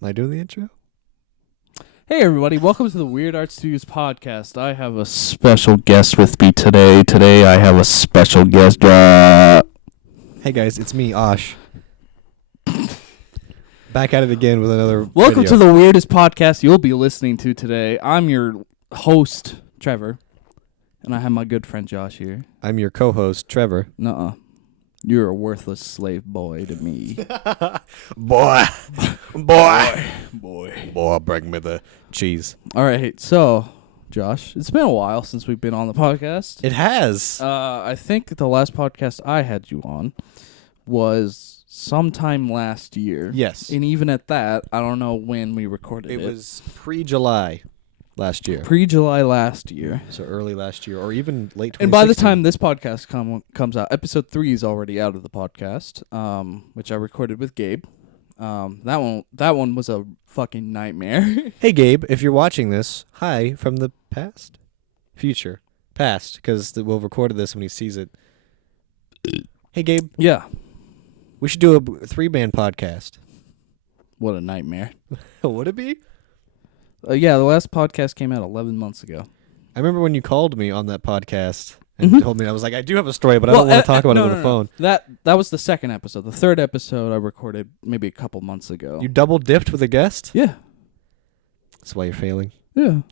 Am I doing the intro? Hey everybody, welcome to the Weird Art Studios podcast. I have a special guest with me today. Today I have a special guest. Hey guys, it's me, Osh. Back at it again with another Welcome video. to the weirdest podcast you'll be listening to today. I'm your host, Trevor, and I have my good friend Josh here. I'm your co-host, Trevor. Nuh-uh. You're a worthless slave boy to me. Boy, bring me the cheese. All right, so, Josh, it's been a while since we've been on the podcast. It has. I think the last podcast I had you on was sometime last year. Yes. And even at that, I don't know when we recorded it. It was pre-July last year. Pre-July last year. So early last year, or even late 2016. And by the time this podcast comes out, episode 3 is already out of the podcast, which I recorded with Gabe. That one was a fucking nightmare. Hey Gabe, if you're watching this, hi from the past? Future. Past, because we'll record this when he sees it. Hey Gabe, Yeah. we should do a 3-man podcast. What a nightmare. Would it be? Yeah, the last podcast came out 11 months ago. I remember when you called me on that podcast and told me, I was like, I do have a story, but I don't want to talk about it on the phone. That was the second episode. The third episode I recorded maybe a couple months ago. You double dipped with a guest? Yeah. That's why you're failing. Yeah.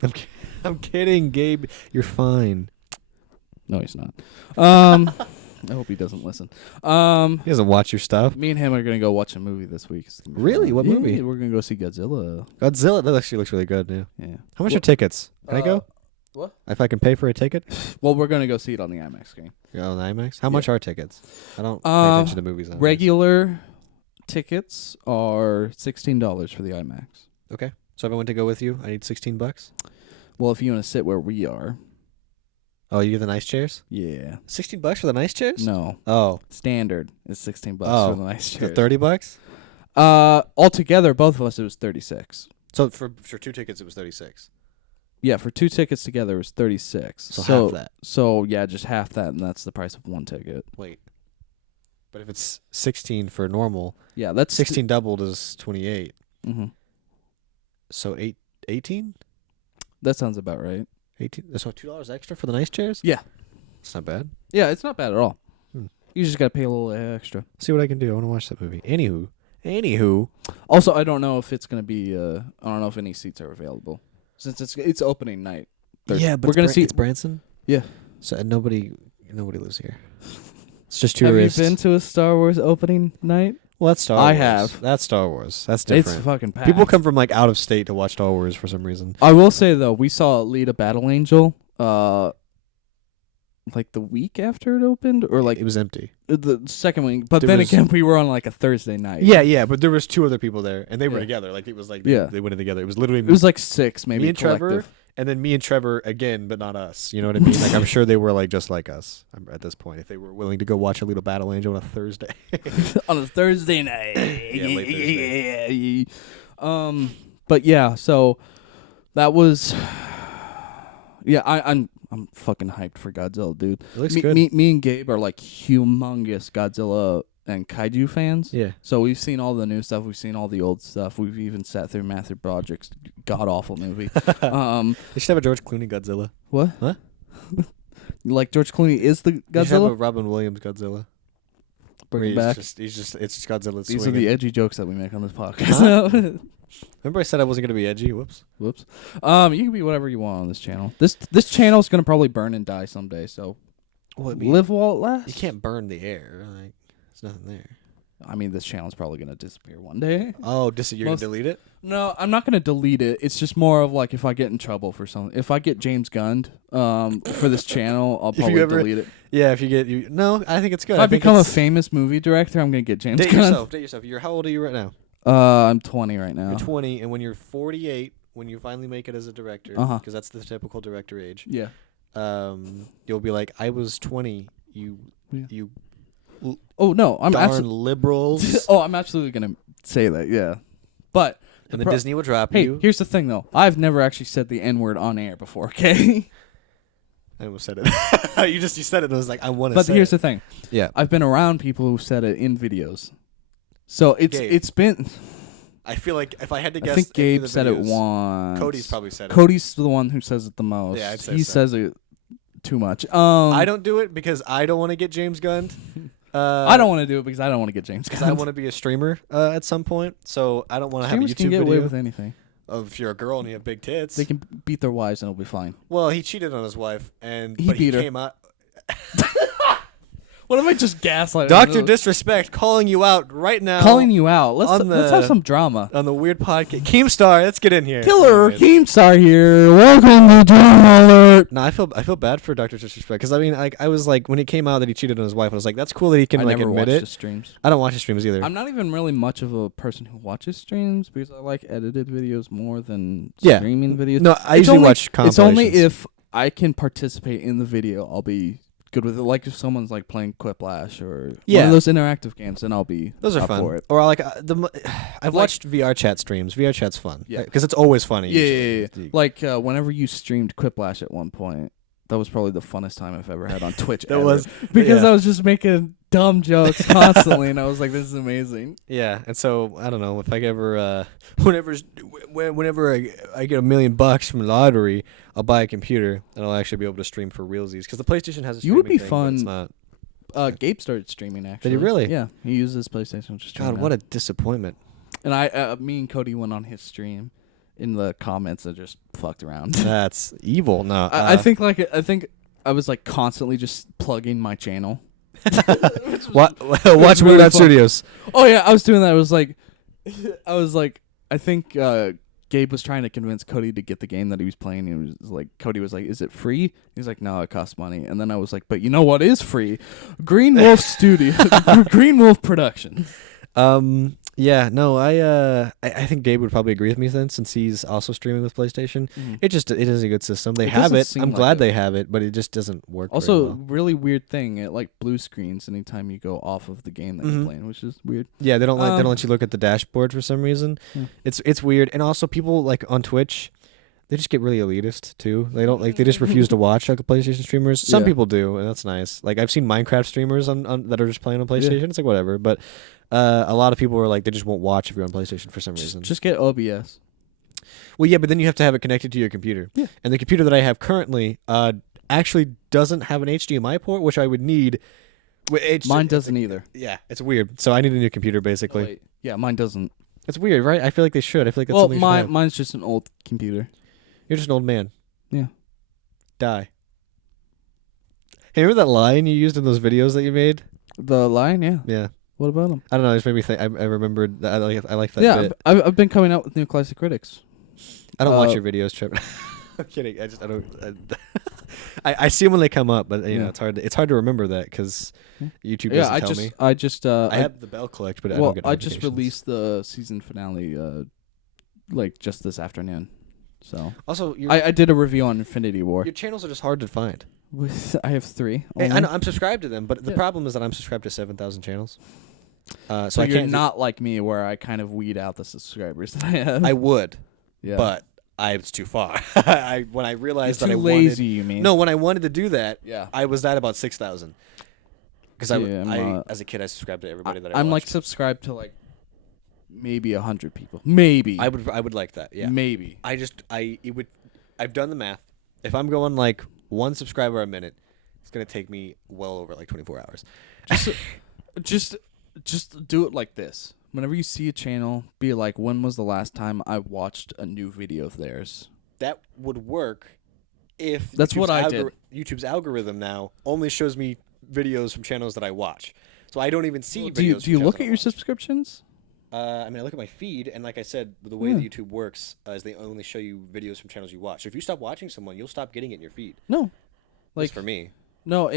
I'm kidding, Gabe. You're fine. No, he's not. I hope he doesn't listen. He doesn't watch your stuff. Me and him are gonna go watch a movie this week. It's gonna be Really? fun. What Yeah, movie? We're gonna go see Godzilla. Godzilla, that actually looks really good. Yeah. Yeah. How much are tickets? Can I go? What? If I can pay for a ticket? Well, we're gonna go see it on the IMAX screen. Yeah, on IMAX? How much are tickets? I don't pay attention to movies. Nowadays. Regular tickets are $16 for the IMAX. Okay. So if I went to go with you, I need $16? Well, if you want to sit where we are, Oh, you get the nice chairs? yeah. $16 for the nice chairs? No, Oh. standard is $16 Oh, for the nice So chairs. $30? Altogether, both of us, it was 36. So for 2 tickets, it was 36. Yeah, for 2 tickets together, it was 36. So half that. So yeah, just half that, and that's the price of 1 ticket. Wait. But if it's 16 for normal, Yeah, that's 16 doubled is 28. Mm-hmm. So 18? That sounds about right. 18. So $2 extra for the nice chairs? Yeah. It's not bad. Yeah, it's not bad at all. Hmm. You just gotta pay a little extra. See what I can do. I want to watch that movie. Anywho. Also, I don't know if it's gonna be. I don't know if any seats are available since it's opening night. Yeah, but we're gonna see. it's Branson. Yeah. So nobody lives here. It's just Have tourists. you been to a Star Wars opening night? Well, that's Star I Wars. have. That's Star Wars. That's different. It's fucking packed. People come from like out of state to watch Star Wars for some reason. I will say though, we saw Alita Battle Angel. Like the week after it opened, or like It was empty. the second week. But There then was- again, we were on like a Thursday night. Yeah, but there was 2 other people there, and they were Yeah. together. Like it was like Yeah. they went in together. It was literally It was like 6, maybe. me and Trevor, collective. and then me and Trevor again, but not us. You know what I mean? Like I'm sure they were like just like us at this point. If they were willing to go watch a little Battle Angel on a Thursday. On a Thursday night. Yeah, late Thursday. But yeah, so that was. Yeah, I'm fucking hyped for Godzilla, dude. It looks me, good. Me and Gabe are like humongous Godzilla and kaiju fans. Yeah. So we've seen all the new stuff. We've seen all the old stuff. We've even sat through Matthew Broderick's god awful movie. They should have a George Clooney Godzilla. What? What? Like George Clooney is the They should have a Godzilla? Robin Williams Godzilla. Bring Where it back. it's just Godzilla These are swinging. the edgy jokes that we make on this podcast. Remember I said I wasn't going to be edgy? Whoops. Whoops. You can be whatever you want on this channel. This channel is gonna probably burn and die someday. So live while it lasts. You can't burn the air. Like, there's nothing there. I mean, this channel's probably gonna disappear one day. Oh, you're going Most- to delete it? No, I'm not gonna delete it. It's just more of like if I get in trouble for something. If I get James Gunned for this channel, I'll If you probably ever- delete it. Yeah, if you get... No, I think it's good. If I think become a it's- famous movie director, I'm gonna get James Date Gunn. yourself. How old are you right now? I'm 20 right now. You're 20, and when you're 48, when you finally make it as a director, Uh-huh. because that's the typical director age, Yeah. you'll be like, I was 20, you Oh no, I'm darn absolutely. liberals. Oh, I'm absolutely gonna say that. Yeah, but And then Disney will drop hey, you. here's the thing though. I've never actually said the N-word on air before. Okay. I almost said it. you said it and I was like, I want to But say here's it. the thing. Yeah. I've been around people who said it in videos. So Gabe. it's been I feel like if I had to guess, I think any of Gabe the said it videos- once. Cody's probably said it. Cody's the one who says it the most. Yeah, I'd say he so. says it too much. I don't do it because I don't want to get James gunned. I don't want to do it because I don't want to get James Because gunned. I want to be a streamer at some point, so I don't want to have a Streamers YouTube can get away video with anything. of if you're a girl and you have big tits. They can beat their wives and it'll be fine. Well, he cheated on his wife, and He but beat her. came out. What am I just gaslighting? Doctor Disrespect calling you out right now. calling you out. Let's on let's have the- some drama. on the weird podcast. Keemstar, let's get in here. Killer Anyways. Keemstar here. Welcome to Drama Alert. No, I feel bad for Doctor Disrespect because I mean, like, I was like when it came out that he cheated on his wife, I was like, that's cool that he can I like never admit watched it. the streams. I don't watch his streams either. I'm not even really much of a person who watches streams because I like edited videos more than Yeah. streaming videos. No, I It's usually only- watch It's only compilations. if I can participate in the video, I'll be good with it. Like if someone's like playing Quiplash or one Yeah. of those interactive games, then I'll be Those are up fun. for it. Or like I've Like- watched VR chat streams. VR chat's fun. Yeah. Because it's always funny. Yeah, usually. yeah. Like whenever you streamed Quiplash at one point, that was probably the funnest time I've ever had on Twitch. That ever. was- because yeah. I was just making dumb jokes constantly, and I was like, "This is amazing." Yeah, and so I don't know if I ever, whenever I get $1 million from the lottery, I'll buy a computer and I'll actually be able to stream for realsies. Because the PlayStation has a You would streaming be thing, but it's fun- not. Gabe started streaming actually. really? Yeah, he uses PlayStation to stream. God, what a disappointment. And me and Cody went on his stream in the comments and just fucked around. That's evil. No, I think I was like constantly just plugging my channel. Watch really Weird Out fun. Studios. Oh yeah, I was doing that. I think Gabe was trying to convince Cody to get the game that he was playing. He was like, Cody was like, "Is it free?" He's like, "No, it costs money." And then I was like, "But you know what is free? Green Wolf Studio, Green Wolf Production." Yeah, no, I think Gabe would probably agree with me then, since he's also streaming with PlayStation. It is a good system. They It have doesn't it. seem I'm like glad it. they have it, but it just doesn't work. very Also, well. really weird thing. It like blue screens anytime you go off of the game that you're Mhm. playing, which is weird. Yeah, they don't Um, let you look at the dashboard for some reason. Yeah. It's weird, and also people like on Twitch, they just get really elitist too. They don't like they just refuse to watch like PlayStation streamers. Some Yeah. people do, and that's nice. Like I've seen Minecraft streamers on that are just playing on PlayStation. It's like whatever, but a lot of people are like they just won't watch if you're on PlayStation for some reason. Just get OBS. Well, yeah, but then you have to have it connected to your computer. Yeah. And the computer that I have currently actually doesn't have an HDMI port, which I would need. Mine doesn't either. Yeah, it's weird. So I need a new computer, basically. Wait. Yeah, mine doesn't. It's weird, right? I feel like they should. I feel like that's Well, something you should have. mine's just an old computer. You're just an old man. Yeah. Die. Hey, remember that line you used in those videos that you made? The line, yeah. Yeah. What about them? I don't know. It just made me think. I remembered that. I like that Yeah, bit. I've been coming out with new classic critics. I don't watch uh, your videos, Trip. I'm kidding. I don't. I see them when they come up, but you know Yeah. it's hard. It's hard to remember that because Yeah. YouTube Yeah, doesn't tell me. I just I have the bell collect, but I don't get I just notifications. released the season finale like just this afternoon. So Also, I did a review on Infinity War. your channels are just hard to find. I have 3. Hey, I only. know I'm subscribed to them, but the Yeah. problem is that I'm subscribed to 7,000 channels. So So I you're can't. not like me where I kind of weed out the subscribers that I have. I would, yeah. but it's too far. When I you're realized too that I lazy, wanted, you mean? no, when I wanted to do that, Yeah. I was at about 6,000. Because Yeah, I'm, as a kid, I subscribed to everybody that I I'm like watched. subscribed to like maybe 100 people. Maybe. I would like that. Yeah. Maybe. I've done the math. If I'm going like one subscriber a minute, it's gonna take me well over like 24 hours. Just do it like this. Whenever you see a channel, be like, when was the last time I watched a new video of theirs? That would work if That's what I did. YouTube's algorithm now only shows me videos from channels that I watch, so I don't even see Do videos. you from do you channels look that at I your watch. subscriptions? I mean, I look at my feed, and like I said, the way Yeah. that YouTube works is they only show you videos from channels you watch. So if you stop watching someone, you'll stop getting it in your feed. No. Like Like for me, no,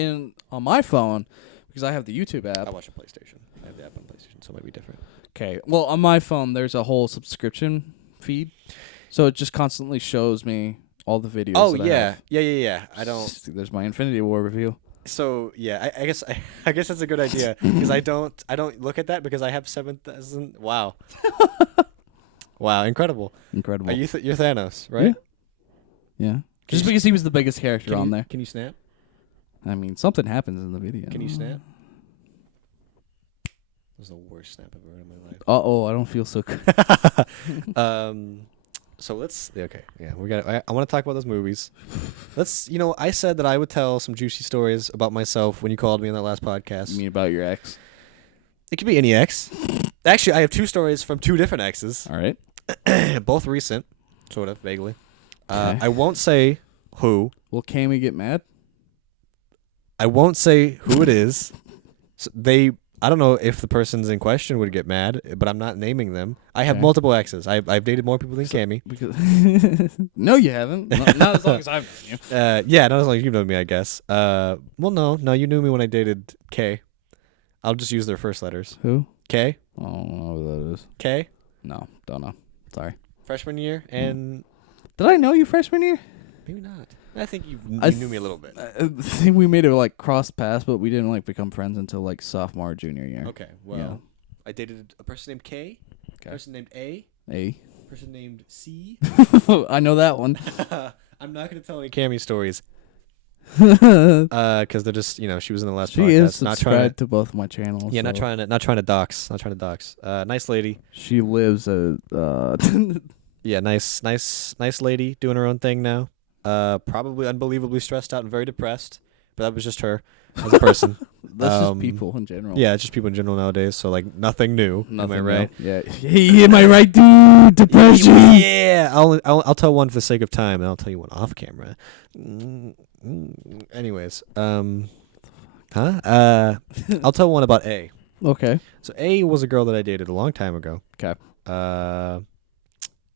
on my phone because I have the YouTube I app. watch a PlayStation. I have the app on PlayStation, so it might be different. Okay. Well, on my phone there's a whole subscription feed. So it just constantly shows me all the videos. Oh that I yeah, have. yeah. I don't. There's my Infinity War review. So yeah, I guess I guess that's a good idea because I don't look at that because I have 7,000. Wow. Wow, incredible. Incredible. Are you're Thanos, right? Yeah. Just because he was the biggest character on there. Can you snap? I mean, something happens in the video. Can you snap? was the worst snap I've ever heard in my life. I don't feel so good. So let's okay. Yeah, we got. I want to talk about those movies. Let's. I said that I would tell some juicy stories about myself when you called me on that last podcast. You mean about your ex? It could be any ex. Actually, I have 2 stories from 2 different exes, All right. both recent, sort of vaguely. Okay. I won't say who. Will Cammy get mad? I won't say who it is. So I don't know if the persons in question would get mad, but I'm not naming them. I have Okay. multiple exes. I've dated more people than Cammy. Because no, you haven't. Not as long as I've known you. Yeah, not as long as you've known me, I guess. Well, no, you knew me when I dated K. I'll just use their first letters. Who? K, I don't know who that is. K, No, don't know. Sorry. freshman year, and Did I know you freshman year? maybe not. I think you I knew me a little bit. I think we made it like cross paths, but we didn't like become friends until like sophomore or junior year. Okay, well, I dated a person named K, a Okay. person named A, Hey. a person named C. I know that one. I'm not going to tell any Cammy stories because they're just, she was in the last She podcast. is Not trying subscribed to both my channels. yeah, so not trying to dox. Nice lady. She lives a. Yeah, nice lady doing her own thing now. Probably unbelievably stressed out and very depressed, but that was just her as a person. That's just people in general. Yeah, it's just people in general nowadays. So like nothing new. Nothing am I right? new. Yeah. Hey, am I right, dude? Depression. Yeah, I'll tell one for the sake of time, and I'll tell you one off camera. Anyways, I'll tell one about A. Okay. So A was a girl that I dated a long time ago. 'Kay.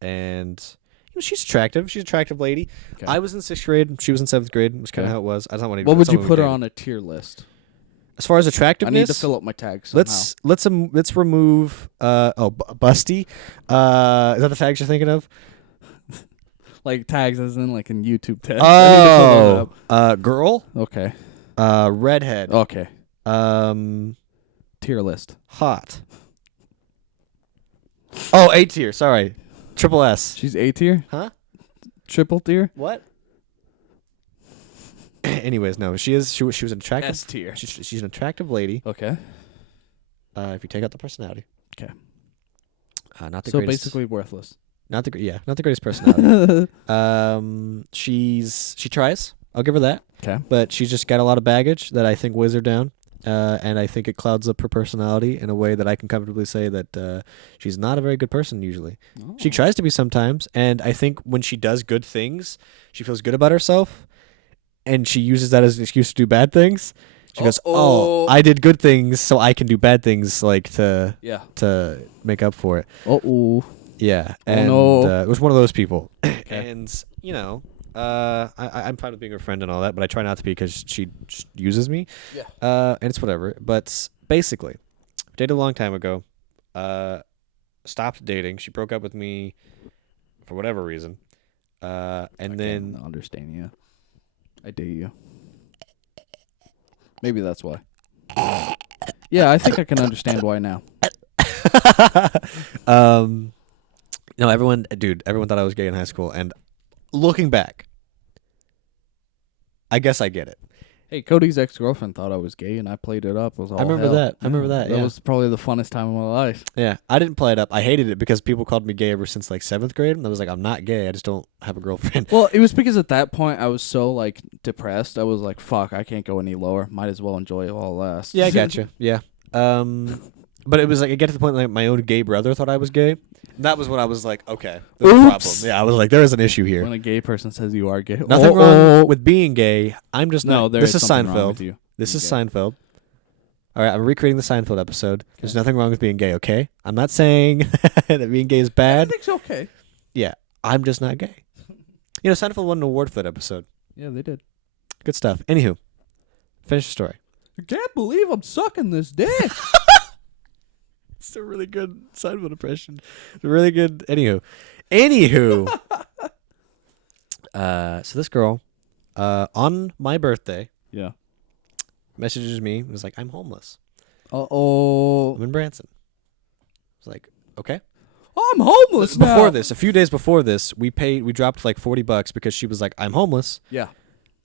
And she's attractive. She's an attractive lady. 'Kay. I was in 6th grade. She was in 7th grade. Which kind of Okay. how it was. I don't want to. What would you put her on a tier list? As far as I attractiveness, need to fill up my tags somehow. let's remove busty. Is that the tags you're thinking of? Like tags as in like in YouTube tags. I need to fill that up. Girl, Okay. redhead, Okay. Tier list. hot. Oh, A tier. Sorry, triple S. She's A tier? Huh? Triple tier? What? Anyways, no, she was an attractive. S tier. She's an attractive lady. Okay. If you take out the personality. 'Kay. Not the So greatest. basically worthless. Not the greatest personality. She tries. I'll give her that. Okay. But she's just got a lot of baggage that I think weighs her down. And I think it clouds up her personality in a way that I can comfortably say that she's not a very good person usually. She tries to be sometimes, and I think when she does good things, she feels good about herself, and she uses that as an excuse to do bad things. She goes, Uh-oh. "Oh, I did good things, so I can do bad things, like to make up for it." Uh-oh. Yeah, Oh, and no. it was one of those people, Okay. and I'm fine with being her friend and all that, but I try not to be because she just uses me. Yeah. And it's whatever. But basically, dated a long time ago. Stopped dating. She broke up with me for whatever reason. And I then can't understand you. I date you. Maybe that's why. Yeah, I think I can understand why now. no, everyone thought I was gay in high school, and looking back, I guess I get it. Hey, Cody's ex-girlfriend thought I was gay, and I played it up. It was all I remember hell. that. I remember that. That Yeah. was probably the funnest time of my life. Yeah, I didn't play it up. I hated it because people called me gay ever since like 7th grade, and I was like, I'm not gay. I just don't have a girlfriend. Well, it was because at that point I was so like depressed. I was like, "Fuck, I can't go any lower. Might as well enjoy it while it lasts." Yeah, I gotcha. Yeah. But it was like I get to the point like my own gay brother thought I was gay. That was when I was like, okay, there's a problem. Oops. Yeah, I was like, there is an issue here. When a gay person says you are gay, Nothing wrong with being gay. I'm just No, not. there This is is something wrong Seinfeld. with you. This is Okay. Seinfeld. All right, I'm recreating the Seinfeld episode. There's Okay. nothing wrong with being gay. Okay, I'm not saying that being gay is bad. Everything's okay. Yeah, I'm just not gay. Seinfeld won an award for that episode. Yeah, they did. Good stuff. Anywho, finish the story. I can't believe I'm sucking this dick. It's a really good Seinfeld impression. Really good. Anywho. So this girl, on my birthday, Yeah. messages me. Was like, I'm homeless. Uh-oh. I'm in Branson. I was like, okay. I'm homeless now. A few days before this, we dropped like $40 because she was like, I'm homeless. Yeah.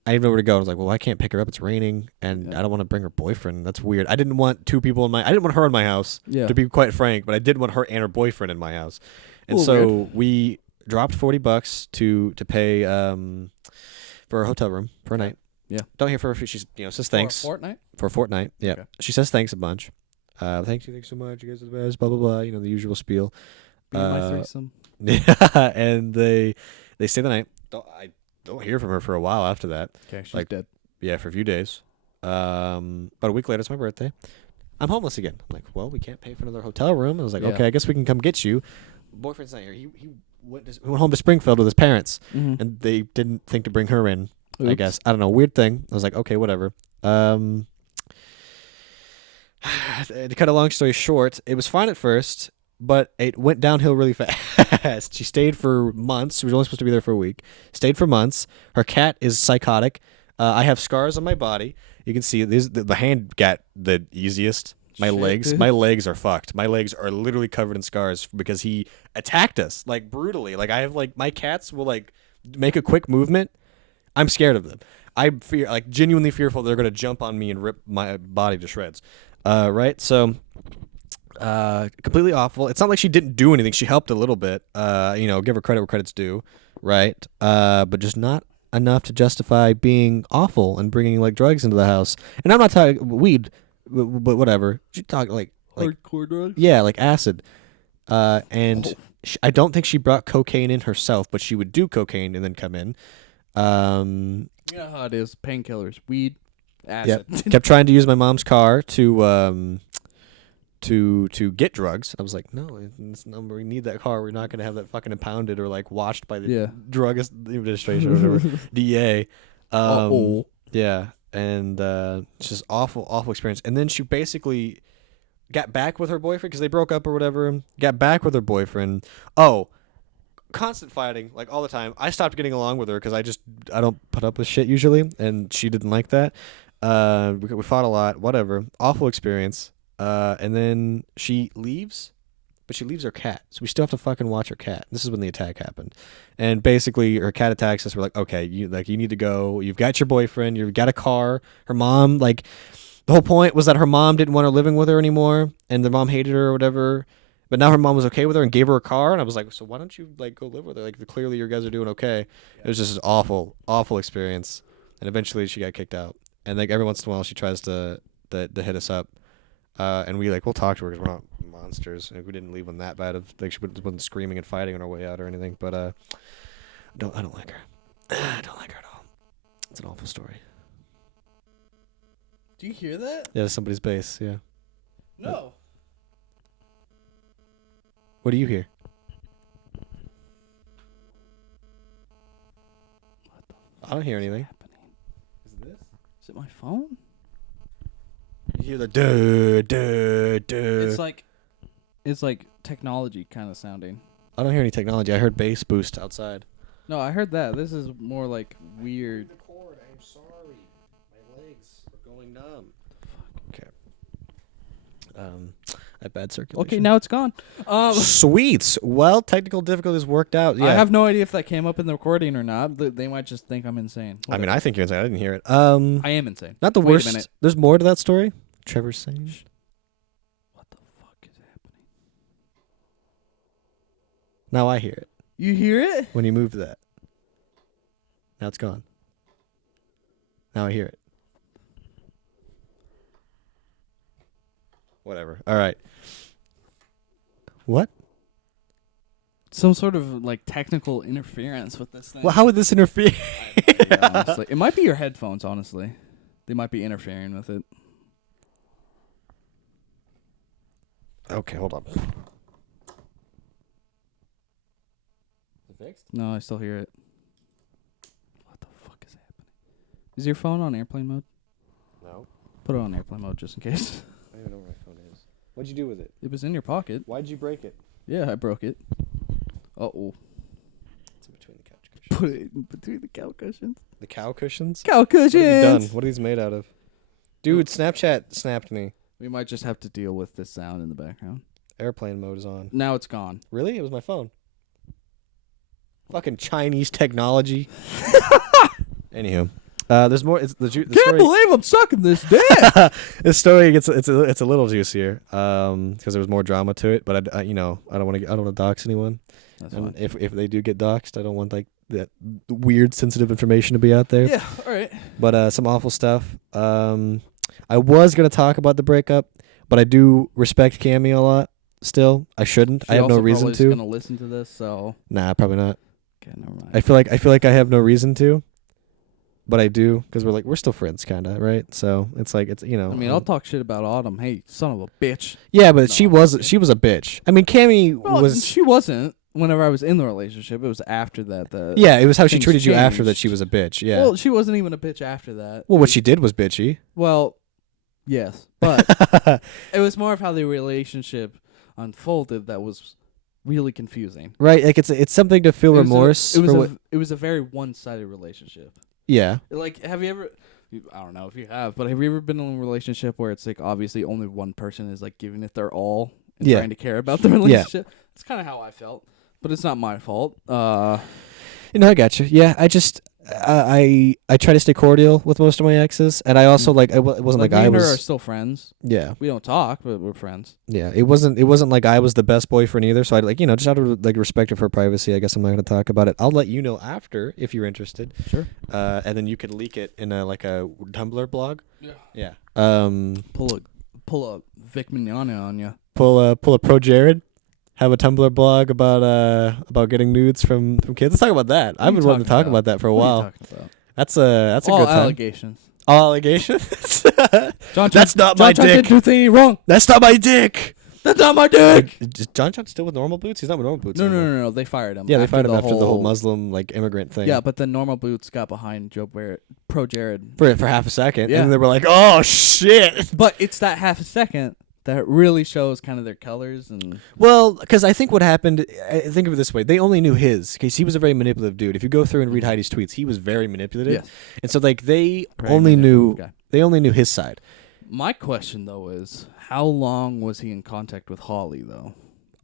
I didn't know where to go. I was like, well, I can't pick her up. It's raining, and I don't want to bring her boyfriend. That's weird. I didn't want two people in my. I didn't want her in my house. Yeah. To be quite frank, but I did want her and her boyfriend in my house, and Ooh, so we dropped $40 to pay for a hotel room for a night. Yeah. Don't hear from her. She's says thanks For a fortnight? for a fortnight. Yeah. Okay. She says thanks a bunch. Thanks so much. You guys are the best. Blah blah blah. The usual spiel. Be my threesome. Yeah, and they stay the night. I don't hear from her for a while after that. Okay, she's like, dead. Yeah, for a few days. About a week later, it's my birthday. I'm homeless again. I'm like, well, we can't pay for another hotel room. I was like, Yeah. okay, I guess we can come get you. Boyfriend's not here. He went home to Springfield with his parents, Mm-hmm. and they didn't think to bring her in. I guess I don't know. Weird thing. I was like, okay, whatever. To cut a long story short, it was fine at first, but it went downhill really fast. She stayed for months. She was only supposed to be there for a week. Stayed for months. Her cat is psychotic. I have scars on my body. You can see the hand got the easiest. My Shit, legs, dude. my legs are fucked. My legs are literally covered in scars because he attacked us like brutally. Like I have my cats will make a quick movement. I'm scared of them. I fear genuinely fearful they're gonna jump on me and rip my body to shreds. Right? So completely awful. It's not like she didn't do anything. She helped a little bit. Give her credit where credit's due, right? But just not enough to justify being awful and bringing drugs into the house. And I'm not talking weed, but whatever. She talk like Hardcore drugs? yeah, like acid. And I don't think she brought cocaine in herself, but she would do cocaine and then come in. You know how it is. Painkillers, weed, acid. Kept trying to use my mom's car to get drugs. I was like, no, we need that car. We're not gonna have that fucking impounded or watched by the drug administration or whatever, DEA. Yeah, and it's just awful experience. And then she basically got back with her boyfriend because they broke up or whatever. Got back with her boyfriend. Oh. Constant fighting, all the time. I stopped getting along with her because I don't put up with shit usually, and she didn't like that. We fought a lot, whatever. Awful experience. And then she leaves, but she leaves her cat, so we still have to fucking watch her cat. This is when the attack happened, and basically her cat attacks us. We're like, okay, you need to go. You've got your boyfriend. You've got a car. Her mom, the whole point was that her mom didn't want her living with her anymore, and the mom hated her or whatever. But now her mom was okay with her and gave her a car, and I was like, so why don't you go live with her? Clearly you guys are doing okay. It was just an awful experience, and eventually she got kicked out. And every once in a while she tries to hit us up, and we'll talk to her because we're not monsters. We didn't leave on that bad. She wasn't screaming and fighting on our way out or anything. But I don't like her. I don't like her at all. It's an awful story. Do you hear that? Yeah, somebody's bass. Yeah. No. What do you hear? What the I don't hear anything. happening? Is it my phone? You hear the duh. It's like technology kind of sounding. I don't hear any technology. I heard bass boost outside. No, I heard that. This is more weird. Record. I'm sorry. My legs are going numb. Okay. I had bad circulation. Okay, now it's gone. Sweet. Well, technical difficulties worked out. Yeah. I have no idea if that came up in the recording or not. They might just think I'm insane. I mean, I think you're insane. I didn't hear it. I am insane. Not the Wait a worst. minute. There's more to that story. Trevor's saying. What the fuck is happening? Now I hear it. You hear it? When you moved that. Now it's gone. Now I hear it. Whatever. All right. What? Some sort of technical interference with this thing. Well, how would this interfere? Yeah, honestly. It might be your headphones, honestly. They might be interfering with it. Okay, hold on. Is it fixed? No, I still hear it. What the fuck is happening? Is your phone on airplane mode? No. Put it on airplane mode just in case. I don't even know where my phone is. What'd you do with it? It was in your pocket. Why'd you break it? Yeah, I broke it. Uh-oh. It's in between the couch cushions. Put it in between the cow cushions. The cow cushions? Cow cushions! What have you done? What are these made out of? Dude, Snapchat snapped me. We might just have to deal with this sound in the background. Airplane mode is on. Now it's gone. Really? It was my phone. Fucking Chinese technology. Anywho. There's more. It's the Can't story. believe I'm sucking this dick. This story gets it's a little juicier because there was more drama to it. But I don't want to dox anyone. That's And fine. if they do get doxxed, I don't want like that weird sensitive information to be out there. Yeah. All right. But some awful stuff. I was gonna talk about the breakup, but I do respect Cammy a lot. Still, I shouldn't. I have no reason to. Gonna listen to this, so Nah, probably not. okay, never mind. I feel like I have no reason to, but I do because we're still friends, kind of, right? So it's like it's I mean, I'll talk shit about Autumn. Hey, son of a bitch. yeah, but No, she I'm was kidding. a bitch. I mean, Cammy Well, was she wasn't. Whenever I was in the relationship, it was after that. yeah. It was how she things treated you after that. changed. She was a bitch. Yeah. Well, she wasn't even a bitch after that. Well, what she did was bitchy. Well, yes, but it was more of how the relationship unfolded that was really confusing. Right, like it's something to feel remorse It was for a, what. it was a very one-sided relationship. Yeah. Like, have you ever? I don't know if you have, but have you ever been in a relationship where it's like obviously only one person is like giving it their all and Yeah. trying to care about the relationship? It's kind of how I felt, but it's not my fault. I got you. Yeah, I just I try to stay cordial with most of my exes, and I also like it wasn't like me I and her are was. still friends. Yeah, We don't talk, but we're friends. yeah. It wasn't like I was the best boyfriend either. So I like just out of like respect for her privacy, I guess I'm not gonna talk about it. I'll let you know after if you're interested. Sure. And then you could leak it in a Tumblr blog. Yeah. Yeah. Pull a Vic Mignogna on you. Pull a Pro Jared. Have a Tumblr blog about getting nudes from kids. Let's talk about that. I've been wanting to talk about that for a while. That's a All good time. allegations. All allegations. John That's not John my John dick. didn't do anything wrong. That's not my dick. That's not my dick. Is John still with normal boots? He's not with normal boots. No, anymore. no. They fired him. Yeah, they fired him after the whole whole Muslim immigrant thing. Yeah, but the normal boots got behind Joe Barrett, Pro Jared. for half a second, Yeah. and then they were like, "Oh shit." But it's that half a second that really shows kind of their colors and. Well, because I think what happened, think of it this way: they only knew his, because he was a very manipulative dude. If you go through and read Heidi's tweets, he was very manipulative, Yes. and so like they Very only knew manipulative guy. his side. My question though is, how long was he in contact with Holly though?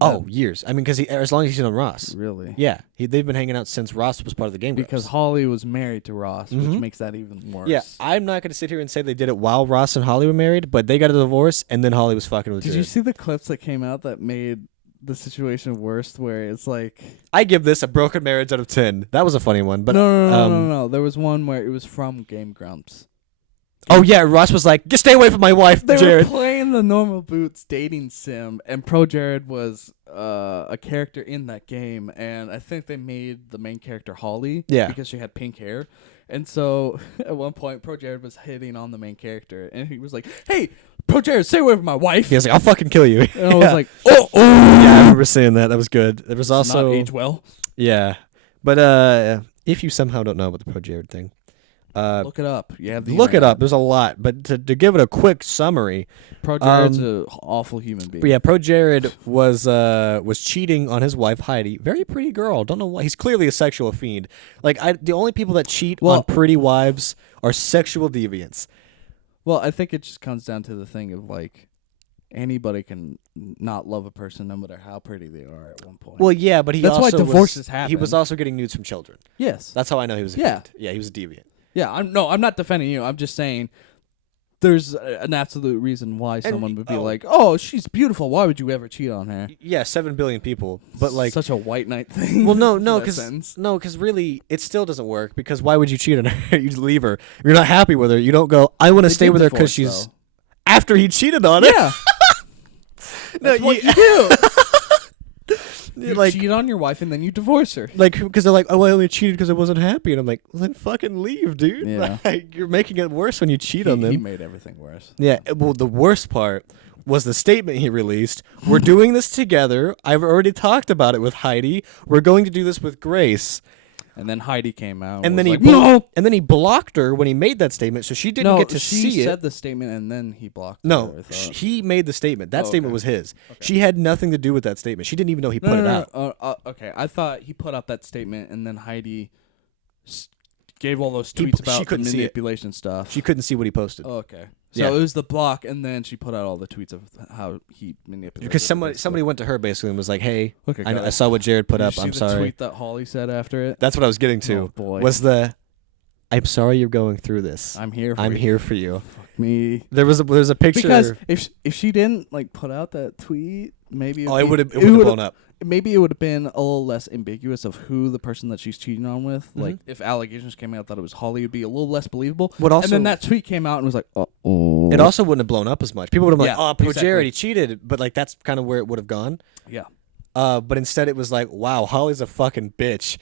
Oh, years. I mean, because as long as he's on Ross. Really? Yeah, they've been hanging out since Ross was part of the Game Grumps. Because Holly was married to Ross, which Mhm. makes that even worse. Yeah, I'm not going to sit here and say they did it while Ross and Holly were married, but they got a divorce, and then Holly was fucking with Did Jared. you see the clips that came out that made the situation worse? Where it's like, I give this a broken marriage out of 10. That was a funny one, but no. There was one where it was from Game Grumps. oh yeah, Ross was like, "Just stay away from my wife, They Jared." were playing the Normal Boots dating sim, and Pro Jared was a character in that game, and I think they made the main character Holly, Yeah. because she had pink hair, and so at one point Pro Jared was hitting on the main character, and he was like, "Hey, Pro Jared, stay away from my wife," He was like, "I'll fucking kill you." and I was Yeah. like, yeah, I remember seeing that. That was good. There was "Does also not age well." yeah, but if you somehow don't know about the Pro Jared thing, Look it up. You have the look it internet. up. There's a lot, but to give it a quick summary. Pro Jared's a awful human being. But yeah, Pro Jared was cheating on his wife Heidi. Very pretty girl. Don't know why. He's clearly a sexual fiend. Like the only people that cheat Well- on pretty wives are sexual deviants. Well, I think it just comes down to the thing of like, anybody can not love a person no matter how pretty they are at one point. Well, yeah, but he That's why also divorces was, happen. He was also getting nudes from children. yes. That's how I know he was a Yeah. fiend. Yeah, he was a deviant. Yeah, I'm not defending you. I'm just saying there's an absolute reason why someone would be like, "Oh, she's beautiful. Why would you ever cheat on her?" Yeah, 7 billion people. But like such a white knight thing. well, no, for that because sentence. really, it still doesn't work. Because why would you cheat on her? You leave her. If you're not happy with her. You don't go. I want to They stay did with her because divorce, she's though. after he cheated on her. Yeah, no, that's what you do. you You like cheat on your wife and then you divorce her. like because they're like, oh, I only cheated because I wasn't happy, and I'm like, well, then fucking leave, dude. Yeah. Like, you're making it worse when you cheat on them. He made everything worse. Yeah, well, the worst part was the statement he released. We're doing this together. I've already talked about it with Heidi. We're going to do this with Grace. And then Heidi came out, And was then like, no. and then he blocked her when he made that statement, so she didn't No, get to she see said it. the statement and then he blocked No, her, I thought. he made the statement. That Oh, statement okay. was his. She had nothing to do with that statement. She didn't even know he put it out. Okay, I thought he put out that statement and then Heidi gave all those He- tweets she about the couldn't see it. manipulation stuff. She couldn't see what he posted. Oh, okay. So Yeah. it was the block, and then she put out all the tweets of how he manipulated. Because it, basically. somebody went to her basically and was like, "Hey, Look at I God. saw what Jared put Did you up. see I'm the sorry." tweet that Holly said after it. That's what I was getting to. Oh, boy. Was I'm sorry you're going through this. I'm here. For I'm you. here for you. Fuck me. There's a picture. Because if she didn't like put out that tweet, maybe it would have blown up. Maybe it would have been a little less ambiguous of who the person that she's cheating on with. Mm-hmm. Like if allegations came out that it was Holly, it'd be a little less believable. What also- and then that tweet came out and was like, oh. It also wouldn't have blown up as much. People would have been like, Yeah, "Oh, poor exactly. Jared, he cheated," but like that's kind of where it would have gone. Yeah. But instead, it was like, "Wow, Holly's a fucking bitch."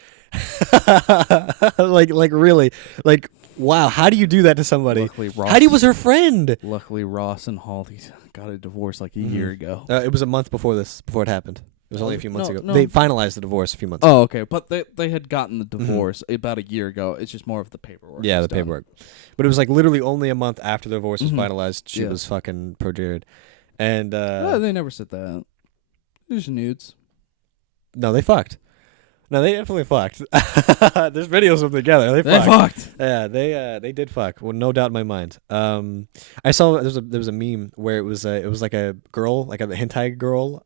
like really, like wow. How do you do that to somebody? Luckily, Ross, Heidi was her friend. Luckily, Ross and Holly got a divorce like a year ago. It was a month before it happened. It was only a few months No, ago. no. They finalized the divorce a few months ago. Oh, okay. But they had gotten the divorce about a year ago. It's just more of the paperwork. Yeah, was the done. paperwork. But it was like literally only a month after the divorce was finalized. She Yeah. was fucking pro Jared. And Oh, they never said that. There's nudes. no, they fucked. No, they definitely fucked. There's videos of them together. They They fucked. fucked. Yeah, they did fuck. Well, no doubt in my mind. I saw there was a meme where it was like a girl, like a hentai girl,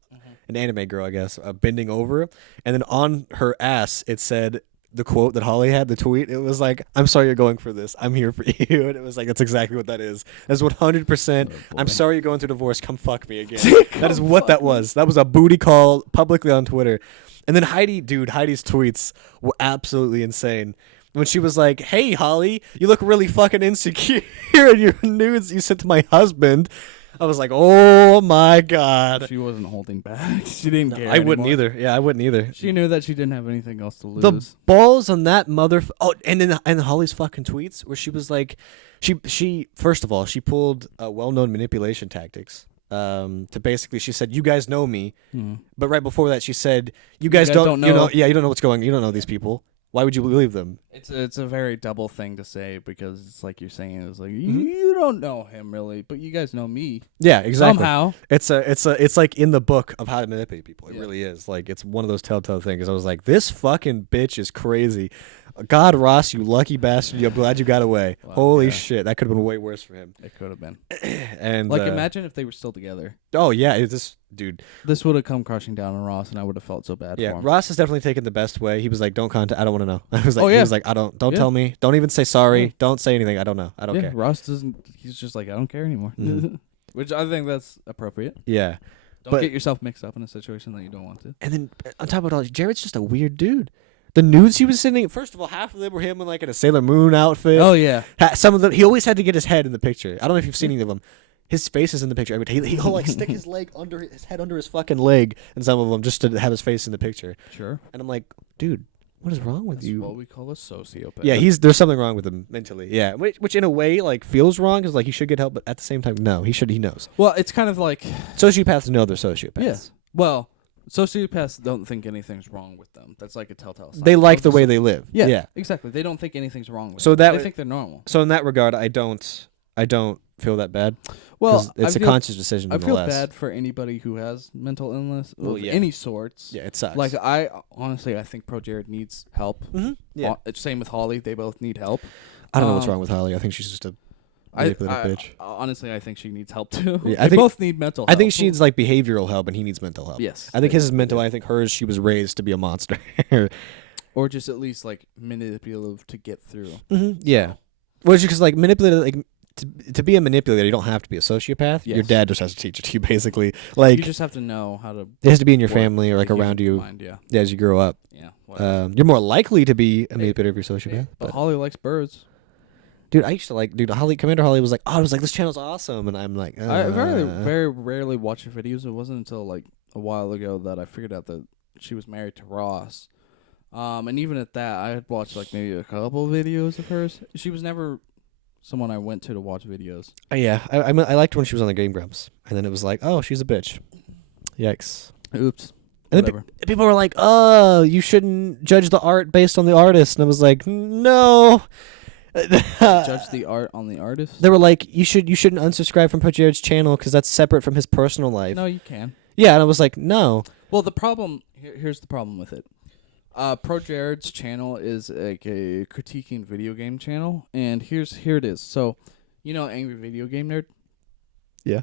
an anime girl, I guess, bending over, and then on her ass it said the quote that Holly had, the tweet. It was like, "I'm sorry you're going for this. I'm here for you," and it was like that's exactly what that is. That's 100%. I'm sorry you're going through divorce. Come fuck me again. That is what that was. That was a booty call publicly on Twitter. And then Heidi's tweets were absolutely insane. When she was like, "Hey Holly, you look really fucking insecure in your nudes you sent to my husband," I was like, "Oh my god." She wasn't holding back. She didn't care. I wouldn't anymore. either. Yeah, I wouldn't either. She knew that she didn't have anything else to lose. The balls on that mother. Oh, and then Holly's fucking tweets where she was like, she first of all she pulled well-known manipulation tactics. To basically, she said, "You guys know me," but right before that, she said, "You guys don't know." you know, yeah, you don't know what's going. You don't know these people. Why would you believe them?" It's a very double thing to say because it's like you're saying it's like Mm-hmm. you don't know him really, but you guys know me Yeah, exactly. somehow. It's like in the book of how to manipulate people. It Yeah. really is. Like it's one of those telltale things. I was like, this fucking bitch is crazy. God, Ross, you lucky bastard. I'm glad you got away. Wow, Holy yeah. shit, that could have been way worse for him. It could have been. And Like imagine if they were still together. oh yeah, it's this dude. This would have come crashing down on Ross, and I would have felt so bad Yeah, for him. Ross has definitely taken the best way. He was like, "Don't contact. I don't want to know." I was like, Oh, yeah. He was like, "Don't Yeah. tell me. Don't even say sorry. Yeah. Don't say anything. I don't know. I don't Yeah, care." Ross doesn't. He's just like I don't care anymore, Mhm. which I think that's appropriate. Yeah, Don't But- get yourself mixed up in a situation that you don't want to. and then on top of it all, Jared's just a weird dude. The nudes he was sending. First of all, half of them were him in like in a Sailor Moon outfit. Oh yeah, Some of them, he always had to get his head in the picture. I don't know if you've seen any of them. His face is in the picture. He'll like stick his leg under his head under his fucking leg, in some of them just to have his face in the picture. sure. And I'm like, dude, what is wrong with That's you? what we call a sociopath. Yeah, there's something wrong with him mentally. Yeah, which in a way like feels wrong because like he should get help, but at the same time, no, he knows. Well, it's kind of like Sociopaths know they're sociopaths. yeah. Well, sociopaths don't think anything's wrong with them. That's like a telltale sign. They like the They'll way just- they live. Yeah, Yeah. exactly. They don't think anything's wrong with So them. that- they think they're normal. So in that regard, I don't feel that bad. 'Cause Well, it's I a feel, conscious decision. I feel nonetheless. bad for anybody who has mental illness Well, of yeah. any sorts. Yeah, it sucks. Like I honestly, I think Pro Jared needs help. Yeah. It's same with Holly. They both need help. I don't know what's um, wrong with Holly. I think she's just a I, manipulative bitch. honestly, I think she needs help too. Yeah, I they think- both need mental I help. think she needs like behavioral help, and he needs mental help. Yes. I think his is mental. I think hers. She was raised to be a monster. or just at least like manipulative to get through. Yeah. Well, it's because like manipulative, like to be a manipulator, you don't have to be a sociopath. Your Yes. dad just has to teach it to you, basically. Like You just have to know how to it has to be in your work family or like the human around you mind, yeah. as you grow up. Yeah. whatever. You're more likely to be a Hey, manipulator if you're a sociopath. Hey, but But Holly likes birds. dude, I used to like, Commander Holly was like, oh, I was like, this channel's awesome, and I'm like, I very rarely watch her videos. It wasn't until like a while ago that I figured out that she was married to Ross. And even at that, I had watched like maybe a couple videos of hers. She was never someone I went to watch videos. Yeah, I liked when she was on the Game Grumps, and then it was like, oh, she's a bitch. Yikes. Oops. And then Whatever. people were like, oh, you shouldn't judge the art based on the artist, and I was like, no. Judge the art on the artist? They were like, you shouldn't unsubscribe from Pro Jared's channel because that's separate from his personal life. No, you can. Yeah, and I was like, no. Well, the problem here's the problem with it. Pro Jared's channel is like a critiquing video game channel, and here it is. So, you know, Angry Video Game Nerd. Yeah.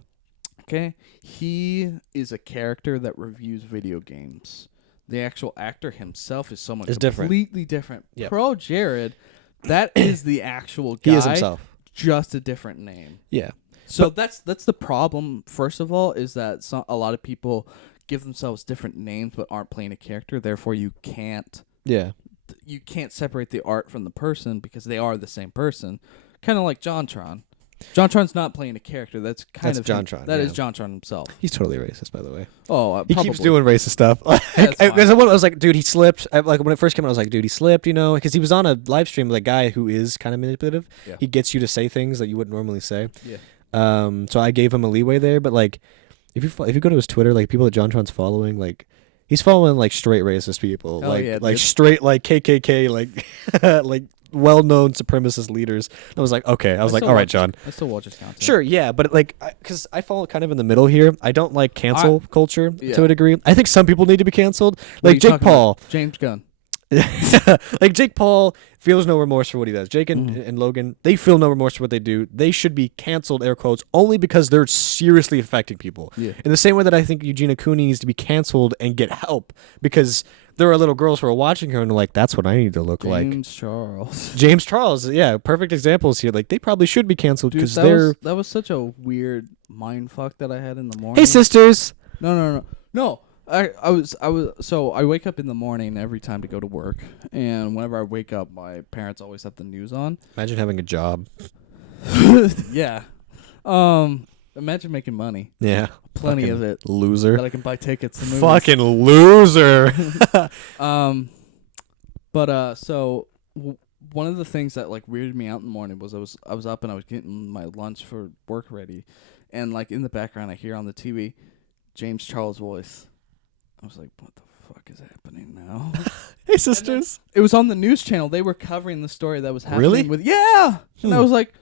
Okay, he is a character that reviews video games. The actual actor himself is someone Is different. completely different. Yep. Pro Jared That is the actual guy. He is himself. Just a different name. Yeah. So that's the problem. First of all, is that a lot of people give themselves different names but aren't playing a character. Therefore, you can't separate the art from the person because they are the same person. Kind of like JonTron. JonTron's not playing a character. That's JonTron. That is JonTron himself. He's totally racist, by the way. Oh, he keeps doing racist stuff. Because I was like, dude, he slipped. Like when it first came out, I was like, dude, he slipped. Because he was on a live stream with a guy who is kind of manipulative. Yeah. He gets you to say things that you wouldn't normally say. Yeah. So I gave him a leeway there, but like, if you go to his Twitter, like people that JonTron's following, like he's following like straight racist people, like straight like KKK, like like well-known supremacist leaders. I was like, okay. I was like, all right, John. I still watch his content. Sure, yeah, but like, because I fall kind of in the middle here. I don't like cancel culture to a degree. I think some people need to be canceled, like Jake Paul, James Gunn. Like Jake Paul feels no remorse for what he does. Jake and Logan, they feel no remorse for what they do. They should be canceled, air quotes, only because they're seriously affecting people. Yeah. In the same way that I think Eugenia Cooney needs to be canceled and get help because there are little girls who are watching her and are like, that's what I need to look like. James Charles, yeah, perfect examples here. Like they probably should be canceled because they're. That was such a weird mind fuck that I had in the morning. Hey, sisters. No. I wake up in the morning every time to go to work, and whenever I wake up, my parents always have the news on. Imagine having a job. Yeah. Imagine making money. Yeah. Plenty of it. Loser. That I can buy tickets to movies. Fucking loser. So one of the things that like weirded me out in the morning was I was up and I was getting my lunch for work ready, and like in the background I hear on the TV James Charles' voice. I was like, what the fuck is happening now? Hey, sisters. It was on the news channel. They were covering the story that was happening. Really? With and I was like,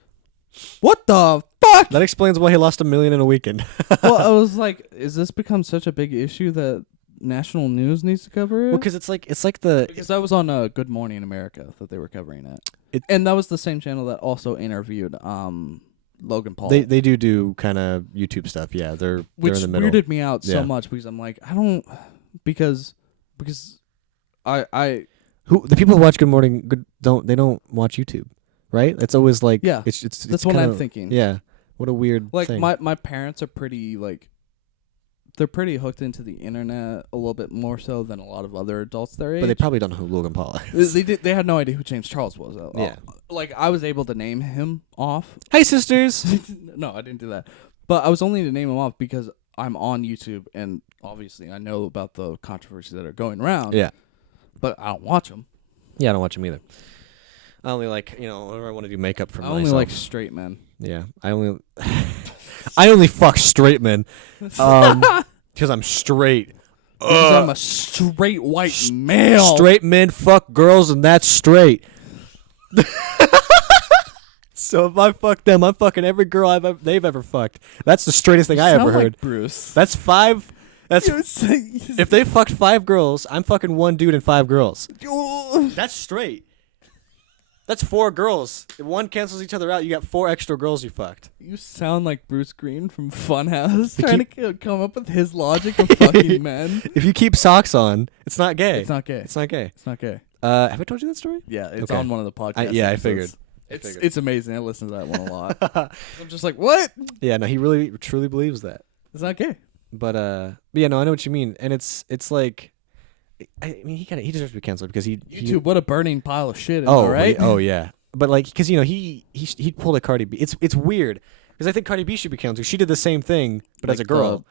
what the fuck? That explains why he lost $1 million in a weekend. Well, I was like, is this become such a big issue that national news needs to cover it? Well, because it's like the... Because that was on Good Morning America that they were covering it. And that was the same channel that also interviewed Logan Paul. They do kind of YouTube stuff, yeah. They're in the middle. Which weirded me out so much because I'm like, I don't... Because I who the people who watch Good Morning they don't watch YouTube, right? It's always like it's that's what I'm thinking. Yeah, what a weird thing. My parents are pretty like they're pretty hooked into the internet a little bit more so than a lot of other adults their age. But they probably don't know who Logan Paul is. They had no idea who James Charles was. Yeah, like I was able to name him off. Hey, sisters. No, I didn't do that, but I was only to name him off because I'm on YouTube and obviously I know about the controversies that are going around. Yeah. But I don't watch them. Yeah, I don't watch them either. I only like, whenever I want to do makeup for myself. I only like straight men. Yeah. I only fuck straight men. Because I'm straight. Because I'm a straight white male. Straight men fuck girls and that's straight. So if I fuck them, I'm fucking every girl they've ever fucked. That's the straightest thing I ever heard. Like Bruce. That's 5. If they fucked 5 girls, I'm fucking 1 dude and 5 girls. That's straight. That's 4 girls. If one cancels each other out, you got 4 extra girls you fucked. You sound like Bruce Green from Funhouse trying to come up with his logic of fucking men. If you keep socks on, it's not gay. It's not gay. It's not gay. It's not gay. Have I told you that story? Yeah, it's on one of the podcasts. I figured. It's amazing. I listen to that one a lot. I'm just like, what? Yeah, no, he really truly believes that. It's not gay. But yeah, no, I know what you mean, and it's like, I mean, he deserves to be canceled because YouTube, what a burning pile of shit. Right? Oh yeah, but like, because he pulled a Cardi B. It's weird because I think Cardi B should be canceled. She did the same thing, but like as a girl,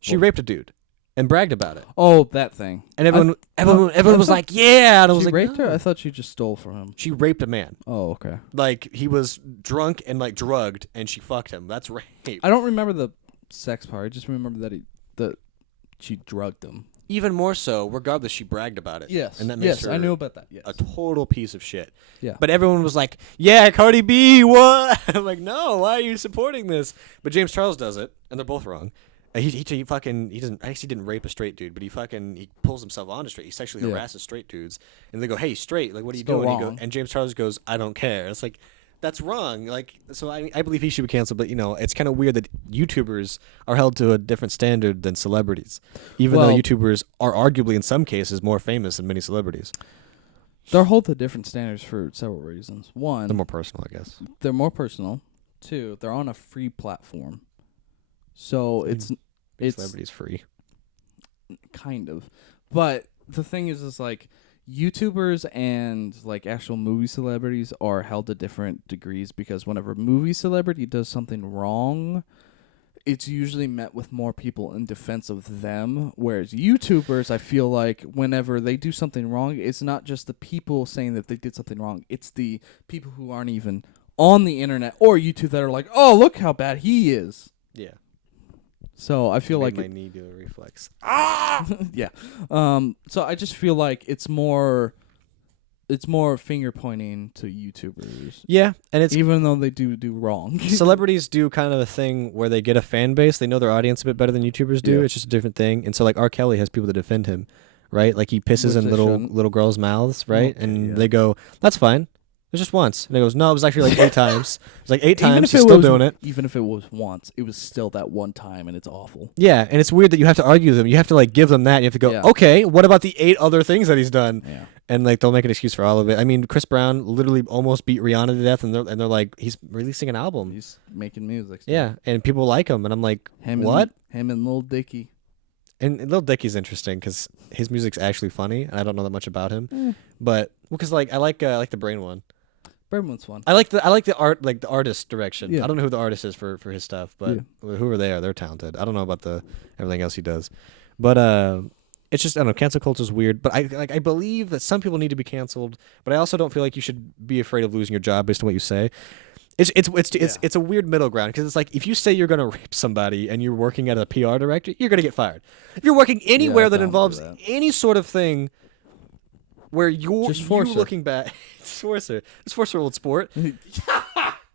she raped a dude and bragged about it. Oh, that thing. And everyone was like, yeah. And I was she like, raped no. her? I thought she just stole from him. She raped a man. Oh, okay. Like he was drunk and like drugged, and she fucked him. That's rape. I don't remember the sex part. I just remember that she drugged him. Even more so, regardless, she bragged about it. Yes. And that makes her I knew about that. Yes. a total piece of shit. Yeah. But everyone was like, yeah, Cardi B, what? I'm like, no, why are you supporting this? But James Charles does it, and they're both wrong. He doesn't, I guess he didn't rape a straight dude, but he pulls himself on a straight. He sexually harasses straight dudes. And they go, hey, straight, like, what are you doing? And James Charles goes, I don't care. It's like, that's wrong. Like, so I believe he should be canceled, but it's kind of weird that YouTubers are held to a different standard than celebrities, even though YouTubers are arguably in some cases more famous than many celebrities. They're hold to different standards for several reasons. One, They're more personal, I guess. they're more personal. Two, they're on a free platform. So it's Celebrity's free. kind of. But the thing is like YouTubers and like actual movie celebrities are held to different degrees because whenever a movie celebrity does something wrong, it's usually met with more people in defense of them. Whereas YouTubers, I feel like whenever they do something wrong, it's not just the people saying that they did something wrong. It's the people who aren't even on the internet or YouTube that are like, oh, look how bad he is. Yeah. So I feel like my knee do a reflex. yeah. So I just feel like it's more finger pointing to YouTubers. Yeah, and it's Even though they do wrong. celebrities do kind of a thing where they get a fan base. They know their audience a bit better than YouTubers do. Yeah. It's just a different thing. And so like R. Kelly has people to defend him, right? Like he pisses Which in they little shouldn't. girls' mouths, right? Okay, and yeah. they go, "That's fine. It was just once." And he goes, "No, it was actually like 8 times. It was like 8 Even times. if He's it still was, doing it." Even if it was once, it was still that one time, and it's awful. Yeah, and it's weird that you have to argue with them. You have to like give them that. You have to go, Yeah. "Okay, what about the 8 other things that he's done?" Yeah. And like they'll make an excuse for all of it. I mean, Chris Brown literally almost beat Rihanna to death, and they're like, he's releasing an album. He's making music. still. Yeah, and people like him, and I'm like, Him what? And, him and Lil Dicky. And Lil Dicky's interesting because his music's actually funny, and I don't know that much about him. Eh. But because like I like the Brain one. Birdman's fun. I like the art, like the artist direction. Yeah. I don't know who the artist is for his stuff, but whoever they are, they're talented. I don't know about the everything else he does, but it's just I don't know. Cancel culture is weird, but I believe that some people need to be canceled, but I also don't feel like you should be afraid of losing your job based on what you say. It's a weird middle ground because it's like if you say you're gonna rape somebody and you're working as a PR director, you're gonna get fired. If you're working anywhere that don't do involves that. any sort of thing where you're Just force her. looking back, just force her old sport.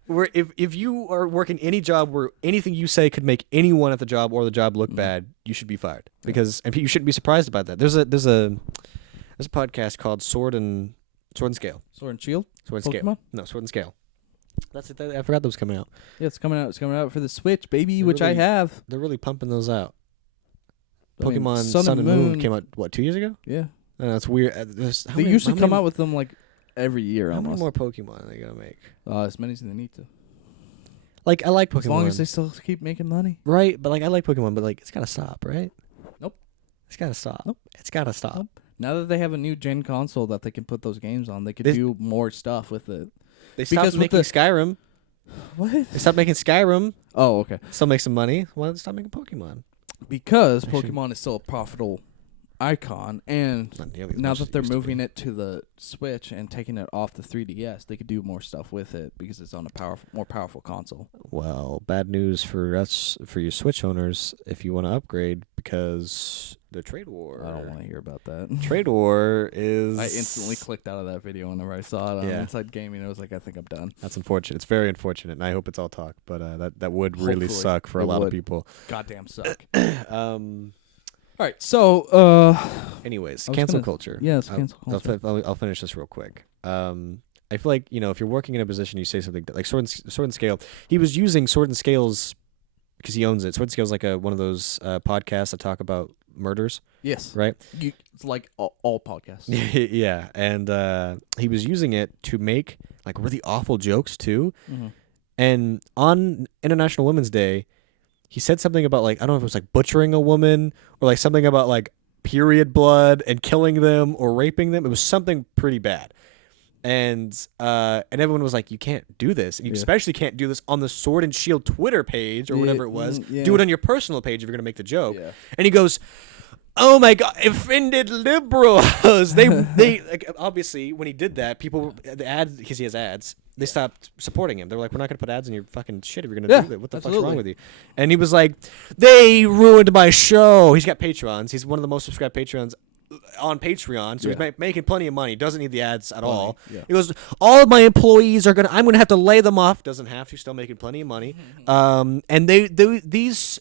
Where if you are working any job where anything you say could make anyone at the job or the job look bad, you should be fired because and you shouldn't be surprised about that. There's a podcast called Sword and Scale. Sword and Shield. Sword and Scale. Pokemon? No, Sword and Scale. That's it. I forgot that was coming out. Yeah, it's coming out. It's coming out for the Switch, baby, They're which I really- have. They're really pumping those out. I mean, Pokemon Sun and Moon came out what 2 years ago? Yeah. I know, it's weird. They usually come out with them like every year how many almost. more Pokemon are they gonna make? As many as they need to. Like I like Pokemon. As long as they still keep making money. right, but like I like Pokemon, but like it's gotta stop, right? Nope. It's gotta stop. Nope. It's gotta stop. Nope. Now that they have a new gen console that they can put those games on, they could They- do more stuff with it. They Because stopped with making the- Skyrim. What? They stopped making Skyrim. Oh, okay. Still make some money. Why don't they stop making Pokemon? Because Actually- Pokemon is still a profitable icon, and It's not nearly as now much as that it they're used to be. moving it to the Switch and taking it off the 3DS, they could do more stuff with it because it's on a more powerful console. Well, bad news for us, for your Switch owners, if you want to upgrade, because the trade war. I don't want to hear about that. Trade war is. I instantly clicked out of that video whenever I saw it on Yeah. Inside Gaming. I was like, I think I'm done. That's unfortunate. It's very unfortunate, and I hope it's all talk. But that would really Hopefully suck for a it lot of would. people. Goddamn suck. Um. All right, so Anyways, I was cancel gonna- culture. yeah, it's I'll- cancel I'll, culture. I'll finish this real quick. I feel like if you're working in a position, you say something like Sword and Scale. He was using Sword and Scales because he owns it. Sword and Scale is like one of those podcasts that talk about murders, yes, right? it's like all podcasts. Yeah, and he was using it to make like really awful jokes too. Mhm. And on International Women's Day, he said something about like I don't know if it was like butchering a woman or like something about like period blood and killing them or raping them. It was something pretty bad. And everyone was like, you can't do this. And you Yeah. especially can't do this on the Sword and Shield Twitter page or Yeah, whatever it was. yeah. Do it on your personal page if you're gonna make the joke. Yeah. And he goes, "Oh my God, offended liberals!" they like obviously when he did that, people the ads because he has ads, they stopped supporting him. They were like, "We're not gonna put ads in your fucking shit if you're gonna Yeah, do that. What the fuck's absolutely. wrong with you?" And he was like, "They ruined my show." He's got Patreons. He's one of the most subscribed Patreons on Patreon, so Yeah. he's making plenty of money. Doesn't need the ads at all. yeah. He goes, "All of my employees are I'm gonna have to lay them off." Doesn't have to. Still making plenty of money. And these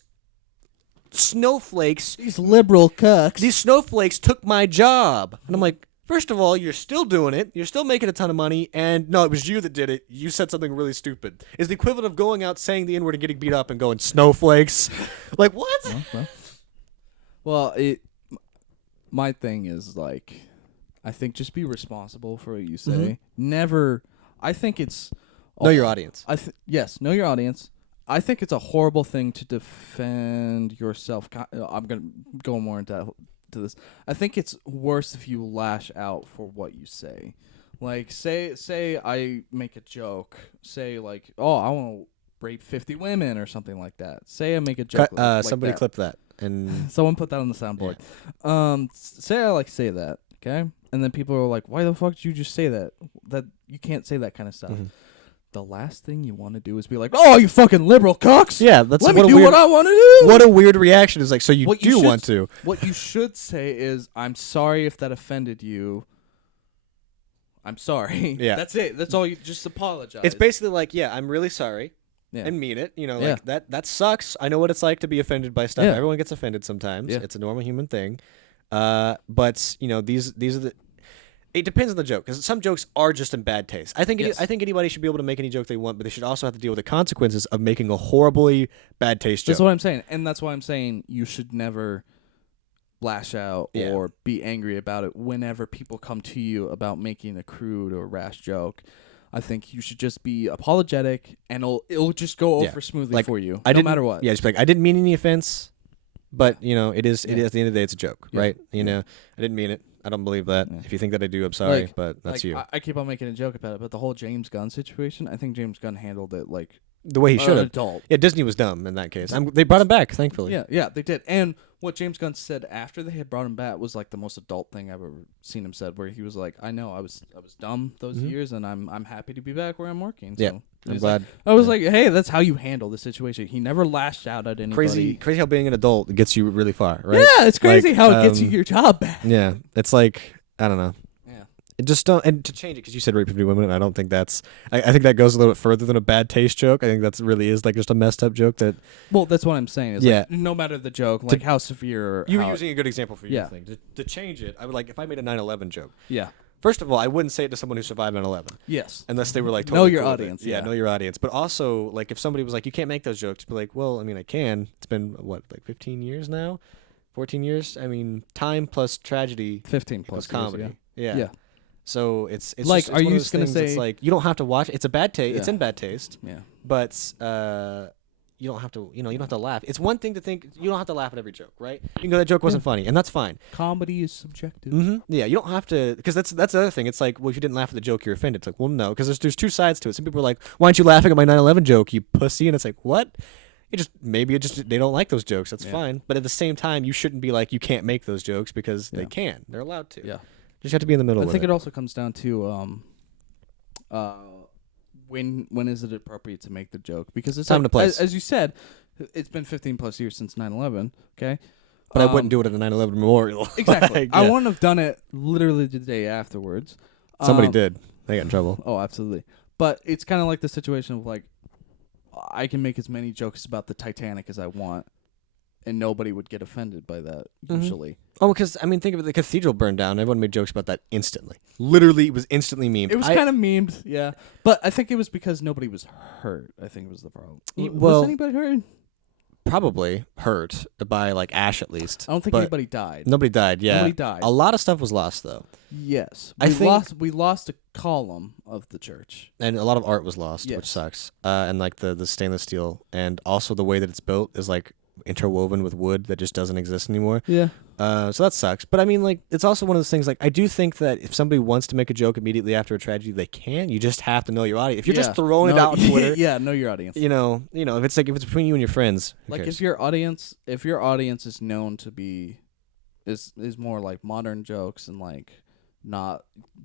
snowflakes. These liberal cucks. These snowflakes took my job. And I'm like, first of all, you're still doing it. You're still making a ton of money. And no, it was you that did it. You said something really stupid. Is the equivalent of going out saying the N-word and getting beat up and going, snowflakes. Like, what? Well, my thing is like, I think just be responsible for what you say. Mhm. Never. I think it's Know your audience. Yes, know your audience. I think it's a horrible thing to defend yourself. I'm gonna go more into this. I think it's worse if you lash out for what you say. Like say I make a joke. Say like, oh, I want to rape 50 women or something like that. Say I make a joke. Like Somebody that. clip that and Someone put that on the soundboard. Say I say that, okay? And then people are like, why the fuck did you just say that? That you can't say that kind of stuff. Mhm. The last thing you want to do is be like, oh, you fucking liberal cocks. yeah, that's Let what me a do weird, what I want to do. what a weird reaction is like. So you What you do should- want to? What you should say is, I'm sorry if that offended you. I'm sorry. Yeah. That's it. That's all you just apologize. It's basically like, yeah, I'm really sorry. yeah. And mean it. You know, Yeah. like that sucks. I know what it's like to be offended by stuff. Yeah. Everyone gets offended sometimes. Yeah. It's a normal human thing. But you know, these are the. It depends on the joke, because some jokes are just in bad taste. I think Yes. I think anybody should be able to make any joke they want, but they should also have to deal with the consequences of making a horribly bad taste joke. That's what I'm saying. And that's why I'm saying you should never lash out Yeah. or be angry about it whenever people come to you about making a crude or rash joke. I think you should just be apologetic, and it'll just go Yeah. over smoothly Like, for you, I no didn't- matter what. Yeah, just be like, I didn't mean any offense, but you know, it is at the end of the day, it's a joke, Yeah. right? You Yeah. know, I didn't mean it. I don't believe that. Yeah. If you think that I do, I'm sorry, Like- but that's Like, you. I keep on making a joke about it, but the whole James Gunn situation, I think James Gunn handled it like The way he should an have. adult. Yeah, Disney was dumb in that case. They brought him back, thankfully. Yeah, they did. And what James Gunn said after they had brought him back was like the most adult thing I've ever seen him said, where he was like, "I know I was dumb those Mhm. years, and I'm happy to be back where I'm working." Yeah, So I'm he's glad. like, I was yeah. like, "Hey, that's how you handle the situation." He never lashed out at anybody. Crazy how being an adult gets you really far, right? Yeah, it's crazy Like, how it gets you your job back. Yeah, it's like, I don't know. Yeah. It just don't, and to change it, because you said rape 50 women, and I don't think that's, I think that goes a little bit further than a bad taste joke. I think that's really is like just a messed up joke that, Well, that's what I'm saying. Is Yeah. like, no matter the joke, like how severe. Or you were how, using a good example for your Yeah. thing. To change it, I would like, if I made a 9/11 joke, Yeah. first of all, I wouldn't say it to someone who survived 9/11. Yes. Unless they were like Know totally your cool with it. audience, Yeah, yeah. know your audience. But also, like, if somebody was like, you can't make those jokes, be like, well, I mean, I can. It's been, what, like 15 years now? 14 years? I mean, time plus tragedy 15 plus plus years, comedy. Yeah. Yeah. Yeah. So it's Like, just, are it's one you of those just gonna things that's say- like, you don't have to watch. It's a bad taste. It's Yeah. in bad taste. Yeah. But you don't have to, you don't have to laugh. It's one thing to think, you don't have to laugh at every joke, right? You can go, that joke wasn't funny, and that's fine. Comedy is subjective. Mm-hmm. Yeah, you don't have to, because that's the other thing. It's like, well, if you didn't laugh at the joke, you're offended. It's like, well, no, because there's two sides to it. Some people are like, why aren't you laughing at my 9/11 joke, you pussy? And it's like, what? They don't like those jokes. That's Yeah. fine. But at the same time, you shouldn't be like, you can't make those jokes, because they Yeah. can. They're allowed to. Yeah. Just have to be in the middle. I with think it. it also comes down to when is it appropriate to make the joke? Because it's Time like, to place. as you said, it's been 15 plus years since 9/11. Okay, But I wouldn't do it at a 9/11 memorial. exactly. Like, I yeah. wouldn't have done it literally the day afterwards. Somebody Um, did. They got in trouble. Oh, absolutely. But it's kind of like the situation of like, I can make as many jokes about the Titanic as I want, and nobody would get offended by that Mhm. usually. Oh, because I mean, think of it. The cathedral burned down. Everyone made jokes about that instantly. Literally, it was instantly memed. It was kind of memed, yeah. But I think it was because nobody was hurt. I think was the problem. Well- Was anybody hurt? probably hurt by like ash at least. I don't think but anybody died. Nobody died. Yeah, Nobody died. A lot of stuff was lost though, Yes, I think- we lost a column of the church. and a lot of art was lost, which Yes. sucks. And like the stainless steel, and also the way that it's built is like interwoven with wood that just doesn't exist anymore. Yeah, So that sucks. But I mean, like, it's also one of those things. Like, I do think that if somebody wants to make a joke immediately after a tragedy, they can. You just have to know your audience. If you're just throwing it out on Twitter, yeah, know your audience. you know, if it's between you and your friends, who Like cares? if your audience is known to be is more like modern jokes and like not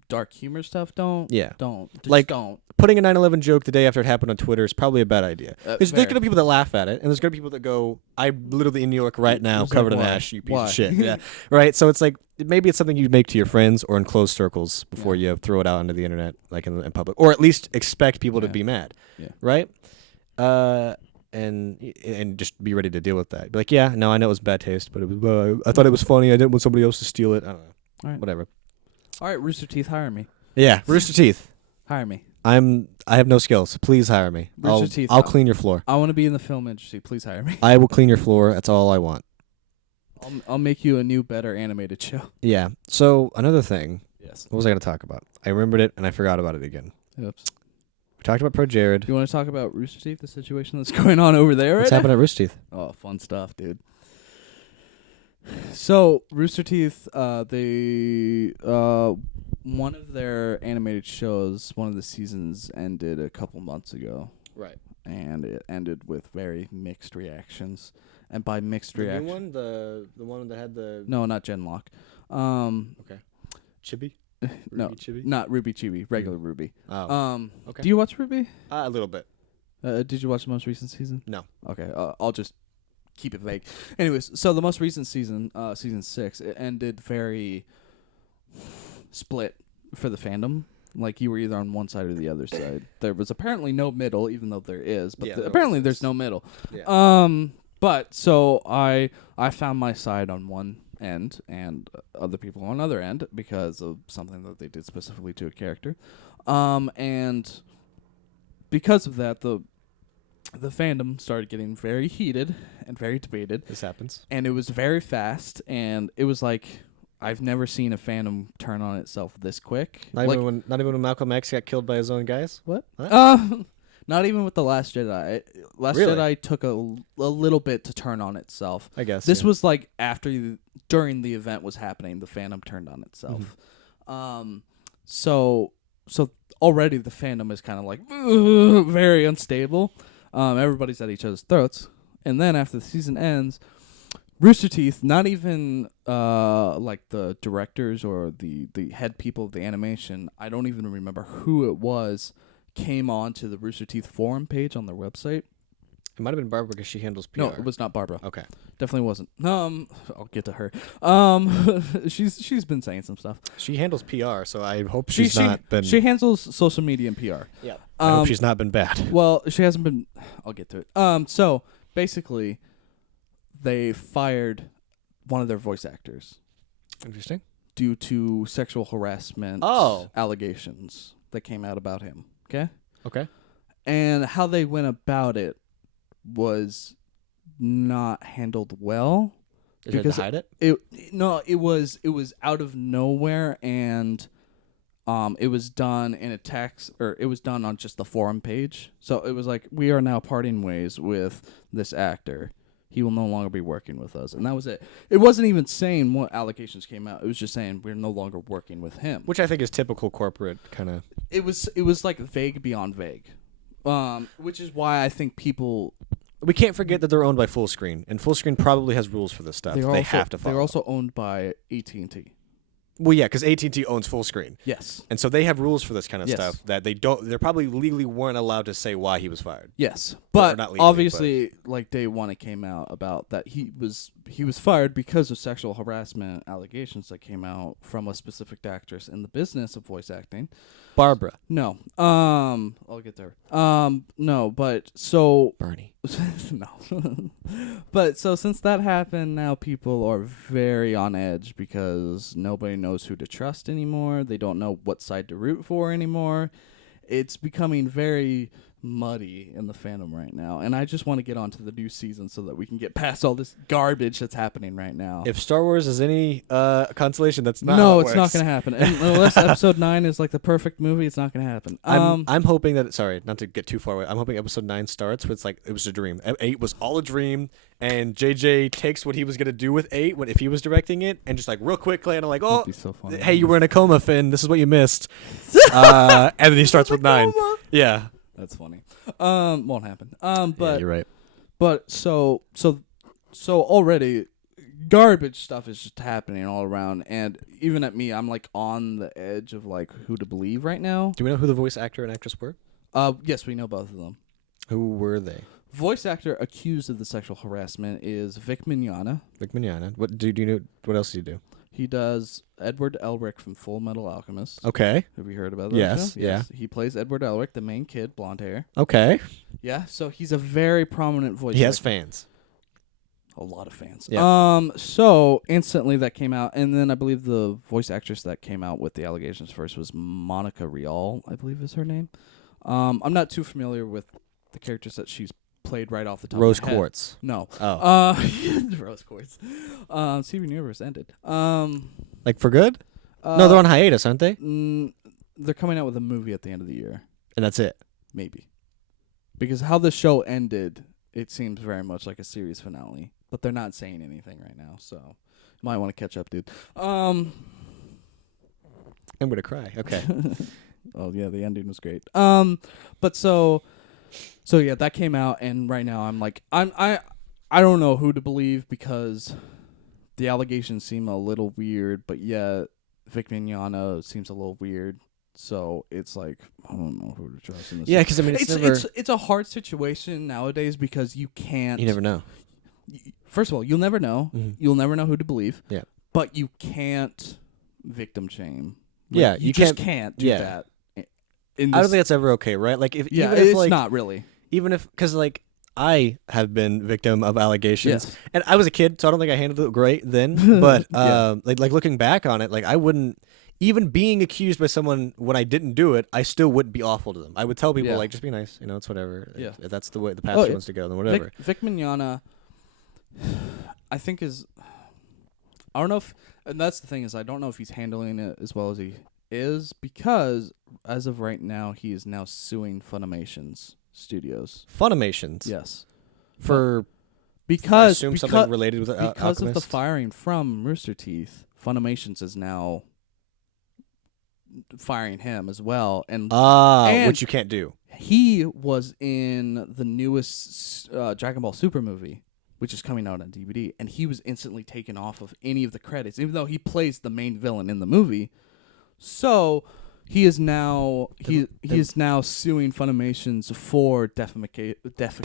dark humor stuff, don't Yeah. just Like, don't. Putting a 9/11 joke the day after it happened on Twitter is probably a bad idea. There's Very. going to be people that laugh at it, and there's going to be people that go, "I'm literally in New York right now, It's like, covered in why? ash, you piece Why? of shit." Yeah, right. So it's like maybe it's something you make to your friends or in closed circles before you throw it out into the internet, like in public, or at least expect people to Yeah. be mad. Yeah. Right. And just be ready to deal with that. Be like, yeah, no, I know it was bad taste, but it was. I thought it was funny. I didn't want somebody else to steal it. I don't know. All right. Whatever. All right, Rooster Teeth, hire me. Yeah, Rooster Teeth. Hire me. I have no skills. Please hire me. Rooster Teeth, I'll clean your floor. I want to be in the film industry. Please hire me. I will clean your floor. That's all I want. I'll make you a new, better animated show. Yeah. So another thing Yes. What was I going to talk about? I remembered it and I forgot about it again. Oops. We talked about Pro Jared. Do you want to talk about Rooster Teeth, the situation that's going on over there? What's right happening at Rooster Teeth? now? Oh, fun stuff, dude. So Rooster Teeth, they one of their animated shows, one of the seasons ended a couple months ago, Right. and it ended with very mixed reactions. And by mixed The new reactions, one, the one that had the no, not Genlock. chibi. No, Ruby chibi. not Ruby Chibi, regular Ruby. Oh, okay. Do you watch Ruby? A little bit. Did you watch the most recent season? No. Okay, I'll just keep it vague. Anyways, so the most recent season, season 6, it ended very split for the fandom. Like, you were either on one side or the other side. There was apparently no middle, even though there is. But Yeah, apparently there there's is. no middle. Yeah. But so I found my side on one end and other people on other end because of something that they did specifically to a character. And because of that, the fandom started getting very heated and very debated, This happens. and it was very fast, and it was like I've never seen a fandom turn on itself this quick. Not Like, even when Malcolm X got killed by his own guys. what? What? Not even with the Last Jedi. Last Really? Jedi took a little bit to turn on itself. I guess This yeah. was like during the event was happening, the fandom turned on itself. So already the fandom is kind of like very unstable. Everybody's at each other's throats, and then after the season ends, Rooster Teeth, not even like the directors or the head people of the animation, I don't even remember who it was, came on to the Rooster Teeth forum page on their website. It might have been Barbara because she handles PR. No, it was not Barbara. Okay. Definitely wasn't. I'll get to her. She's been saying some stuff. She handles PR, so I hope she's not been. She handles social media and PR. Yeah. I hope she's not been bad. Well, she hasn't been. I'll get to it. So basically, they fired one of their voice actors Interesting. due to sexual harassment Oh. allegations that came out about him. Okay. Okay. And how they went about it was not handled well. Did you have Because to hide it? It was out of nowhere, and it was done in a text, or it was done on just the forum page. So it was like, we are now parting ways with this actor. He will no longer be working with us, and that was it. It wasn't even saying what allegations came out. It was just saying we're no longer working with him. Which I think is typical corporate kind of. It was like vague beyond vague, which is why I think people. We can't forget that they're owned by Full Screen, and Full Screen probably has rules for this stuff. They have to follow. They're also owned by AT&T. Well, yeah, because AT&T owns Full Screen, Yes. and so they have rules for this kind of Yes. stuff that they don't. They're probably legally weren't allowed to say why he was fired. Yes, Well, but not legally, obviously, like day one, it came out about that he was fired because of sexual harassment allegations that came out from a specific actress in the business of voice acting. Barbara. No, I'll get there. No, but so Bernie. no, but so since that happened, now people are very on edge because nobody knows who to trust anymore. They don't know what side to root for anymore. It's becoming very muddy in the fandom right now, and I just want to get on to the new season so that we can get past all this garbage that's happening right now. If Star Wars is any consolation, that's not. No, how it it's not works. going to happen. And unless Episode 9 is like the perfect movie, it's not going to happen. I'm hoping that. Sorry, not to get too far away. I'm hoping Episode 9 starts with it was a dream. 8 was all a dream, and JJ takes what he was gonna do with 8 if he was directing it, and just like real quickly, and I'm like, oh, That'd be so funny. hey, you were in a coma, Finn. This is what you missed. And then he starts with 9. Yeah. That's funny. Won't happen. But Yeah, you're right. But so already garbage stuff is just happening all around, and even at me, I'm like on the edge of like who to believe right now. Do we know who the voice actor and actress were? Yes, we know both of them. Who were they? Voice actor accused of the sexual harassment is Vic Mignogna. Vic Mignogna. What do you know? What else do you do? He does Edward Elric from Full Metal Alchemist. Okay. Have you heard about that? Yes, show? yeah. He plays Edward Elric, the main kid, blonde hair. Okay. Yeah, so he's a very prominent voice. He has actor. fans. A lot of fans. Yeah. So instantly that came out, and then I believe the voice actress that came out with the allegations first was Monica Rial, I believe is her name. I'm not too familiar with the characters that she's played right off the top Rose of my head. Quartz. No. Oh. Rose Quartz. Steven Universe ended. Like for good? No, they're on hiatus, aren't they? They're coming out with a movie at the end of the year, And that's it. maybe. Because how the show ended, it seems very much like a series finale. But they're not saying anything right now, so you might want to catch up, dude. I'm gonna cry. Okay. Oh yeah, the ending was great. But so yeah, that came out, and right now I'm like, I don't know who to believe because the allegations seem a little weird, but yet Vic Mignogna seems a little weird. So it's like I don't know who to trust in this. Yeah, because I mean, it's a hard situation nowadays because you can't. You never know. First of all, you'll never know. Mhm. You'll never know who to believe. Yeah. But you can't victim shame. Yeah, you can't- just can't do yeah. that. I don't think that's ever okay, right? Like if Yeah, even if it's like not really. even if because like I have been victim of allegations, Yes. and I was a kid, so I don't think I handled it great then. But Yeah. like looking back on it, like I wouldn't even being accused by someone when I didn't do it, I still wouldn't be awful to them. I would tell people Yeah. like, just be nice, it's whatever. Yeah. If that's the way the path Oh, she yeah. wants to go, then whatever. Vic Mignogna, I think is. I don't know if, and that's the thing is, I don't know if he's handling it as well as he is because as of right now, he is now suing Funimation's studios. Funimations, Yes, for I because assume something related with because of the Alchemist? firing from Rooster Teeth, Funimations is now firing him as well, and and which you can't do. he was in the newest Dragon Ball Super movie, which is coming out on DVD, and he was instantly taken off of any of the credits, even though he plays the main villain in the movie. So he is now he is now suing Funimations for defamation against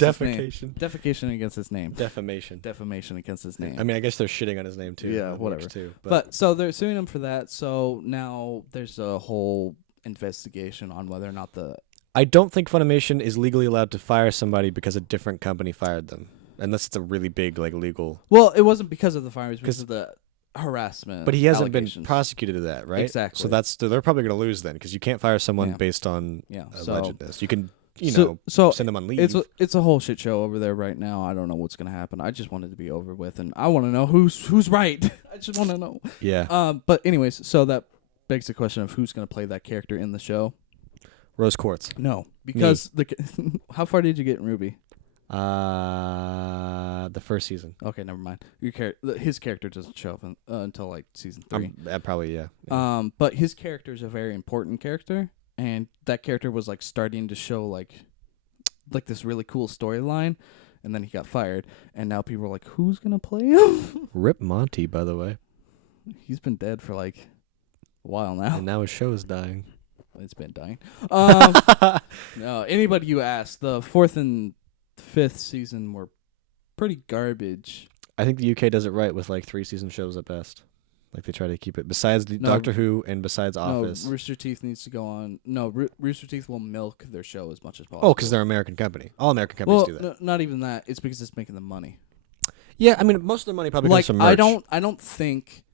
his name. Defecation against his name. Defamation. Defamation against his name. I mean, I guess they're shitting on his name too. Yeah, That works whatever. Too, But so they're suing him for that. So now there's a whole investigation on whether or not the I don't think Funimation is legally allowed to fire somebody because a different company fired them, unless it's a really big like legal. well, it wasn't because of the fire, it was because of the harassment. But he hasn't been allegations. prosecuted of that, right? Exactly. So they're probably going to lose then because you can't fire someone Yeah. based on Yeah. So allegedness. You can, so send them on leave. it's a whole shit show over there right now. I don't know what's gonna happen. I just want it to be over with, and I want to know who's right. I just want to know. yeah. But anyways, so that begs the question of who's gonna play that character in the show. Rose Quartz. No, because how far did you get in Ruby? The first season. Okay, never mind. His character doesn't show up until like season 3. Probably yeah. But his character is a very important character, and that character was like starting to show like this really cool storyline, and then he got fired, and now people are like, who's gonna play him? Rip Monty, by the way. He's been dead for like a while now. And now his show is dying. It's been dying. No, anybody you ask, the 4th and 5th season were pretty garbage. I think the UK does it right with like 3-season shows at best. Like they try to keep it. Besides No. Doctor Who and besides Office. No, Rooster Teeth needs to go on. No, Rooster Teeth will milk their show as much as possible. Oh, because they're an American company. All American companies do that. No, not even that. It's because it's making them money. Yeah, I mean, most of their money probably Like comes from merch. I don't think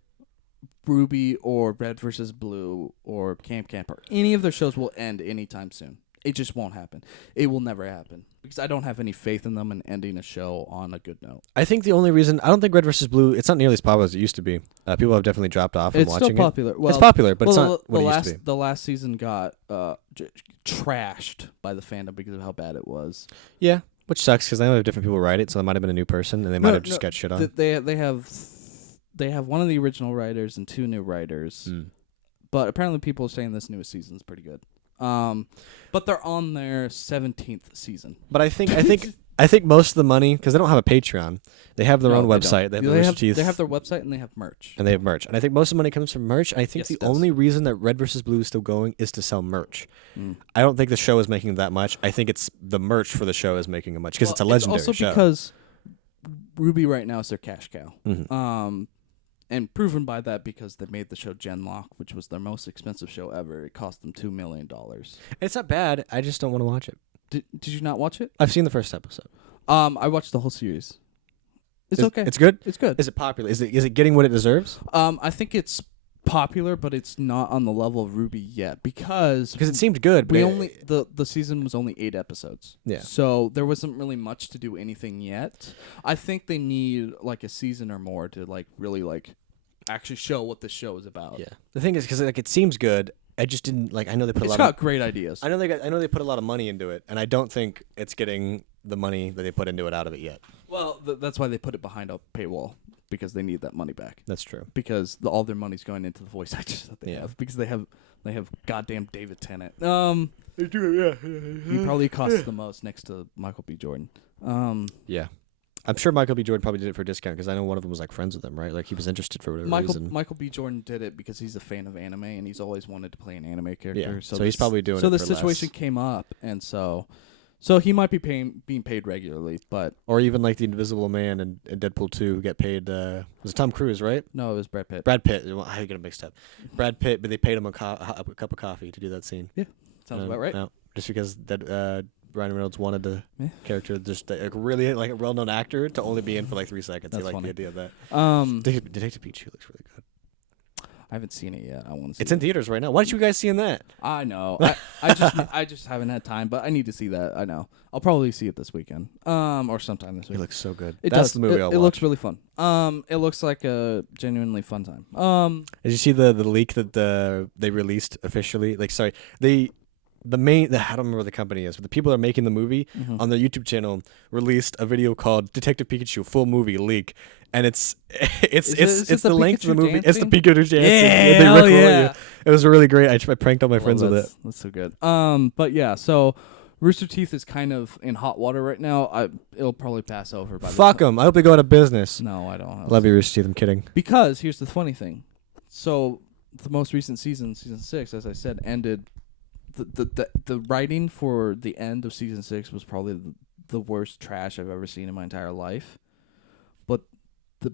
Ruby or Red versus Blue or Camp Camp or any of their shows will end anytime soon. It just won't happen. It will never happen because I don't have any faith in them in ending a show on a good note. I think the only reason I don't think Red vs. Blue, it's not nearly as popular as it used to be. People have definitely dropped off from It's watching still popular. Well, it's popular, but it's well, not what the it last used to be. the last season got trashed by the fandom because of how bad it was. Yeah, which sucks because they have different people write it, so there might have been a new person and they might have just got shit on. They have one of the original writers and 2 new writers. But apparently people are saying this newest season is pretty good. But they're on their 17th season. But I think most of the money, because they don't have a Patreon, they have their own they website. don't. They have the Rooster Teeth. They have their website and they have merch. And they have merch. And I think most of the money comes from merch. I think Yes, the it does. only reason that Red vs. Blue is still going is to sell merch. I don't think the show is making that much. I think it's the merch for the show is making it much because it's a legendary also show. because Ruby right now is their cash cow. Mhm. And proven by that because they made the show Genlock, which was their most expensive show ever. It cost them $2 million. It's not bad. I just don't want to watch it. Did you not watch it? I've seen the first episode. I watched the whole series. It's okay. It's good. It's good. Is it popular? Is it getting what it deserves? I think it's popular, but it's not on the level of Ruby yet because Because it seemed good. we but only the season was only 8 episodes. Yeah. So there wasn't really much to do anything yet. I think they need like a season or more to like really like actually show what the show is about. Yeah. The thing is, because like it seems good, I just didn't like. I know they put a It's lot. got Of, great ideas. I know they put a lot of money into it, and I don't think it's getting the money that they put into it out of it yet. Well, that's why they put it behind a paywall, because they need that money back. That's true. Because all their money's going into the voice actors that they Yeah. have. Because they have goddamn David Tennant. They do, yeah. He probably costs the most next to Michael B. Jordan. Yeah. I'm sure Michael B. Jordan probably did it for a discount because I know one of them was like friends with him, right? Like he was interested for whatever reason. Michael B. Jordan did it because he's a fan of anime and he's always wanted to play an anime character. Yeah. So this- he's probably doing it So the for situation less. came up, and so he might be being paid regularly, but Or even like the Invisible Man and Deadpool 2 who get paid. Was it Tom Cruise, right? no, it was Brad Pitt. Brad Pitt. Well, I get it mixed up. Brad Pitt, but they paid him a cup of coffee to do that scene. Sounds about right. No, just because that Ryan Reynolds wanted the Yeah. character, just like really like a well-known actor, to only be in for like 3 seconds. That's He liked funny. the idea of that. Detective Pikachu looks really good. I haven't seen it yet. I want to see It's in theaters right now. Why aren't you guys seeing that? I know. I just haven't had time, but I need to see that. I know. I'll probably see it this weekend. Or sometime this It week. looks so good. It That's does. the movie I'll It watch. looks really fun. It looks like a genuinely fun time. Did you see the leak that they released officially? Like, sorry, the main I don't remember what the company is, but the people that are making the movie Mhm. on their YouTube channel released a video called Detective Pikachu full movie leak, and it's Is it the the length of the Pikachu movie. It's the dancing? Pikachu dancing. Yeah, they hell rickroll yeah. you. It was really great. I pranked all my friends with it. That's so good. But yeah, so Rooster Teeth is kind of in hot water right now. It'll probably pass over by the Fuck time. them. I hope they go out of business. No, I don't. Love you, Rooster Teeth. I'm kidding. Because here's the funny thing. So the most recent season 6, as I said, ended. The writing for the end of season 6 was probably the worst trash I've ever seen in my entire life. But the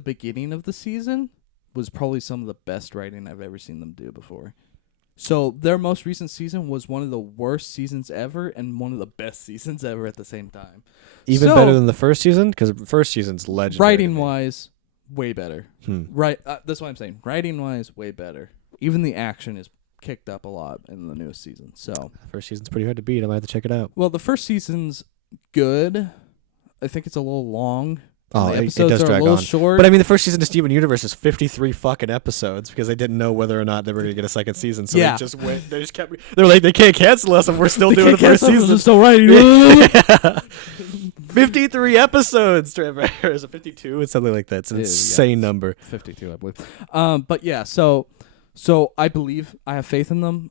beginning of the season was probably some of the best writing I've ever seen them do before. So their most recent season was one of the worst seasons ever and one of the best seasons ever at the same time. Even So- better than the first season, because the first season's legendary. Writing wise, way better. Hmm. Right, that's what I'm saying. Writing wise, way better. Even the action is kicked up a lot in the newest season. So, First season's pretty hard to beat. I might have to check it out. well, the first season's good. I think it's a little long. Oh, The it episodes does are a drag little on. short. But I mean, the first season of Steven Universe is 53 fucking episodes because they didn't know whether or not they were going to get a second season. So Yeah. they just went. They just kept. They're like, they can't cancel us if we're still They doing the can't first cancel us, season. it's still writing. 53 episodes, Trevor. Is it 52? It's something like that. It's an Yeah, insane it's number. 52, I believe. But yeah, so I believe I have faith in them.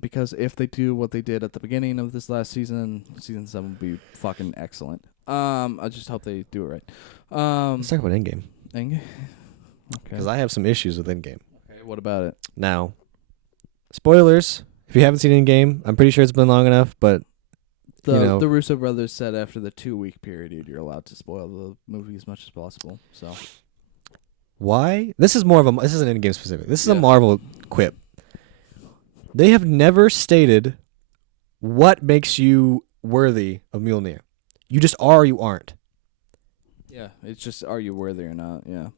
Because if they do what they did at the beginning of this last season, season 7 will be fucking excellent. I just hope they do it right. Let's talk about Endgame Okay. because I have some issues with Endgame. Okay. What about it? Now, spoilers. If you haven't seen Endgame, I'm pretty sure it's been long enough, but The you know. the Russo brothers said after the 2-week period, you're allowed to spoil the movie as much as possible. So why? This is more of a. This isn't Endgame specific. This is a Yeah. Marvel quip. They have never stated what makes you worthy of Mjolnir. You just are or you aren't. yeah, it's just are you worthy or not? Yeah.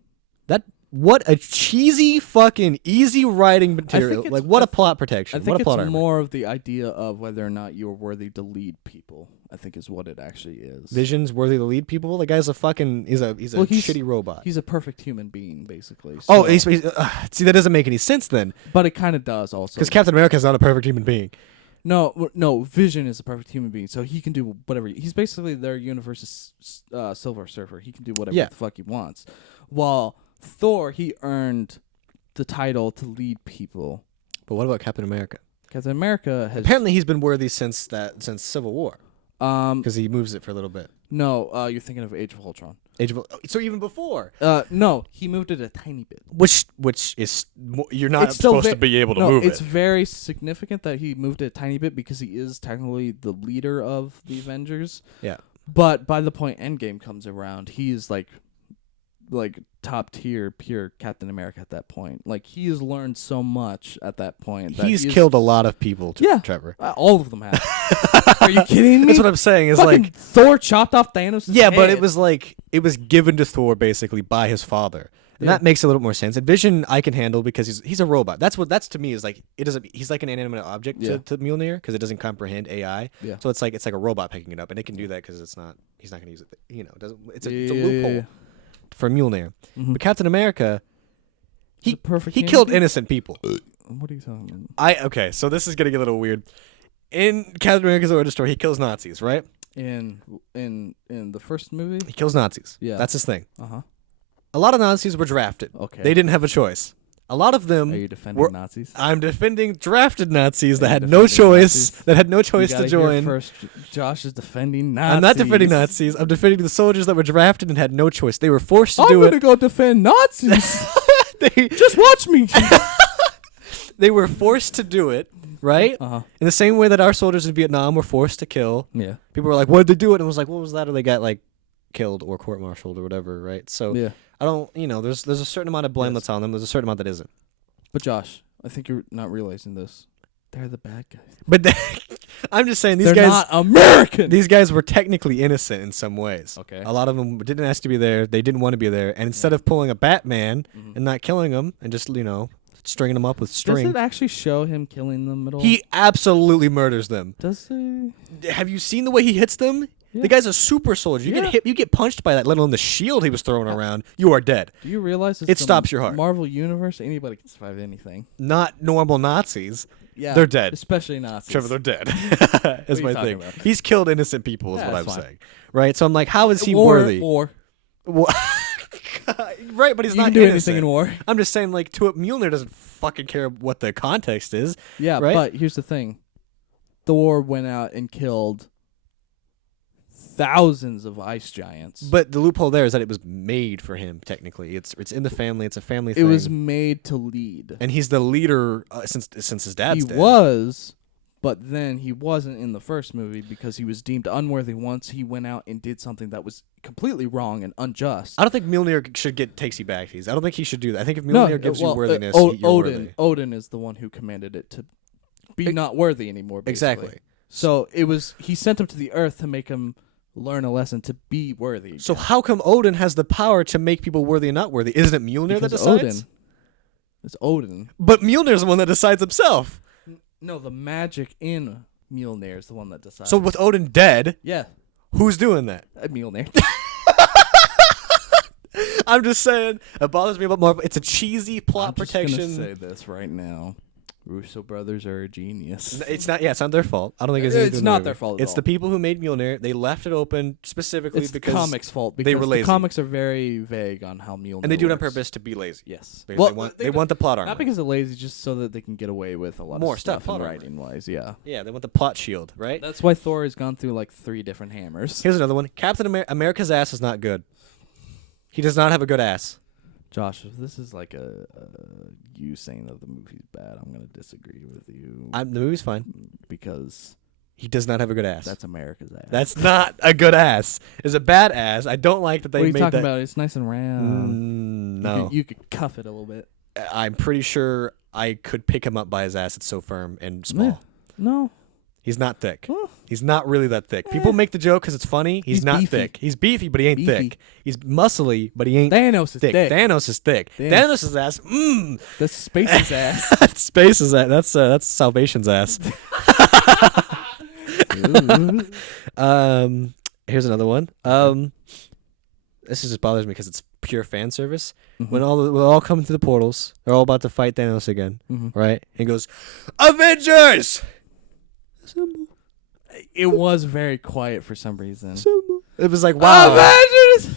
What a cheesy fucking easy writing material. it's- Like what I a plot protection. I What think a plot it's armor. more of the idea of whether or not you're worthy to lead people. I think is what it actually is. Vision's worthy to lead people. The guy's a fucking he's a Well, he's- shitty robot. He's a perfect human being, basically. Oh, so- see that doesn't make any sense then, but it kind of does also. because Captain America is not a perfect human being. No, Vision is a perfect human being, so he can do whatever. He's basically their universe's Silver Surfer. He can do whatever Yeah. the fuck he wants. While Thor, he earned the title to lead people. But what about Captain America? Captain America has Apparently, he's been worthy since Civil War um because he moves it for a little bit. no, you're thinking of Age of Ultron. So even before, No, he moved it a tiny bit. which is you're not It's still supposed ve- to be able to No, move it's it. very significant that he moved it a tiny bit because he is technically the leader of the Avengers. Yeah. But by the point Endgame comes around, he is like top tier pure Captain America at that point. Like he has learned so much at that point. That He's he is- killed a lot of people. Yeah. Trevor. all of them have. Are you kidding me? That's what I'm saying. Is Fucking like Thor chopped off Thanos' yeah, but head. it was given to Thor basically by his father. And Yeah. that makes a little more sense. And Vision I can handle because he's a robot. That's to me is like it doesn't. He's like an inanimate object Yeah. to Mjolnir because it doesn't comprehend AI. Yeah. So it's like a robot picking it up, and it can do that because he's not going to use it. You know, it's a Yeah, loophole. yeah. for Mjolnir. Mhm. But Captain America, He's a perfect he killed candidate? innocent people. What are you talking about? Okay, so this is gonna get a little weird. In Captain America's origin story, he kills Nazis, right? In the first movie? He kills Nazis. Yeah. That's his thing. Uh-huh. A lot of Nazis were drafted. Okay. They didn't have a choice. A lot of Are them. you defending were- Nazis? I'm defending drafted Nazis that Are you had no defending choice. Nazis? That had no You choice gotta to hear join. First, Josh is defending Nazis. I'm not defending Nazis. I'm defending the soldiers that were drafted and had no choice. They were forced to I'm do gonna it. go defend Nazis. They, Just watch me. they were forced to do it, right? Uh-huh. In the same way that our soldiers in Vietnam were forced to kill. Yeah. People were like, "What did they do it?" And it was like, "What was that?" Or they got like killed or court-martialed or whatever, right? So Yeah. I don't, there's a certain amount of blame Yes. that's on them. There's a certain amount that isn't. But Josh, I think you're not realizing this. They're the bad guys. But I'm just saying these They're guys. not American. These guys were technically innocent in some ways. Okay. A lot of them didn't ask to be there. They didn't want to be there. And instead of pulling a Batman Mhm. and not killing them and just, stringing them up with Does string, it actually show him killing them at all? he absolutely murders them. Does he? Have you seen the way he hits them? Yeah. The guy's a super soldier. You Yeah. get hit, you get punched by that, let alone the shield he was throwing around. You are dead. Do you realize it's It the stops your heart. Marvel universe? Anybody can survive anything. Not normal Nazis. Yeah, They're dead. especially Nazis. Trevor, they're dead. That's you my talking thing. about? He's killed innocent people, is Yeah, what I'm that's fine. saying. Right? So I'm like, how is he war, worthy? War. Right, but he's You not can do innocent. anything in war. I'm just saying, like, Mjolnir doesn't fucking care what the context is. Yeah, Right? but here's the thing: Thor went out and killed thousands of ice giants. But the loophole there is that it was made for him. Technically, it's in the family. It's a family it thing. was made to lead. and he's the leader since his dad's He dead. was, but then he wasn't in the first movie because he was deemed unworthy once he went out and did something that was completely wrong and unjust. I don't think Mjolnir should get takesy backsies. I don't think he should do that. I think if Mjolnir gives you worthiness, you're Odin. worthy. Odin is the one who commanded it to be not worthy anymore. Basically. Exactly. So he sent him to the earth to make him learn a lesson to be worthy. So how come Odin has the power to make people worthy and not worthy? Isn't it Mjolnir that Because decides? It's Odin. But Mjolnir's the one that decides himself. No, the magic in Mjolnir is the one that decides. So with Odin dead, yeah, who's doing that? Mjolnir. I'm just saying, it bothers me about Marvel. It's a cheesy plot I'm just protection. gonna say this right now. Russo brothers are a genius. It's not. Yeah, it's not their fault. I don't think it's. anything to It's do not with their it. fault at It's all. the people who made Mjolnir. They left it open specifically It's the because comics' fault they because were the lazy. comics are very vague on how Mjolnir and they do it on works. purpose to be lazy. Yes. Because Well, they want the plot armor. not because they're lazy, just so that they can get away with a lot More of stuff, stuff plot and armor. writing wise. Yeah. Yeah, they want the plot shield, right? That's why Thor has gone through like 3 different hammers. Here's another one. Captain America's ass is not good. He does not have a good ass. Josh, if this is like a you saying that the movie's bad, I'm gonna disagree with you The movie's fine. because He does not have a good ass. that's America's ass. That's not a good ass. It's a bad ass. I don't like that they what are you made talking that. about? It's nice and round. No. You could cuff it a little bit. I'm pretty sure I could pick him up by his ass. It's so firm and small. Yeah. No. He's not thick. Huh. He's not really that thick. People make the joke because it's funny. He's not beefy. thick. He's beefy, but he ain't Beefy. thick. He's muscly, but he ain't Thanos is thick. thick. Thanos is thick. Thanos. Thanos' ass. That's Space's ass. That's Space's ass. That's Salvation's ass. Here's another one. This just bothers me because it's pure fan service. Mhm. When we're all coming through the portals, they're all about to fight Thanos again, Mhm. right? And he goes, Avengers. It was very quiet for some reason. It was like, wow. Avengers!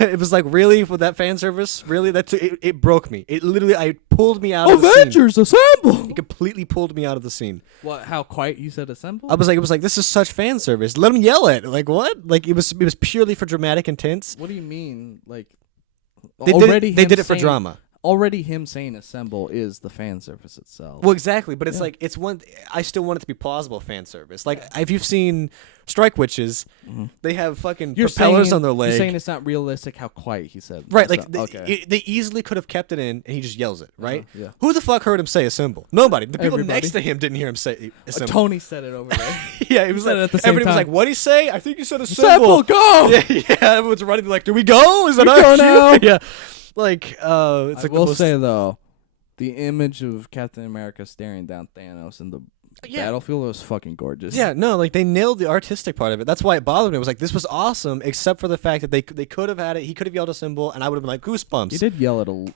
It was like, really, with that fan service, really, it broke me. It literally, I pulled me out of the scene. Avengers assemble! It completely pulled me out of the scene. What? How quiet you said assemble? It was like, this is such fan service. Let him yell it. Like what? Like it was purely for dramatic intent. What do you mean? Like They did it for drama. Already, him saying "assemble" is the fan service itself. Well, exactly, but it's Yeah. like it's one. I still want it to be plausible fan service. Like if you've seen Strike Witches, they have fucking propellers on their leg. You're saying it's not realistic how quiet he said. Right, like okay. they easily could have kept it in, and he just yells it. Right? Yeah. Who the fuck heard him say assemble? Nobody. The people Everybody. next to him didn't hear him say assemble. Tony said it over there. Yeah, it was said like it at the same everybody was time. like, "What would he say?" I think he said assemble. assemble, go! Yeah, everyone's running like, "Do we go? Is it We our go cue?" now. Yeah, like it's I like will the most, say though, the image of Captain America staring down Thanos in the Yeah. Battlefield was fucking gorgeous. Yeah, no, like they nailed the artistic part of it. That's why it bothered me. It was like this was awesome, except for the fact that they could have had it. He could have yelled a symbol, and I would have been like goosebumps. He did yell it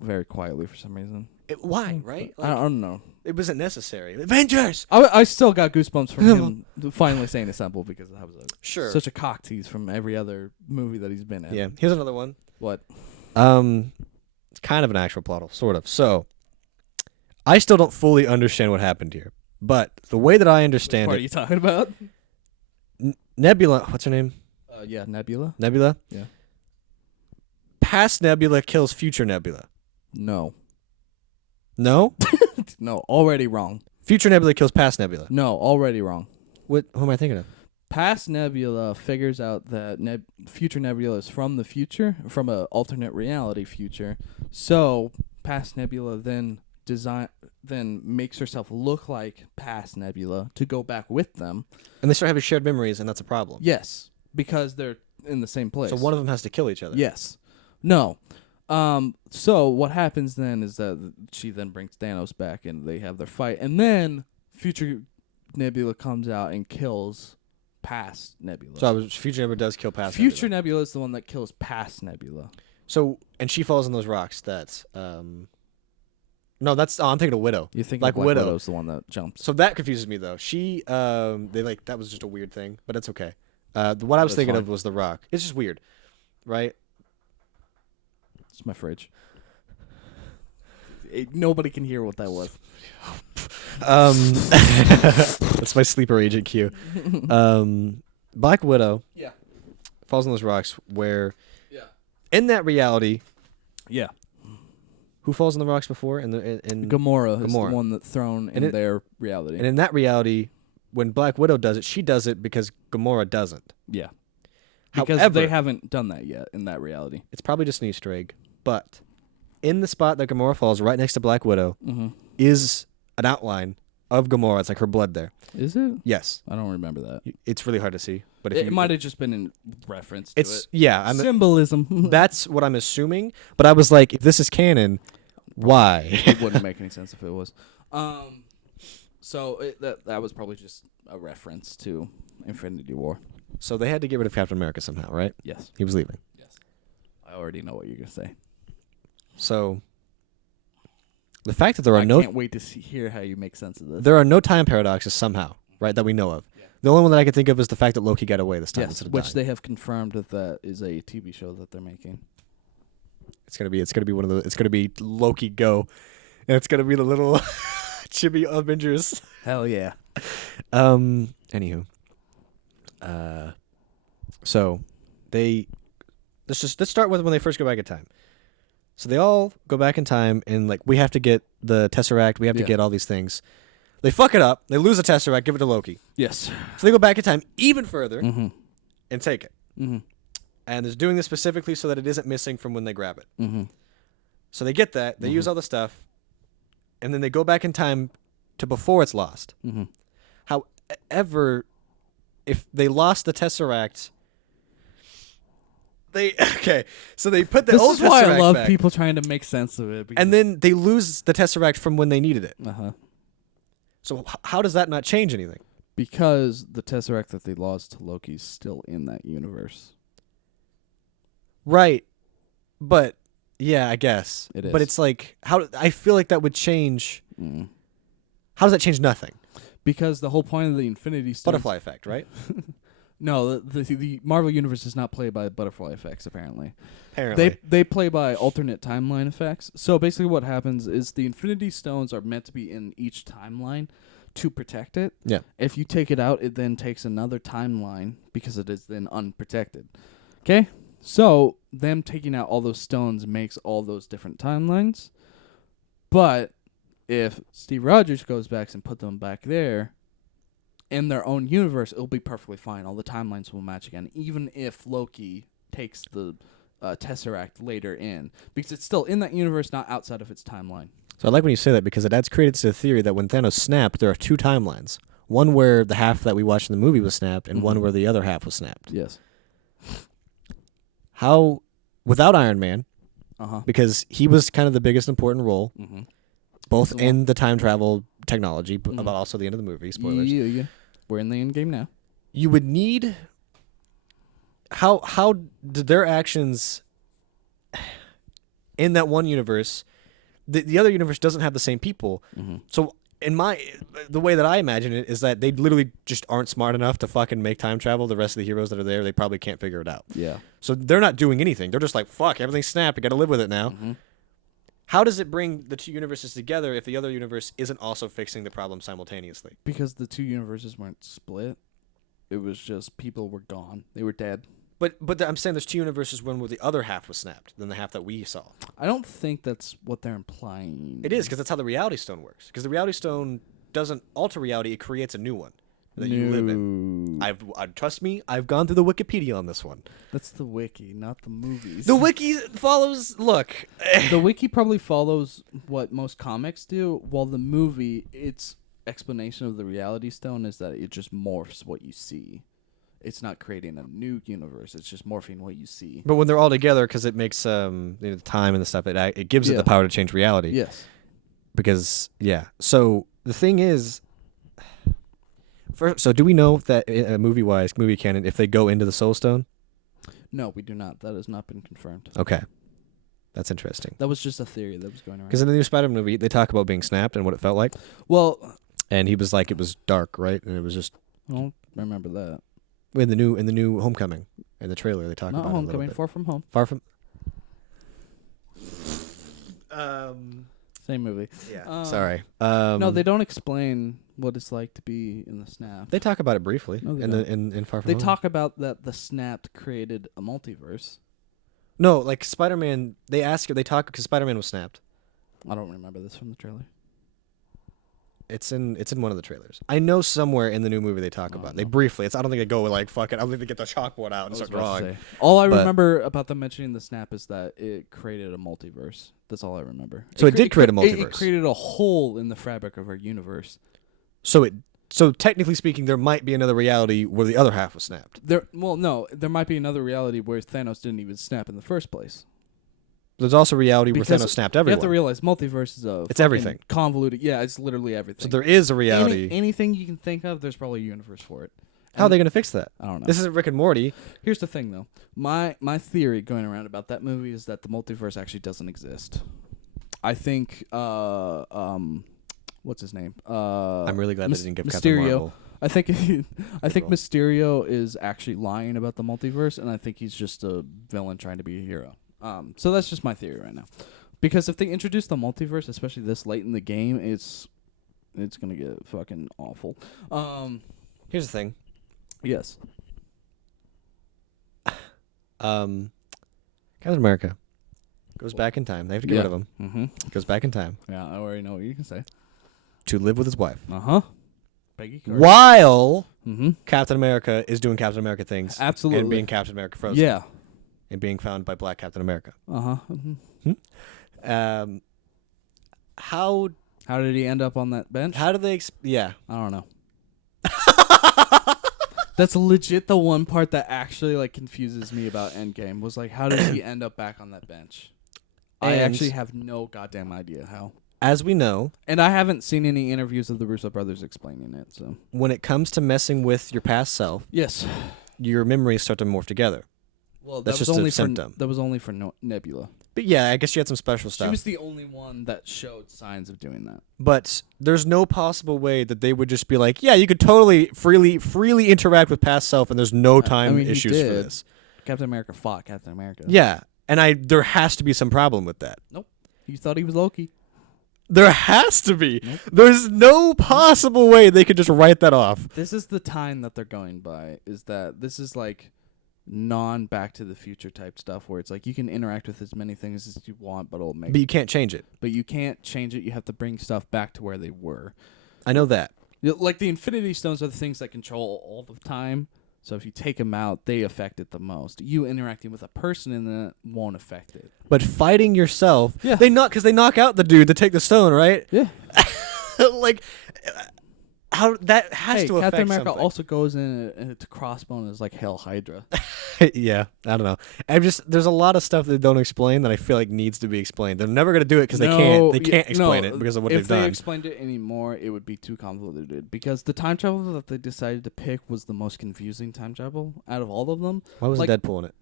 very quietly for some reason. Why? Right? I don't know. It wasn't necessary. Avengers. I still got goosebumps from him finally saying assemble because that was Sure. such a cock tease from every other movie that he's been in. Yeah. Here's another one. What? It's kind of an actual plot, sort of. So, I still don't fully understand what happened here, but the way that I understand What are it, you talking about? Nebula. What's her name? Yeah, Nebula. Nebula. Yeah. Past Nebula kills future Nebula. No. No. No, already wrong. Future Nebula kills past Nebula. No, already wrong. What? Who am I thinking of? Past Nebula figures out that future Nebula is from the future, from a alternate reality future. So past Nebula then makes herself look like past Nebula to go back with them. And they start having shared memories, and that's a problem. Yes, because they're in the same place. So one of them has to kill each other. Yes. No. So what happens then is that she then brings Thanos back, and they have their fight, and then future Nebula comes out and kills past Nebula. So future Nebula does kill past. Future Nebula. Nebula is the one that kills past Nebula. So and she falls in those rocks. That's no, that's I'm thinking of Widow. You think Like Black Widow. Widow's the one that jumps? So that confuses me though. She they like that was just a weird thing, but it's okay. What I was That's thinking fine. of was the rock. It's just weird, right? It's my fridge. Nobody can hear what that was. That's my sleeper agent cue. Black Widow Yeah. falls in those rocks where Yeah. in that reality, Yeah. who falls in the rocks before? In Gamora is Gamora. the one that's thrown in And their reality. and in that reality, when Black Widow does it, she does it because Gamora doesn't. Yeah. Because However, they haven't done that yet in that reality. it's probably just an Easter egg, but in the spot that Gamora falls, right next to Black Widow, Mm-hmm. is an outline of Gamora. It's like her blood there. Is it? Yes, I don't remember that. it's really hard to see, but if It you, might have just been in reference to It's it. yeah. Symbolism. That's what I'm assuming. But I was like, if this is canon, why? It wouldn't make any sense if it was. So that was probably just a reference to Infinity War. So they had to get rid of Captain America somehow, right? Yes. He was leaving. Yes. I already know what you're gonna say. So the fact that there I are can't wait to hear how you make sense of this. there are no time paradoxes somehow, right, that we know of. Yeah. The only one that I can think of is the fact that Loki got away this time Yes, instead of which dying. they have confirmed that is a TV show that they're making. It's gonna be one of the. It's gonna be Loki Go, and it's gonna be the little chibi Avengers. Hell yeah. Anywho. So let's start with when they first go back in time. So they all go back in time, and like we have to get the Tesseract. We have to Yeah. get all these things. They fuck it up. They lose the Tesseract. Give it to Loki. Yes. So they go back in time even further Mm-hmm. and take it. Mm-hmm. And they're doing this specifically so that it isn't missing from when they grab it. Mm-hmm. So they get that. They use all the stuff, and then they go back in time to before it's lost. Mm-hmm. However, if they lost the Tesseract, so they put the This old is why Tesseract I love back, people trying to make sense of it. and then they lose the Tesseract from when they needed it. Uh-huh. So how does that not change anything? Because the Tesseract that they lost to Loki is still in that universe. Right, but yeah, I guess It is. But it's like I feel like that would change. Mm. How does that change nothing? Because the whole point of the Infinity Stones... Butterfly effect, right? No, the Marvel Universe is not played by butterfly effects, apparently. Apparently. They play by alternate timeline effects. So basically what happens is the Infinity Stones are meant to be in each timeline to protect it. Yeah. If you take it out, it then takes another timeline because it is then unprotected. Okay? So them taking out all those stones makes all those different timelines. But if Steve Rogers goes back and put them back there, in their own universe, it'll be perfectly fine. All the timelines will match again, even if Loki takes the Tesseract later in, because it's still in that universe, not outside of its timeline. So I like when you say that because it adds credence to the theory that when Thanos snapped, there are two timelines. One where the half that we watched in the movie was snapped, and one where the other half was snapped. Yes. How, without Iron Man, Uh-huh. because he was kind of the biggest important role, Mm-hmm. both So- in the time travel technology, but also the end of the movie. Spoilers. Yeah. We're in the end game now. You would need. How did their actions in that one universe? The other universe doesn't have the same people. So the way that I imagine it is that they literally just aren't smart enough to fucking make time travel. The rest of the heroes that are there, they probably can't figure it out. Yeah. So they're not doing anything. They're just like, fuck, everything's snapped. I got to live with it now. How does it bring the two universes together if the other universe isn't also fixing the problem simultaneously? Because the two universes weren't split. It was just people were gone. They were dead. But I'm saying there's two universes when where the other half was snapped than the half that we saw. I don't think that's what they're implying. It is, because that's how the reality stone works. Because the reality stone doesn't alter reality; it creates a new one that you live in. Trust me, I've gone through the Wikipedia on this one. That's the wiki, not the movies. The wiki follows. Look, The wiki probably follows what most comics do, while the movie, its explanation of the reality stone is that it just morphs what you see. It's not creating a new universe. It's just morphing what you see. but when they're all together, because it makes the time and the stuff, it gives it Yeah. the power to change reality. Yes. Because so the thing is, so do we know that movie canon, if they go into the Soul Stone? No, we do not. That has not been confirmed. Okay, that's interesting. That was just a theory that was going around. Because in the new Spider-Man movie, they talk about being snapped and what it felt like, Well, and he was like, it was dark, right? And it was just I don't remember that. in the new Homecoming, in the trailer, they talk Not about Homecoming, it a little Far From Home. bit. Far from. Same movie. Yeah. Sorry. No, they don't explain what it's like to be in the snap. They talk about it briefly No, they in don't. in Far From They Home. talk about that the snapped created a multiverse. No, like Spider-Man. They talk because Spider-Man was snapped. I don't remember this from the trailer. It's in one of the trailers. I know somewhere in the new movie they talk about. They briefly. I don't think they go like fuck it. I don't think they get the chalkboard out and start drawing. All I But- remember about them mentioning the snap is that it created a multiverse. That's all I remember. So it did create a It multiverse. created a hole in the fabric of our universe. So technically speaking, there might be another reality where the other half was snapped. There might be another reality where Thanos didn't even snap in the first place. There's also a reality where Because Thanos snapped You everyone. have to realize multiverse is It's everything. Convoluted. Yeah, it's literally everything. So there is a reality. Anything you can think of, there's probably a universe for it. How are they going to fix that? I don't know. This isn't Rick and Morty. Here's the thing, though. My theory going around about that movie is that the multiverse actually doesn't exist. I think, what's his name? I'm really glad they didn't give Captain Mysterio. Marvel. I think role. Mysterio is actually lying about the multiverse, and I think he's just a villain trying to be a hero. So that's just my theory right now. Because if they introduce the multiverse, especially this late in the game, it's gonna get fucking awful. Here's the thing. Yes. Captain America goes back in time. They have to get rid of him. Mm-hmm. Goes back in time Yeah, I already know what you can say. to live with his wife. Uh-huh. Peggy Carter. While Mm-hmm. Captain America is doing Captain America things. Absolutely. And being Captain America Frozen. Yeah. And being found by Black Captain America. Uh-huh. Mm-hmm. How How did he end up on that bench? do they yeah. I don't know. That's legit the one part that actually like confuses me about Endgame was like, how does he end up back on that bench? I And- actually have no goddamn idea how. As we know, And I haven't seen any interviews of the Russo brothers explaining it. So when it comes to messing with your past self, yes, your memories start to morph together. well, That's that was just a only symptom. That was only for Nebula. But yeah, I guess you had some special She stuff. was the only one that showed signs of doing that. But there's no possible way that they would just be like, yeah, you could totally freely interact with past self, and there's no time mean, he issues for did. this. Captain America fought Captain America. Yeah, and there has to be some problem with that. Nope. You thought he was Loki. There has to be. Nope. There's no possible way they could just write that off. This is the time that they're going by. Is that this is like non-Back to the Future type stuff where it's like you can interact with as many things as you want, but it'll make. But you can't change it. But you can't change it. You have to bring stuff back to where they were. I know that. Like the Infinity Stones are the things that control all the time. So if you take them out, they affect it the most. You interacting with a person in that won't affect it. But fighting yourself, Yeah. because they knock out the dude to take the stone, right? Yeah. Like, How that has Hey, to affect Captain America something. also goes into Crossbone as like Hail Hydra. Yeah, I don't know. There's a lot of stuff they don't explain that I feel like needs to be explained. They're never gonna do it because they can't explain it because of what they've If they done. explained it anymore, it would be too convoluted. Because the time travel that they decided to pick was the most confusing time travel out of all of them. Why was like- Deadpool in it?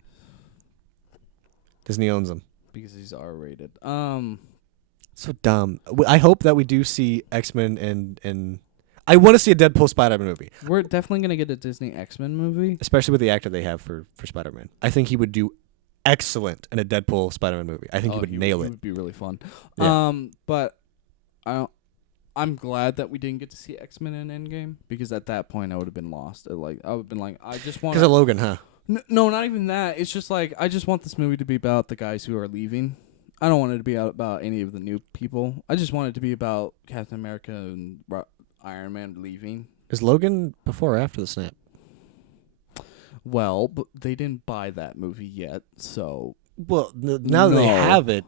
Disney owns them. Because he's R-rated. So dumb. I hope that we do see X-Men and I want to see a Deadpool Spider-Man movie, We're definitely gonna get a Disney X-Men movie. especially with the actor they have for Spider-Man. I think he would do excellent in a Deadpool Spider-Man movie. I think he would nail He it. would be really fun. Yeah. But I'm glad that we didn't get to see X-Men in Endgame because at that point I would have been lost. I would have been like, I just want. Because of Logan, huh? No, not even that. It's just like I just want this movie to be about the guys who are leaving. I don't want it to be about any of the new people. I just want it to be about Captain America and Iron Man leaving. Is Logan before or after the snap? Well, but they didn't buy that movie yet, so. Well, now that they No. have it,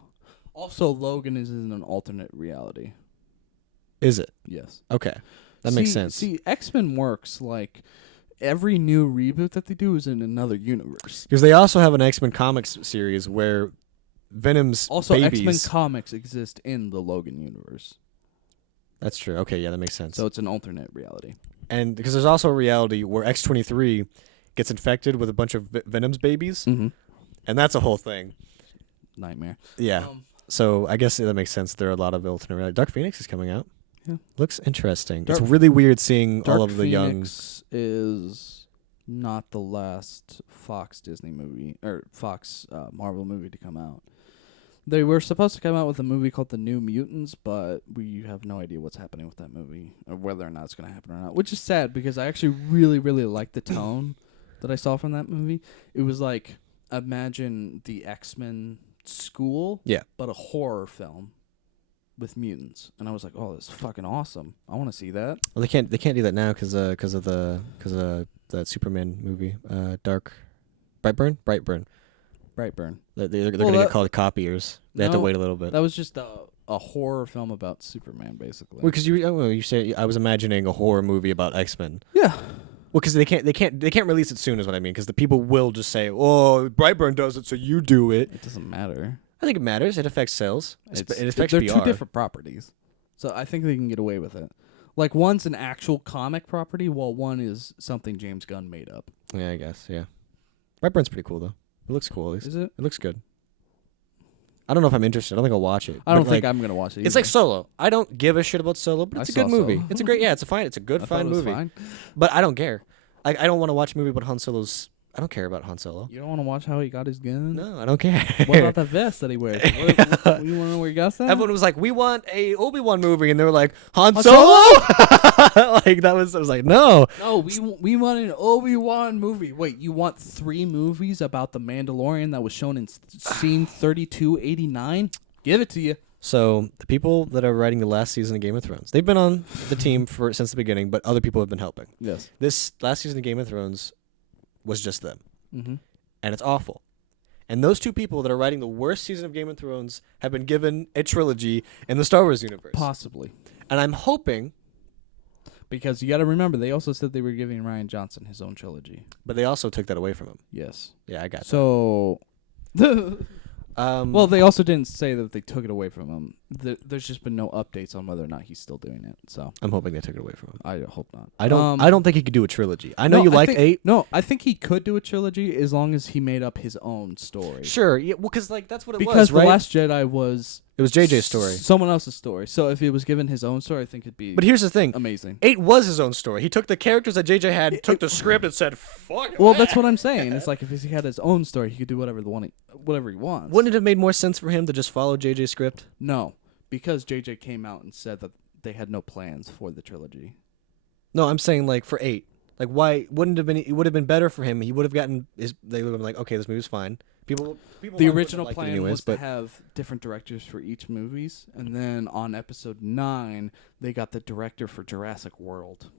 Also, Logan is in an alternate reality. is it? Yes. Okay. That makes sense. See, X-Men works like every new reboot that they do is in another universe. Because they also have an X-Men comics series where Venom's Also, babies... X-Men comics exist in the Logan universe, That's true. Okay, yeah, that makes sense. so it's an alternate reality. And because there's also a reality where X-23 gets infected with a bunch of Venom's babies, Mm-hmm. and that's a whole thing. Nightmare. Yeah. So I guess that makes sense. There are a lot of alternate reality. Dark Phoenix is coming out. Yeah. Looks interesting. Dark- it's really weird seeing Dark all of the young... Phoenix is not the last Fox Disney movie or Fox Marvel movie to come out. They were supposed to come out with a movie called The New Mutants, but we have no idea what's happening with that movie or whether or not it's going to happen or not, which is sad because I actually really, really liked the tone that I saw from that movie. It was like, imagine the X-Men school, Yeah. but a horror film with mutants. And I was like, oh, that's fucking awesome. I want to see that. Well, they can't do that now because of that Superman movie, Brightburn. Brightburn. They're Well, gonna get that- called copiers. They have to No, wait a little bit. That was just a horror film about Superman, basically. Well, because you say I was imagining a horror movie about X-Men. Yeah. Well, because they can't release it soon is what I mean. Because the people will just say, "Oh, Brightburn does it, so you do it." It doesn't matter. I think it matters. It affects sales. It affects they're PR. two different properties. So I think they can get away with it. Like, one's an actual comic property, while one is something James Gunn made up. Yeah, I guess. Yeah, Brightburn's pretty cool though. It looks cool. At least. Is it? It looks good. I don't know if I'm interested. I don't think I'll watch it. I don't But, think like, I'm going to watch it It's either. like Solo. I don't give a shit about Solo, but I it's a saw good movie. Solo. It's a great. Yeah, it's a good, I thought fine it was movie. fine. But I don't care. I don't want to watch a movie about Han Solo's. I don't care about Han Solo. You don't want to watch how he got his gun? No, I don't care. What about that vest that he wears? You want to know where he got that? Everyone was like, "We want a Obi-Wan movie," and they were like, "Han Han Solo." Like that was. I was like, "No." No, we want an Obi-Wan movie. Wait, you want 3 movies about the Mandalorian that was shown in scene 3289? Give it to you. So the people that are writing the last season of Game of Thrones, they've been on the team since the beginning, but other people have been helping. Yes. This last season of Game of Thrones was just them, Mm-hmm. and it's awful. And those two people that are writing the worst season of Game of Thrones have been given a trilogy in the Star Wars universe. Possibly. And I'm hoping, Because you got to remember, they also said they were giving Ryan Johnson his own trilogy. but they also took that away from him. Yes. Yeah, I got So, that. well, they also didn't say that they took it away from him. There's just been no updates on whether or not he's still doing it. So I'm hoping they took it away from him. I hope not. I don't think he could do a trilogy. I know you liked 8. No, I think he could do a trilogy as long as he made up his own story. Sure, yeah, well, because like that's what it Because was, right? The Last Jedi was It was JJ's story. someone else's story. So if he was given his own story, I think it'd be But here's the thing: amazing. 8 was his own story. He took the characters that JJ had, took the script, and said, "Fuck." Well, that's what I'm saying. It's like if he had his own story, he could do whatever he wants. Wouldn't it have made more sense for him to just follow JJ's script? No, because JJ came out and said that they had no plans for the trilogy. No, I'm saying like for 8. Like why wouldn't it have been? It would have been better for him. He would have gotten his. They would have been like, okay, this movie's fine. People. The wouldn't original have liked it plan anyways, was but to have different directors for each movies, and then on episode 9, they got the director for Jurassic World.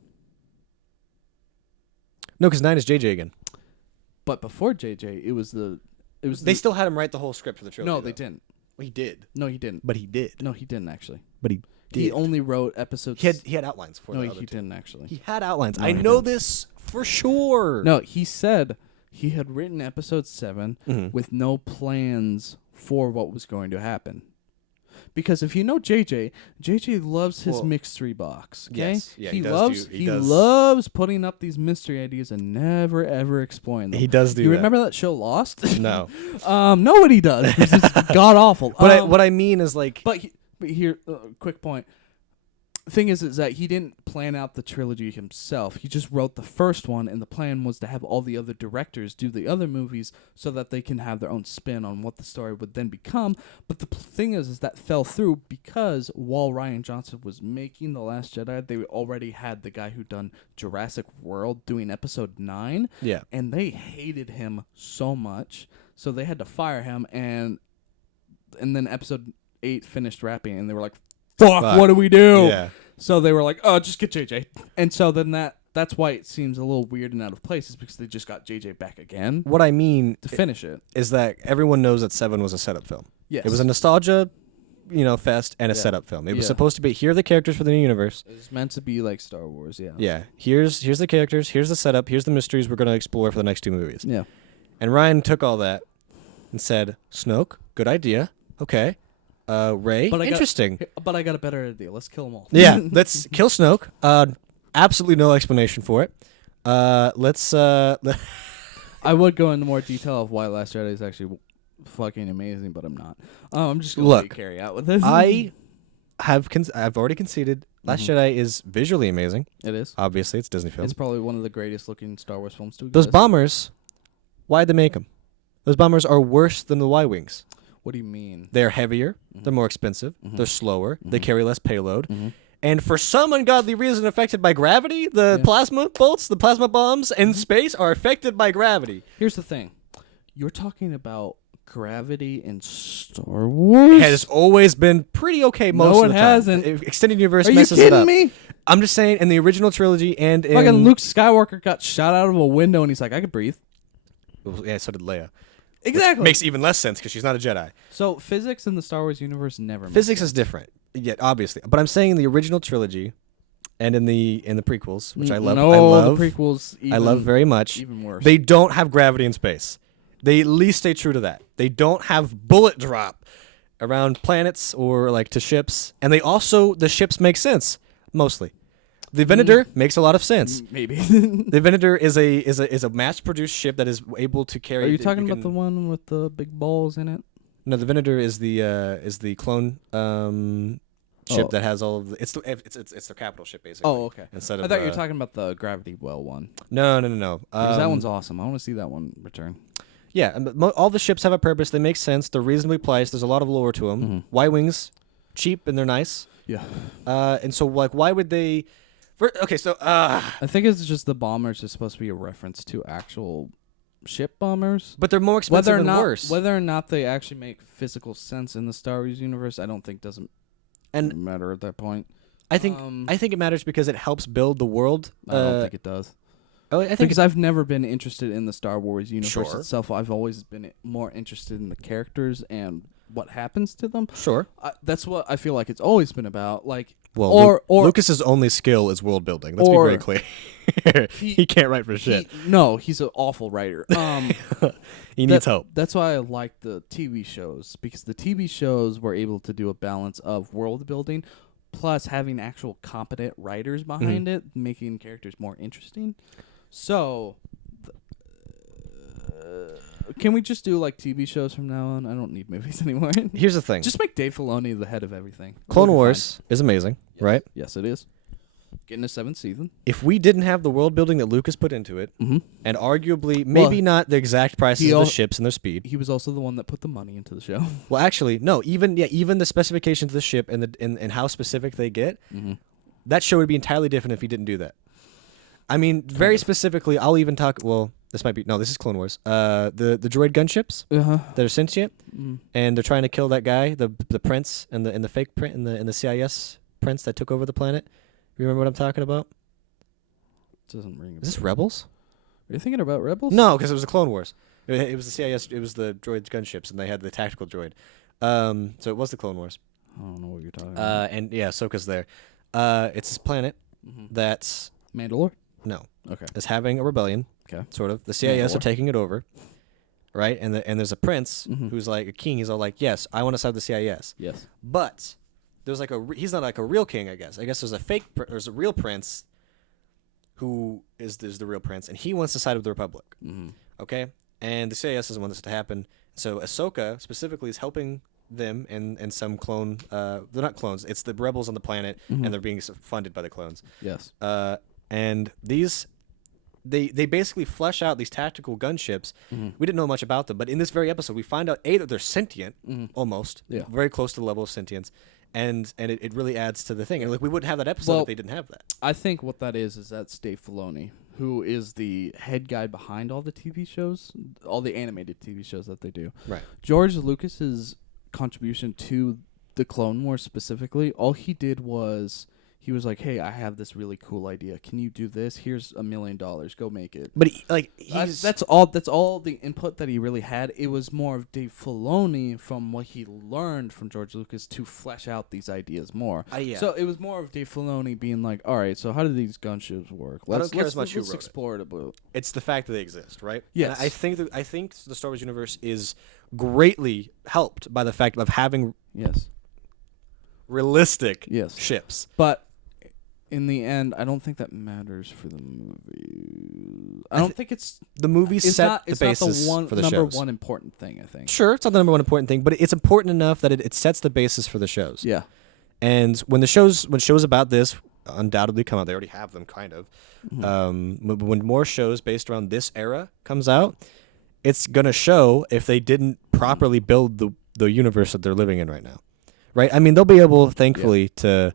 no, because 9 is JJ again. But before JJ, it was They still had him write the whole script for the trilogy. no, they though. didn't. Well, he did, No, he didn't. but he did. No, he didn't actually. But he. He did. only wrote episodes. He had outlines for no, the he other two. didn't actually. He had outlines. No, I he know didn't. this for sure. No, he said he had written episode 7 Mhm. with no plans for what was going to happen. Because if you know JJ loves his Well, mystery box. Okay, yes. Yeah, he he does loves do- he does. loves putting up these mystery ideas and never ever explain them. He does do You that. remember that show Lost? No. Nobody does. It's just god awful. But what I mean is like But here, quick point. Thing is that he didn't plan out the trilogy himself. He just wrote the first one, and the plan was to have all the other directors do the other movies so that they can have their own spin on what the story would then become. But the thing is that fell through because while Rian Johnson was making The Last Jedi, they already had the guy who done Jurassic World doing episode 9, yeah. and they hated him so much, so they had to fire him, and then episode 8 finished wrapping, and they were like, fuck, what do we do? Yeah. So they were like, oh, just get JJ. And so then that's why it seems a little weird and out of place, is because they just got JJ back again What I mean to finish it. is that everyone knows that 7 was a setup film. Yes. It was a nostalgia, fest and a setup film. It was Yeah. supposed to be here are the characters for the new universe. It was meant to be like Star Wars, yeah. Yeah. Here's the characters, here's the setup, here's the mysteries we're going to explore for the next 2 movies. Yeah. And Ryan took all that and said, "Snoke, good idea. Okay. Rey, But I got- interesting. But I got a better idea. Let's kill them all. Yeah, let's kill Snoke. Absolutely no explanation for it. Let's I would go into more detail of why Last Jedi is actually fucking amazing, but I'm not. I'm just going to let you Look, carry out with this. I've already conceded Last Jedi is visually amazing. It is. Obviously, it's a Disney film. It's probably one of the greatest looking Star Wars films to exist. Those bombers, why'd they make them? Those bombers are worse than the Y-wings. What do you mean? They're heavier, they're more expensive, they're slower, they carry less payload. And for some ungodly reason affected by gravity, the plasma bolts, the plasma bombs in space are affected by gravity. Here's the thing. You're talking about gravity in Star Wars? It has always been pretty okay most No, of the it time. hasn't. Extended universe Are you messes it kidding up. me? I'm just saying, in the original trilogy and in... Fucking Luke Skywalker got shot out of a window and he's like, I could breathe. Well, yeah, so did Leia. Exactly. Makes even less sense because she's not a Jedi. So physics in the Star Wars universe never makes Physics sense. is different, yeah, obviously. But I'm saying in the original trilogy and in the prequels, which I love, No, the prequels even, I love very much. even worse. They don't have gravity in space. They at least stay true to that. They don't have bullet drop around planets or like to ships, and they also the ships make sense mostly. The Venator makes a lot of sense. Maybe. The Venator is a mass-produced ship that is able to carry. Are you talking about can- the one with the big balls in it? No, the Venator is the clone ship Oh. that has all of the, it's the capital ship basically. Oh, okay. Instead I of thought you were talking about the Gravity Well one. no. Because that one's awesome. I want to see that one return. Yeah, and all the ships have a purpose. They make sense. They're reasonably priced. There's a lot of lore to them. Mhm. Y-wings, cheap and they're nice. Yeah. And so like, why would they? Okay, so I think it's just the bombers is supposed to be a reference to actual ship bombers. but they're more expensive and worse. Whether or not they actually make physical sense in the Star Wars universe, I don't think doesn't And matter at that point. I think it matters because it helps build the world. I don't think it does. Oh, I think Because I've never been interested in the Star Wars universe Sure. itself. I've always been more interested in the characters and what happens to them. sure. That's what I feel like it's always been about. Like, Well, or Lucas's only skill is world building. Let's be or very clear. He can't write for shit. no, he's an awful writer. He needs help. That's why I like the TV shows, because the TV shows were able to do a balance of world building plus having actual competent writers behind it, making characters more interesting. So, can we just do like TV shows from now on? I don't need movies anymore. Here's the thing. Just make Dave Filoni the head of everything. Clone We'll be Wars is amazing, fine. right? Yes, it is. Getting a 7th season. If we didn't have the world building that Lucas put into it, Mm-hmm. and arguably maybe not the exact prices he of the al- ships and their speed. He was also the one that put the money into the show. Well, actually, no. Even the specifications of the ship and and how specific they get, Mm-hmm. that show would be entirely different if he didn't do that. I mean, very specifically, I'll even talk. Well, this might be no. This is Clone Wars. The droid gunships Uh-huh. that are sentient Mm. and they're trying to kill that guy, the prince and the fake prince and the CIS prince that took over the planet. You remember what I'm talking about? Doesn't ring a Is this bell. Rebels? Are you thinking about Rebels? No, because it was the Clone Wars. It was the CIS. It was the droid gunships, and they had the tactical droid. So it was the Clone Wars. I don't know what you're talking about. And yeah, Ahsoka's there. It's this planet that's Mandalore? no, Okay. is having a rebellion. Okay. Sort of. The CIS are Mandalore. taking it over, right? And there's a prince Mhm. who's like a king. He's all like, yes, I want to side with the CIS. Yes. But there's like he's not like a real king, I guess. I guess there's a fake, there's a real prince who is the real prince, and he wants to side with the Republic. Mm-hmm. Okay? And the CIS doesn't want this to happen. So Ahsoka specifically is helping them and some clone, they're not clones, it's the rebels on the planet, Mhm. and they're being funded by the clones. Yes. And these, they basically flesh out these tactical gunships. Mhm. We didn't know much about them, but in this very episode, we find out that they're sentient, Mhm. almost, Yeah. very close to the level of sentience, and it really adds to the thing. And like we wouldn't have that episode Well, if they didn't have that. I think what that is that's Dave Filoni, who is the head guy behind all the TV shows, all the animated TV shows that they do. Right. George Lucas's contribution to the Clone Wars specifically, all he did was he was like, "Hey, I have this really cool idea. Can you do this? Here's $1 million. Go make it." But he's That's all. That's all the input that he really had. It was more of Dave Filoni from what he learned from George Lucas to flesh out these ideas more. Yeah. So it was more of Dave Filoni being like, "All right, so how do these gunships work? I don't care as much who Let's wrote it. explore it a bit." it's the fact that they exist, right? Yes. And I think the Star Wars universe is greatly helped by the fact of having Yes. realistic Yes. ships. But in the end, I don't think that matters for the movie. I don't think it's The movies it's set not the it's not basis the one for the number shows. one important thing. I think. Sure, it's not the number one important thing, but it's important enough that it sets the basis for the shows. Yeah. And when shows about this undoubtedly come out, they already have them, kind of. When more shows based around this era comes out, it's gonna show if they didn't properly build the universe that they're living in right now, right? I mean, they'll be able, thankfully, to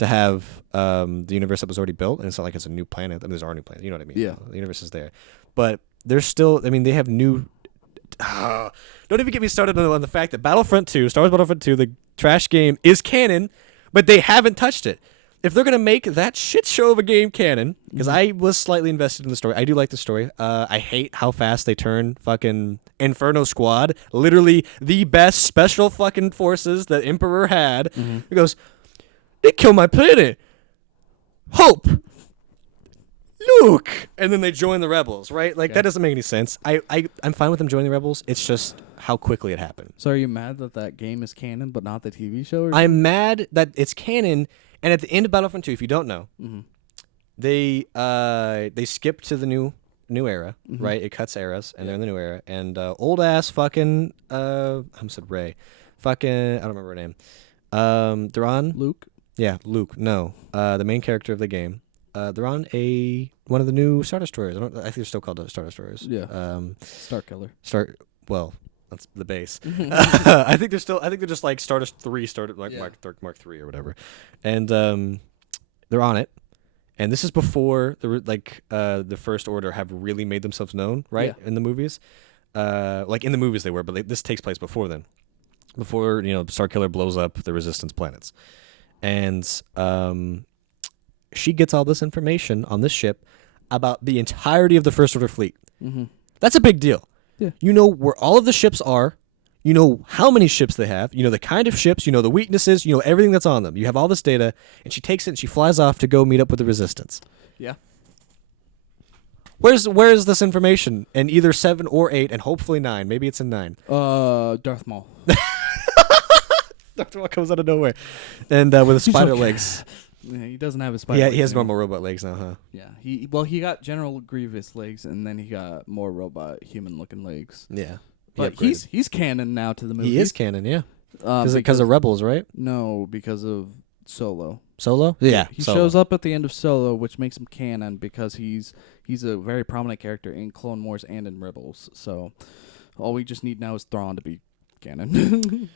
have the universe that was already built, and it's not like it's a new planet. I mean, there's already new planets. You know what I mean? Yeah. The universe is there, but there's still. I mean, they have new. Don't even get me started on the fact that Battlefront 2, Star Wars Battlefront 2, the trash game, is canon, but they haven't touched it. If they're gonna make that shit show of a game canon, because I was slightly invested in the story, I do like the story. I hate how fast they turn fucking Inferno Squad, literally the best special fucking forces that Emperor had. He goes, they kill my planet. Hope. Luke. And then they join the rebels, right? Like, that doesn't make any sense. I'm fine with them joining the rebels. It's just how quickly it happened. So are you mad that that game is canon but not the TV show? Or I'm mad that it's canon, and at the end of Battlefront 2, if you don't know, they skip to the new era, right? It cuts eras, and they're in the new era, and old ass fucking I said Ray, fucking I don't remember her name, Thrawn. Luke? Yeah, Luke. No, the main character of the game. They're on one of the new Star Destroyers. I think they're still called Star Destroyers. Yeah. Star Killer. Well, that's the base. I think they're just like Stardust 3 started like Yeah. Mark 3 or whatever, and they're on it. And this is before the First Order have really made themselves known, right? Yeah. In the movies, like in the movies they were, but this takes place before then. Before Starkiller blows up the Resistance planets, and she gets all this information on this ship about the entirety of the First Order fleet. Mm-hmm. That's a big deal. Yeah. You know where all of the ships are. You know how many ships they have. You know the kind of ships. You know the weaknesses. You know everything that's on them. You have all this data, and she takes it and she flies off to go meet up with the Resistance. Yeah. Where's this information in either 7 or 8, and hopefully 9? Maybe it's in 9. Darth Maul. Dr. Maul comes out of nowhere, and with his spider like- legs. Yeah, he doesn't have his spider. Yeah, legs he has anymore. normal robot legs now, huh? Yeah. He got General Grievous legs, and then he got more robot human looking legs. Yeah. But he's canon now to the movie. He is canon, yeah. because Because of Rebels, right? No, because of Solo. Solo? Yeah. He Solo. shows up at the end of Solo, which makes him canon because he's a very prominent character in Clone Wars and in Rebels. So all we just need now is Thrawn to be canon.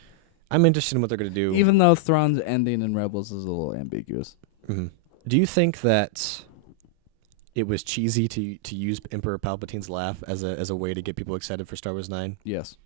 I'm interested in what they're going to do. Even though Thrawn's ending in Rebels is a little ambiguous. Mhm. Do you think that it was cheesy to use Emperor Palpatine's laugh as a way to get people excited for Star Wars 9? Yes.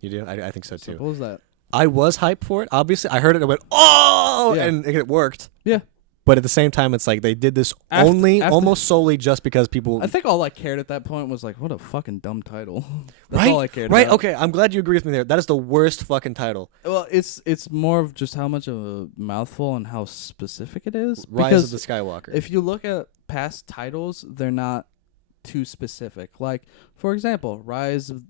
You do? I think so too. Suppose that. I was hyped for it. Obviously, I heard it and I went, oh, Yeah. and it worked. Yeah. but at the same time, it's like they did this After- almost solely just because people. I think all I cared at that point was like, what a fucking dumb title. That's right, all I cared right. about. Okay, I'm glad you agree with me there. That is the worst fucking title. Well, it's more of just how much of a mouthful and how specific it is. Rise of Because the Skywalker. if you look at past titles, they're not too specific. Like, for example, Rise of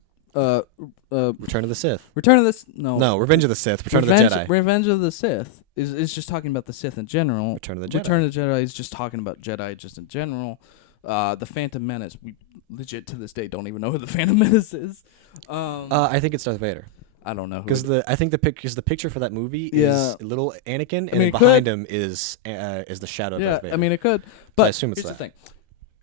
Return of the Sith. Return of the no Revenge of the Sith. Return of the Jedi. Revenge of the Sith is just talking about the Sith in general. Return of the Jedi. Return of the Jedi is just talking about Jedi just in general. The Phantom Menace, we legit to this day don't even know who the Phantom Menace is. I think it's Darth Vader. I don't know who. Because the picture for that movie Yeah. is little Anakin, and mean, then it behind could. him is the shadow of Yeah, Darth Vader. I mean it could, I but assume it's here's the that. thing.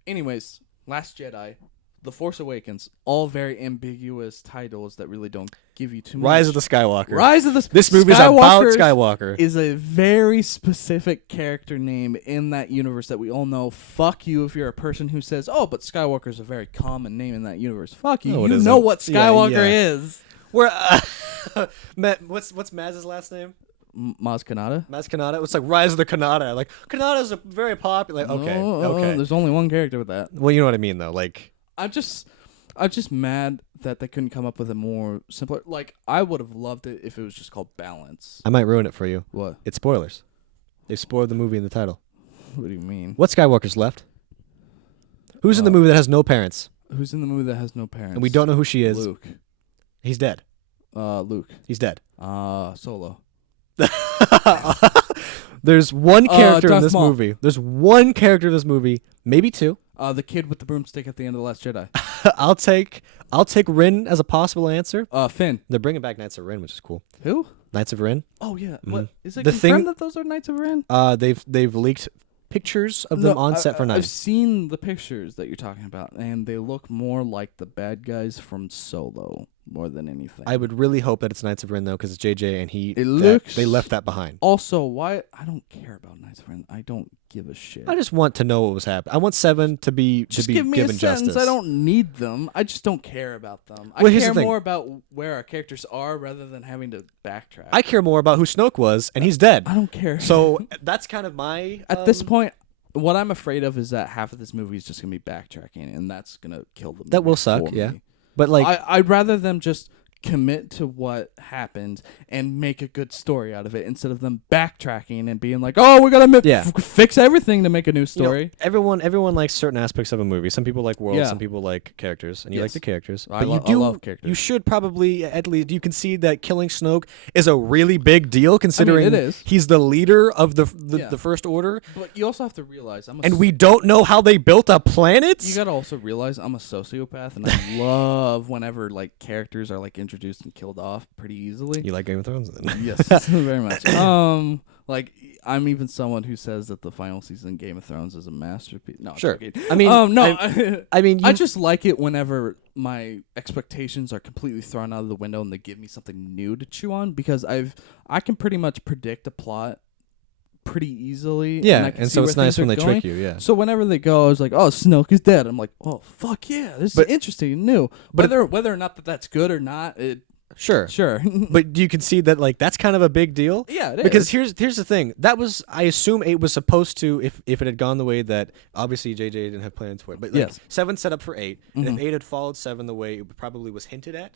Anyways, Last Jedi, The Force Awakens, all very ambiguous titles that really don't give you too much. Rise of the Skywalker. Rise of the This movie is about Skywalkers Skywalker. is a very specific character name in that universe that we all know. Fuck you if you're a person who says, "Oh, but Skywalker is a very common name in that universe." Fuck you. No, it You isn't. know what Yeah, Skywalker yeah. is. Where what's Maz's last name? Maz Kanata. Maz Kanata. It's like Rise of the Kanata. Like Kanata's a very popular. Like, okay, No, okay. There's only one character with that. Well, you know what I mean, though. Like, I'm just mad that they couldn't come up with a more simpler. Like, I would have loved it if it was just called Balance. I might ruin it for you. What? It's spoilers. They spoiled the movie in the title. What do you mean? What Skywalker's left? Who's in the movie that has no parents? Who's in the movie that has no parents? And we don't know who she is. Luke. He's dead. Luke. He's dead. Solo. There's one character in Darth this Maul. movie. There's one character in this movie, maybe two. The kid with the broomstick at the end of The Last Jedi. I'll take Rin as a possible answer. Finn. They're bringing back Knights of Rin, which is cool. Who? Knights of Rin. Oh yeah. What is it The confirmed thing- that those are Knights of Ren? They've leaked pictures of them on set for I've Knights. seen the pictures that you're talking about, and they look more like the bad guys from Solo more than anything. I would really hope that it's Knights of Rin though, because it's JJ and they left that behind. Also, why I don't care about Knights of Ren. I don't give a shit. I just want to know what was happening. I want Seven to be Just give me a given sentence. justice. I don't need them. I just don't care about them. Well, I here's the care thing. more about where our characters are rather than having to backtrack. I care more about who Snoke was, and he's dead. I don't care. So that's kind of my. At this point, what I'm afraid of is that half of this movie is just gonna be backtracking, and that's gonna kill the movie. That will suck, for yeah. me. But like, I'd rather them just commit to what happened and make a good story out of it instead of them backtracking and being like, "Oh, we gotta Yeah. fix everything to make a new you know, story." everyone likes certain aspects of a movie. Some people like worlds, Yeah. some people like characters, and you like Yes. the characters. I But lo- you I do, love characters. you should probably at least you concede that killing Snoke is a really big deal, considering it is. he's the leader of the Yeah. the First Order, But you also have to realize and we don't know how they built a planet. You gotta also realize I'm a sociopath, and I love whenever like characters are like introduced and killed off pretty easily. You like Game of Thrones, then? Yes, very much. Like I'm even someone who says that the final season of Game of Thrones is a masterpiece. No, I'm Sure. joking. I mean, no. I mean, I just like it whenever my expectations are completely thrown out of the window and they give me something new to chew on because I can pretty much predict a plot pretty easily. yeah, and, I can and see so where it's nice things when they are going. trick you. Yeah. So whenever they go, I was like, "Oh, Snoke is dead." I'm like, "Oh, fuck yeah, this But- is interesting and new." but Whether or not that's good or not, Sure. sure. But do you concede that like that's kind of a big deal? yeah, it is. Because here's the thing. That was I assume it was supposed to if it had gone the way that obviously JJ didn't have plans for it. But like Yes. 7 set up for 8, and Mhm. if 8 had followed 7 the way it probably was hinted at,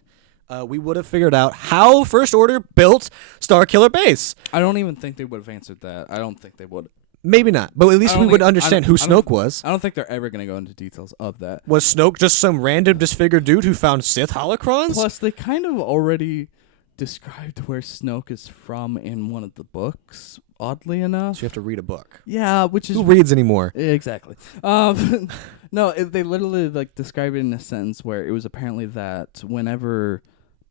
we would have figured out how First Order built Starkiller Base. I don't even think they would have answered that. I don't think they would. Maybe not, but at least I we don't would think- understand who I don't- Snoke was. I don't think they're ever gonna go into details of that. Was Snoke just some random disfigured dude who found Sith holocrons? Plus, they kind of already described where Snoke is from in one of the books. Oddly enough, So you have to read a book. yeah, which is Who reads anymore? exactly. No, they literally like describe it in a sentence where it was apparently that whenever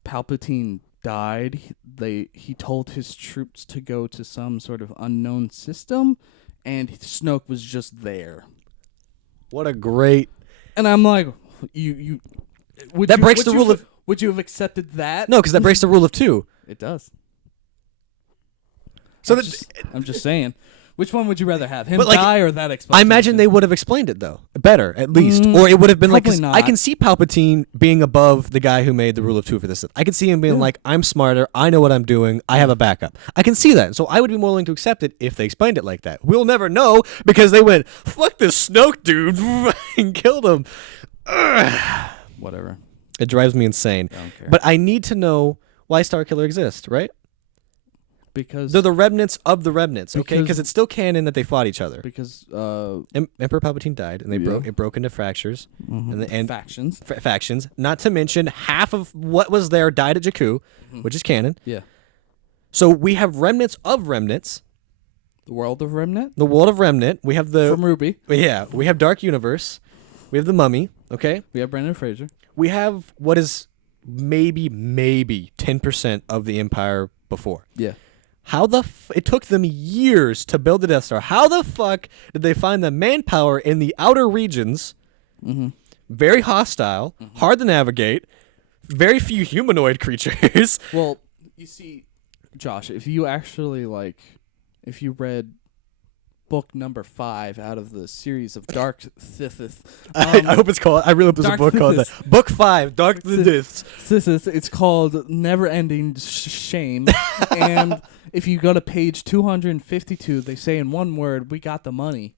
Palpatine died, he told his troops to go to some sort of unknown system, and Snoke was just there. What a great. And I'm like, you would That you- breaks would the you rule have- of- Would you have accepted that? No, because that breaks the rule of 2. It does. So I'm that just, I'm just saying. Which one would you rather have? Him But, like, die or that explanation? I imagine they would have explained it though better, at least, or it would have been like, 'cause probably I can not. see Palpatine being above the guy who made the rule of two for this. I can see him being like, I'm smarter, I know what I'm doing, I have a backup. I can see that, so I would be more willing to accept it if they explained it like that. We'll never know because they went, fuck this Snoke dude, and killed him. Ugh. Whatever. It drives me insane. I don't care. But I need to know why Starkiller exists, right? because They're the remnants of the remnants, okay? Because- Because it's still canon that they fought each other. because Emperor Palpatine died, and they Yeah. broke into fractures and factions. factions. Not to mention half of what was there died at Jakku, which is canon. Yeah. So we have remnants of remnants. The world of Remnant The world of remnant. We have the from Ruby. we have Dark Universe. We have the Mummy. Okay. We have Brandon Fraser. We have what is maybe 10% of the Empire before. Yeah. How the it took them years to build the Death Star. How the fuck did they find the manpower in the outer regions? Very hostile, hard to navigate, very few humanoid creatures. Well, you see, Josh, if you actually if you read book number 5 out of the series of Dark Sithith, I hope it's called. I really hope there's a Dark book called that. Sithis. Book 5, Dark Sithis. Sithith, it's called Never Ending Shame, and if you go to page 252, they say in one word, "We got the money."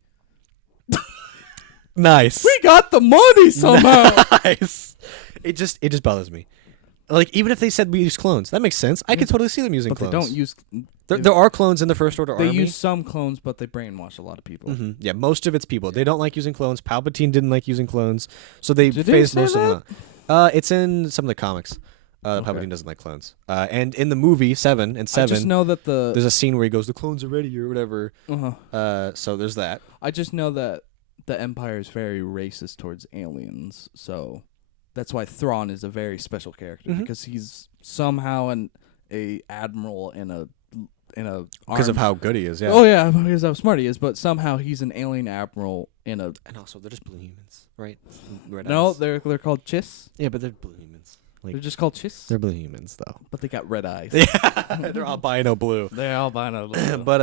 Nice. We got the money somehow. Nice. It just bothers me. Like, even if they said we use clones, that makes sense. I could totally see them using But clones. they don't use. There are clones in the First Order They army. use some clones, but they brainwash a lot of people. Mhm. Yeah, most of it's people. They don't like using clones. Palpatine didn't like using clones, so they Did they phased say most of them out. It's in some of the comics. Okay. Palpatine doesn't like clones. And in the movie 7 and 7, I just know that there's a scene where he goes, "The clones are ready" or whatever. uh-huh. So there's that. I just know that the Empire is very racist towards aliens, so that's why Thrawn is a very special character because he's somehow a admiral in a Because of army- how good he is, yeah. Oh yeah, because how smart he is, but somehow he's an alien admiral in a. And also, they're just blue humans, right? Red No, eyes. they're called Chiss. Yeah, but they're blue humans. Like, They're just called Chiss, they're blue humans, though. but they got red eyes. Yeah, they're albino blue. They're albino. But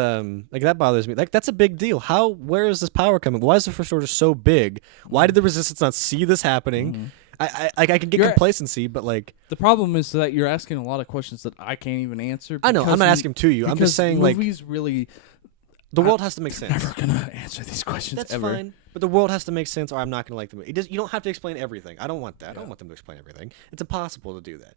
like that bothers me. Like, that's a big deal. Where is this power coming? Why is the First Order so big? Why did the Resistance not see this happening? I can get You're- complacency, but like, The problem is that you're asking a lot of questions that I can't even answer. I know I'm because not asking to you. I'm because just saying like movies really the world has to make sense. never gonna answer these questions That's ever. fine, but the world has to make sense, or I'm not going to like the movie. You don't have to explain everything. I don't want that. I don't want them to explain everything. It's impossible to do that.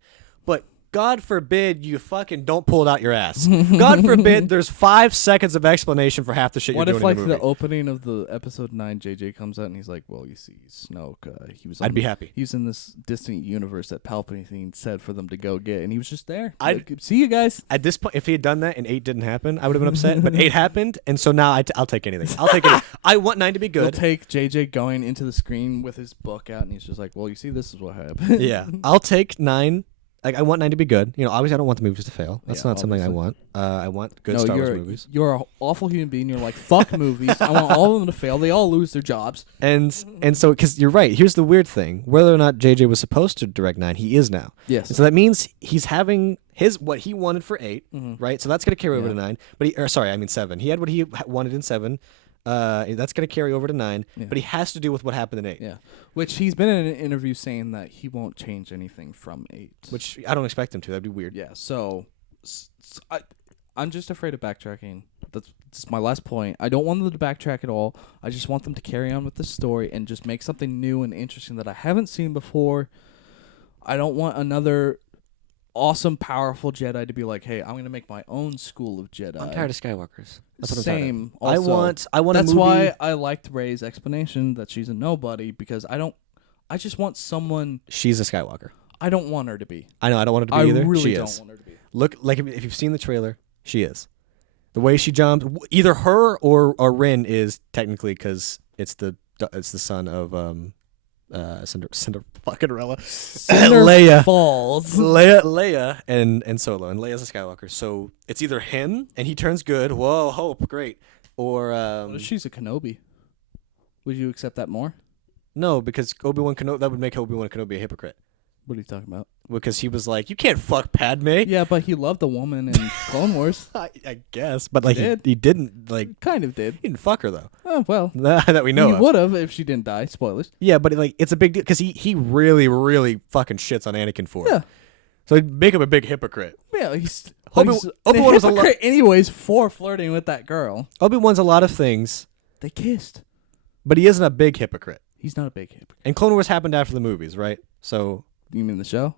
But God forbid you fucking don't pull it out your ass. God forbid there's 5 seconds of explanation for half the shit What you're if doing like in the movie. the opening of the episode 9, JJ comes out and he's like, "Well, you see, Snoke, he was. I'd be happy. He was in this distant universe that Palpatine said for them to go get, and he was just there. I'd- Like, see you guys. At this point, if he had done that and 8 didn't happen, I would have been upset. But 8 happened, and so now I'll take anything. I'll take it. I want 9 to be You'll good. take JJ going into the screen with his book out, and he's just like, "Well, you see, this is what happened." Yeah, I'll take 9. Like, I want 9 to be good. You know, obviously I don't want the movies to fail. That's Yeah, not something I obviously. want. I want good No, Star Wars you're movies. you're an awful human being. You're like, fuck movies. I want all of them to fail. They all lose their jobs. And so, because you're right. Here's the weird thing: whether or not JJ was supposed to direct 9, he is now. Yes. And so that means he's having what he wanted for 8, right? So that's gonna carry over to 9. But 7. He had what he wanted in 7. That's gonna carry over to 9. Yeah. But he has to do with what happened in 8, Yeah. Which he's been in an interview saying that he won't change anything from 8. which I don't expect him to. That'd be weird. Yeah. So, I'm just afraid of backtracking. That's my last point. I don't want them to backtrack at all. I just want them to carry on with the story and just make something new and interesting that I haven't seen before. I don't want another awesome, powerful Jedi to be like, "Hey, I'm gonna make my own school of Jedi." I'm tired of Skywalkers. That's what I'm Same. tired of. Also, I want That's a movie. why I liked Rey's explanation that she's a nobody because I just want someone. She's a Skywalker. I don't want her to be. I know. I don't want her to be I either. really She don't is. want her to be. Look, like if you've seen the trailer, she is. The way she jumped, either her or Rin is technically because it's the son of Cinder fucking Rella, Leia. Falls. Leia and Solo, and Leia's a Skywalker. So it's either him and he turns good. Whoa, hope, great. Or What if she's a Kenobi? Would you accept that more? no, because Obi-Wan Kenobi, that would make Obi-Wan Kenobi a hypocrite. What are you talking about? because he was like, "You can't fuck Padme." Yeah, but he loved a woman in Clone Wars. I guess, but like did. he didn't like Kind of did. he didn't fuck her though. Oh well. That we know He of. would have if she didn't die. Spoilers. Yeah, but like it's a big deal because he really fucking shits on Anakin for it. Yeah. So he'd make him a big hypocrite. Yeah, he's Obi-Wan was a hypocrite anyways for flirting with that girl. Obi-Wan's a lot of things, They kissed. but he isn't a big hypocrite. He's not a big hypocrite. And Clone Wars happened after the movies, right? So You mean the show?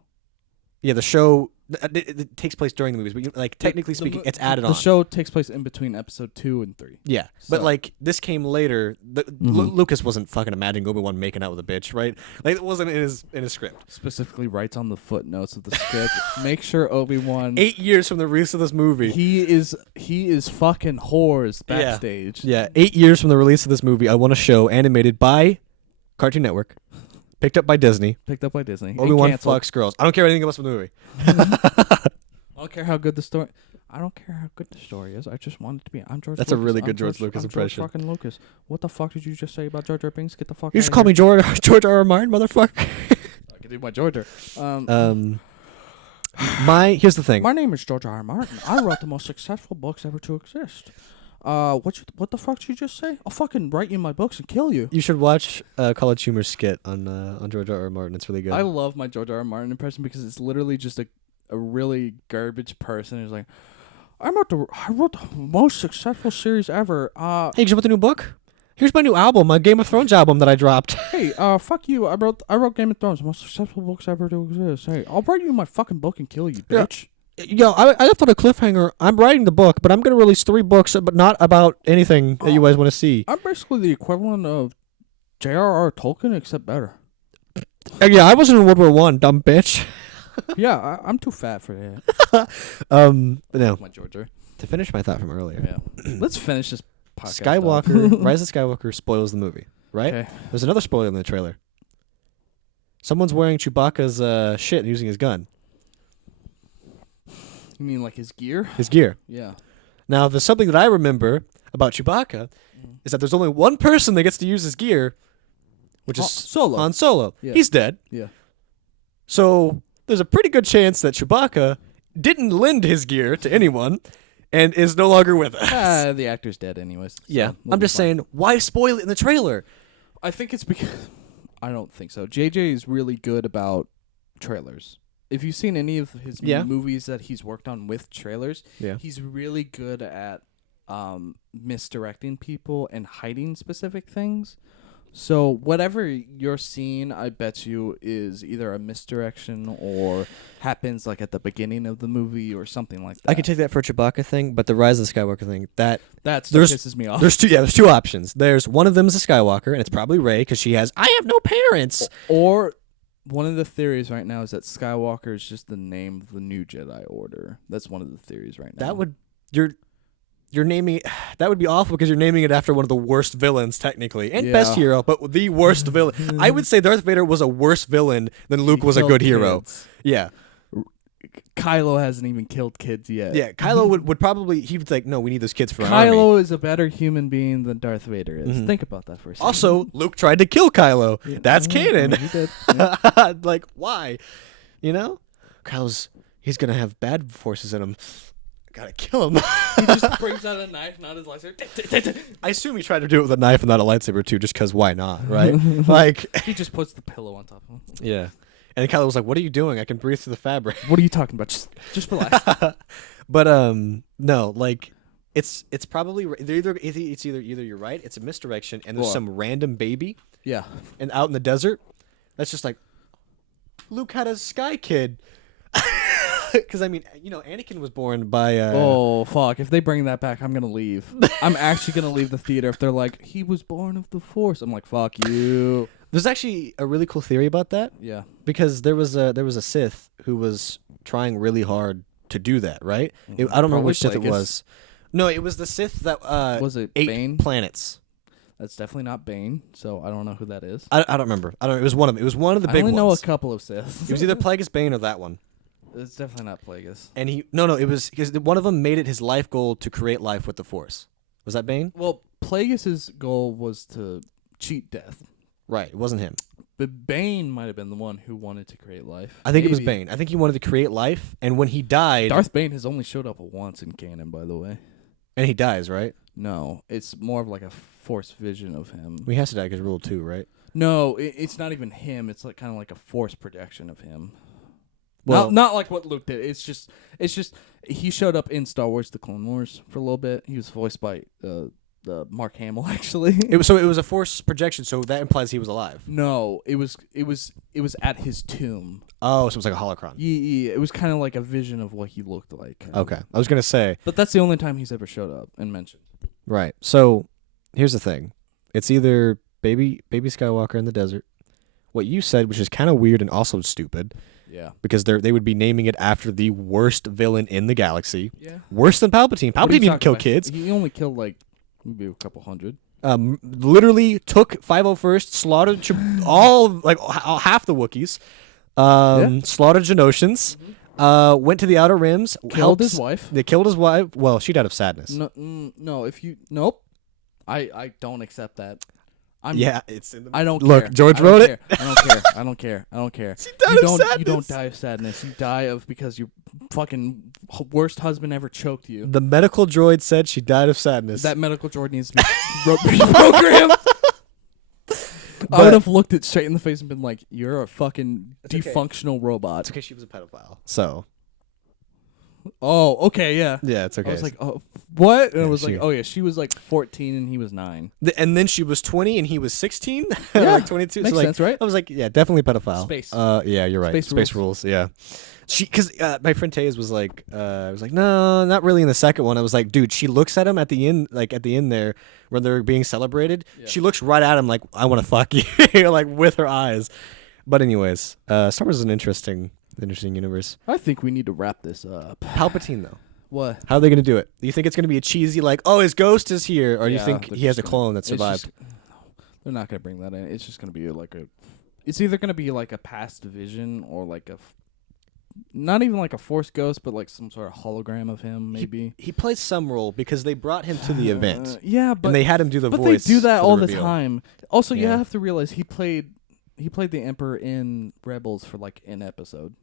yeah, the show it takes place during the movies, but like technically speaking, it's added on. The show takes place in between episode 2 and 3. Yeah, So- but like this came later. Lucas wasn't fucking imagining Obi-Wan making out with a bitch, right? Like it wasn't in his script. Specifically writes on the footnotes of the script. Make sure Obi-Wan 8 years from the release of this movie. he is fucking whores Yeah. backstage. Yeah, 8 years from the release of this movie, I want a show animated by Cartoon Network, picked up by Disney. Picked up by Disney. and Obi-Wan canceled. fucks girls. I don't care anything else about the movie. I don't care how good the story. I don't care how good the story is. I just want it to be. I'm George. That's a Lucas. really I'm good George Lucas I'm impression. George fucking Lucas. What the fuck did you just say about Jar Jar Binks? Get the fuck. You out just of call here. me George R. R. Martin, motherfucker. I can do my Georgia. Here's the thing. My name is George R. R. Martin. I wrote the most successful books ever to exist. What the fuck did you just say? I'll fucking write you my books and kill you. You should watch College Humor skit on George R. R. Martin. It's really good. I love my George R. R. Martin impression because it's literally just a really garbage person who's like, I wrote the most successful series ever. Hey, did you want the new book? Here's my new album, my Game of Thrones album that I dropped. Hey, fuck you. I wrote Game of Thrones, the most successful books ever to exist. Hey, I'll write you my fucking book and kill you, Yeah. bitch. Yo, I left on a cliffhanger. I'm writing the book, but I'm going to release 3 books, but not about anything that you guys want to see. I'm basically the equivalent of J.R.R. Tolkien, except better. Yeah, I wasn't in World War One, dumb bitch. Yeah, I'm too fat for that. But no, My Georgia. to finish my thought from earlier, Yeah. Let's finish this podcast. Skywalker, Rise of Skywalker spoils the movie, right? Okay. There's another spoiler in the trailer. Someone's wearing Chewbacca's shit and using his gun, You mean like his gear? his gear. Yeah. Now, there's something that I remember about Chewbacca is that there's only one person that gets to use his gear, which is Solo. Han Solo. Yeah. He's dead. Yeah. So there's a pretty good chance that Chewbacca didn't lend his gear to anyone and is no longer with us. The actor's dead anyways. so Yeah. we'll I'm be just fine. saying, why spoil it in the trailer? I think it's because I don't think so. JJ is really good about trailers. If you've seen any of his Yeah. movies that he's worked on with trailers, Yeah. he's really good at misdirecting people and hiding specific things. So whatever you're seeing, I bet you is either a misdirection or happens like at the beginning of the movie or something like that. I could take that for a Chewbacca thing, but the Rise of the Skywalker thing, that That stuff there's- pisses me off. there's two options. There's one of them is a Skywalker, and it's probably Rey because she has I have no parents. Or one of the theories right now is that Skywalker is just the name of the new Jedi Order. That's one of the theories right now. That would you're naming that would be awful because you're naming it after one of the worst villains technically and best Yeah. hero, but the worst villain. I would say Darth Vader was a worse villain than Luke He was a killed good hero. kids. Yeah. Kylo hasn't even killed kids yet. Yeah, Kylo would probably he would like, no, we need those kids for our army. Kylo is a better human being than Darth Vader is. Mhm. Think about that for a second. Also, Luke tried to kill Kylo. Yeah. That's Mhm. canon. He did. Yeah. Like, why? You know? He's gonna have bad forces in him. Gotta kill him. He just brings out a knife, not his lightsaber. I assume he tried to do it with a knife and not a lightsaber too, just because why not, right? Like, He just puts the pillow on top of him. yeah. And Kylo was like, "What are you doing? I can breathe through the fabric." What are you talking about? Just relax. But no, like, it's probably it's either you're right, it's a misdirection, and there's What? some random baby Yeah. and out in the desert that's just like, Luke had a sky kid. Because I mean, you know, Anakin was born by. Oh fuck! If they bring that back, I'm gonna leave. I'm actually gonna leave the theater if they're like, he was born of the Force. I'm like, fuck you. There's actually a really cool theory about that Yeah. because there was a Sith who was trying really hard to do that, right? I don't remember Probably which Sith it Plagueis. was. No, it was the Sith that Was it ate Bane? planets. That's definitely not Bane, so I don't know who that is. I don't remember. I don't. It was one of them. It was one of the I big only know a ones. couple of Siths. It was either Plagueis Bane or that one. It's definitely not Plagueis. And it was because one of them made it his life goal to create life with the Force. Was that Bane? Well, Plagueis' goal was to cheat death. Right. It wasn't him. But Bane might have been the one who wanted to create life. I think it was Maybe. Bane. I think he wanted to create life, and when he died, Darth Bane has only showed up once in canon, by the way. and he dies, right? No, it's more of like a force vision of him. He has to die because Rule 2, right? No, it's not even him. It's like kind of like a force projection of him. Well- not like what Luke did. It's just he showed up in Star Wars: The Clone Wars for a little bit. He was voiced by Mark Hamill, actually. It was a force projection, so that implies he was alive. No, it was at his tomb. Oh, so it was like a holocron. Yeah, it was kind of like a vision of what he looked like. Okay, I was gonna say But that's the only time he's ever showed up and mentioned. right. So here's the thing: it's either baby Skywalker in the desert, what you said, which is kind of weird and also stupid, Yeah. because they would be naming it after the worst villain in the galaxy, Yeah. worse than Palpatine. What are you Palpatine didn't talking kill about? kids. He only killed like maybe a couple hundred. Literally took 501st, slaughtered all like half the Wookiees, slaughtered Genoshans, went to the Outer Rims, Killed helped his wife. They killed his wife. Well, she died of sadness. No. Nope. I don't accept that. Yeah, it's in the. I don't Look, care. George I don't wrote care. it. I don't care. She died You of don't. sadness. You don't die of sadness. You die of because your fucking worst husband ever choked you. The medical droid said she died of sadness. That medical droid needs to be reprogrammed. I would have looked it straight in the face and been like, "You're a fucking okay. dysfunctional robot." It's okay. She was a pedophile. So Oh, okay, yeah. yeah, it's okay. I was like, "Oh, what?" And Yeah, I was she- like, "Oh yeah, she was like 14 and he was 9." And then she was 20 and he was 16, Yeah, like 22. makes so like, sense, right? I was like, yeah, definitely pedophile. Space. Yeah, you're right. Space rules. Yeah. Because my friend Taze was like, no, not really in the second one. I was like, dude, she looks at him at the end, there when they're being celebrated. Yeah. She looks right at him like, I want to fuck you, like with her eyes. But anyways, Star Wars is an interesting universe. I think we need to wrap this up. Palpatine though. What? How are they going to do it? Do you think it's going to be a cheesy like, oh, his ghost is here, or do you Yeah, think they're he has a just clone that it's survived? just- they're not gonna bring that in. It's just gonna be like a. It's either gonna be like a past vision or like a. Not even like a force ghost, but like some sort of hologram of him, maybe. He plays some role because they brought him to the event Yeah, but and they had him do the but voice. they do that for all the reveal. time. Also, you Yeah. have to realize he played the Emperor in Rebels for like an episode.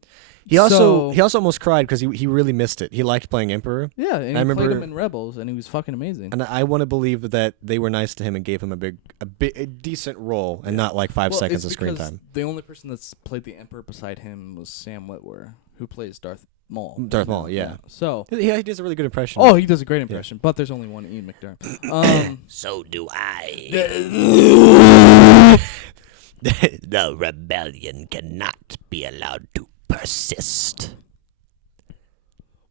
He also So- almost cried because he really missed it. He liked playing Emperor, Yeah, and I he played remember- him in Rebels, and he was fucking amazing. and I want to believe that they were nice to him and gave him a decent role and not like 5 seconds of it's screen because time. The only person that's played the Emperor beside him was Sam Witwer, who plays Darth Maul. Darth Maul, yeah. So, He does a really good impression. he does a great impression, but there's only one Ian McDermott. So do I. The rebellion cannot be allowed to persist.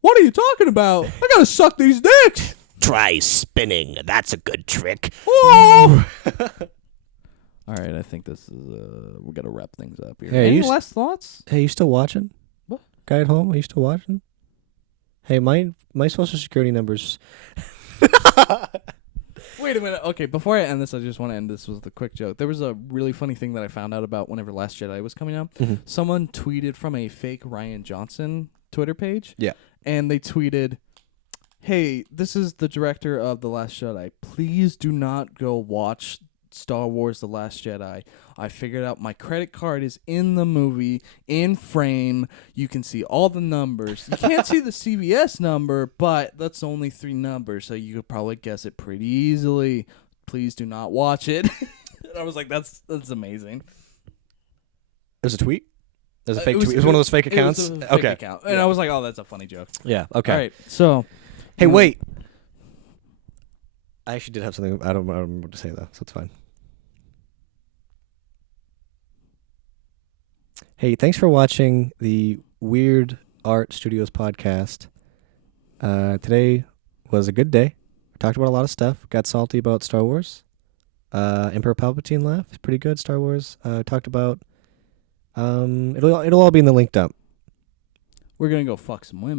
What are you talking about? I gotta suck these dicks. Try spinning. That's a good trick. Oh! All right, I think this is we gotta wrap things up here. Hey, Any you s- last thoughts? Hey, you still watching? What? Guy at home, are you still watching? Hey, my social security numbers. Wait a minute. Okay, before I end this, I just want to end this with a quick joke. There was a really funny thing that I found out about whenever Last Jedi was coming out. Mhm. Someone tweeted from a fake Ryan Johnson Twitter page. Yeah. And they tweeted, "Hey, this is the director of The Last Jedi. Please do not go watch Star Wars The Last Jedi. I figured out my credit card is in the movie, in frame. You can see all the numbers. You can't see the CVS number, but that's only 3 numbers, so you could probably guess it pretty easily. Please do not watch it." And I was like, that's amazing. It was a tweet? It was a It fake was- tweet. It was one of those fake It accounts? was a fake Okay. account. And I was like, oh, that's a funny joke. Yeah, okay. All right, so. Hey, wait. I actually did have something. I don't remember what to say, though, so it's fine. Hey, thanks for watching the Weird Art Studios podcast. Today was a good day. We talked about a lot of stuff. Got salty about Star Wars. Emperor Palpatine laugh. It's pretty good, Star Wars. Talked about... it'll all be in the linked up. We're going to go fuck some women.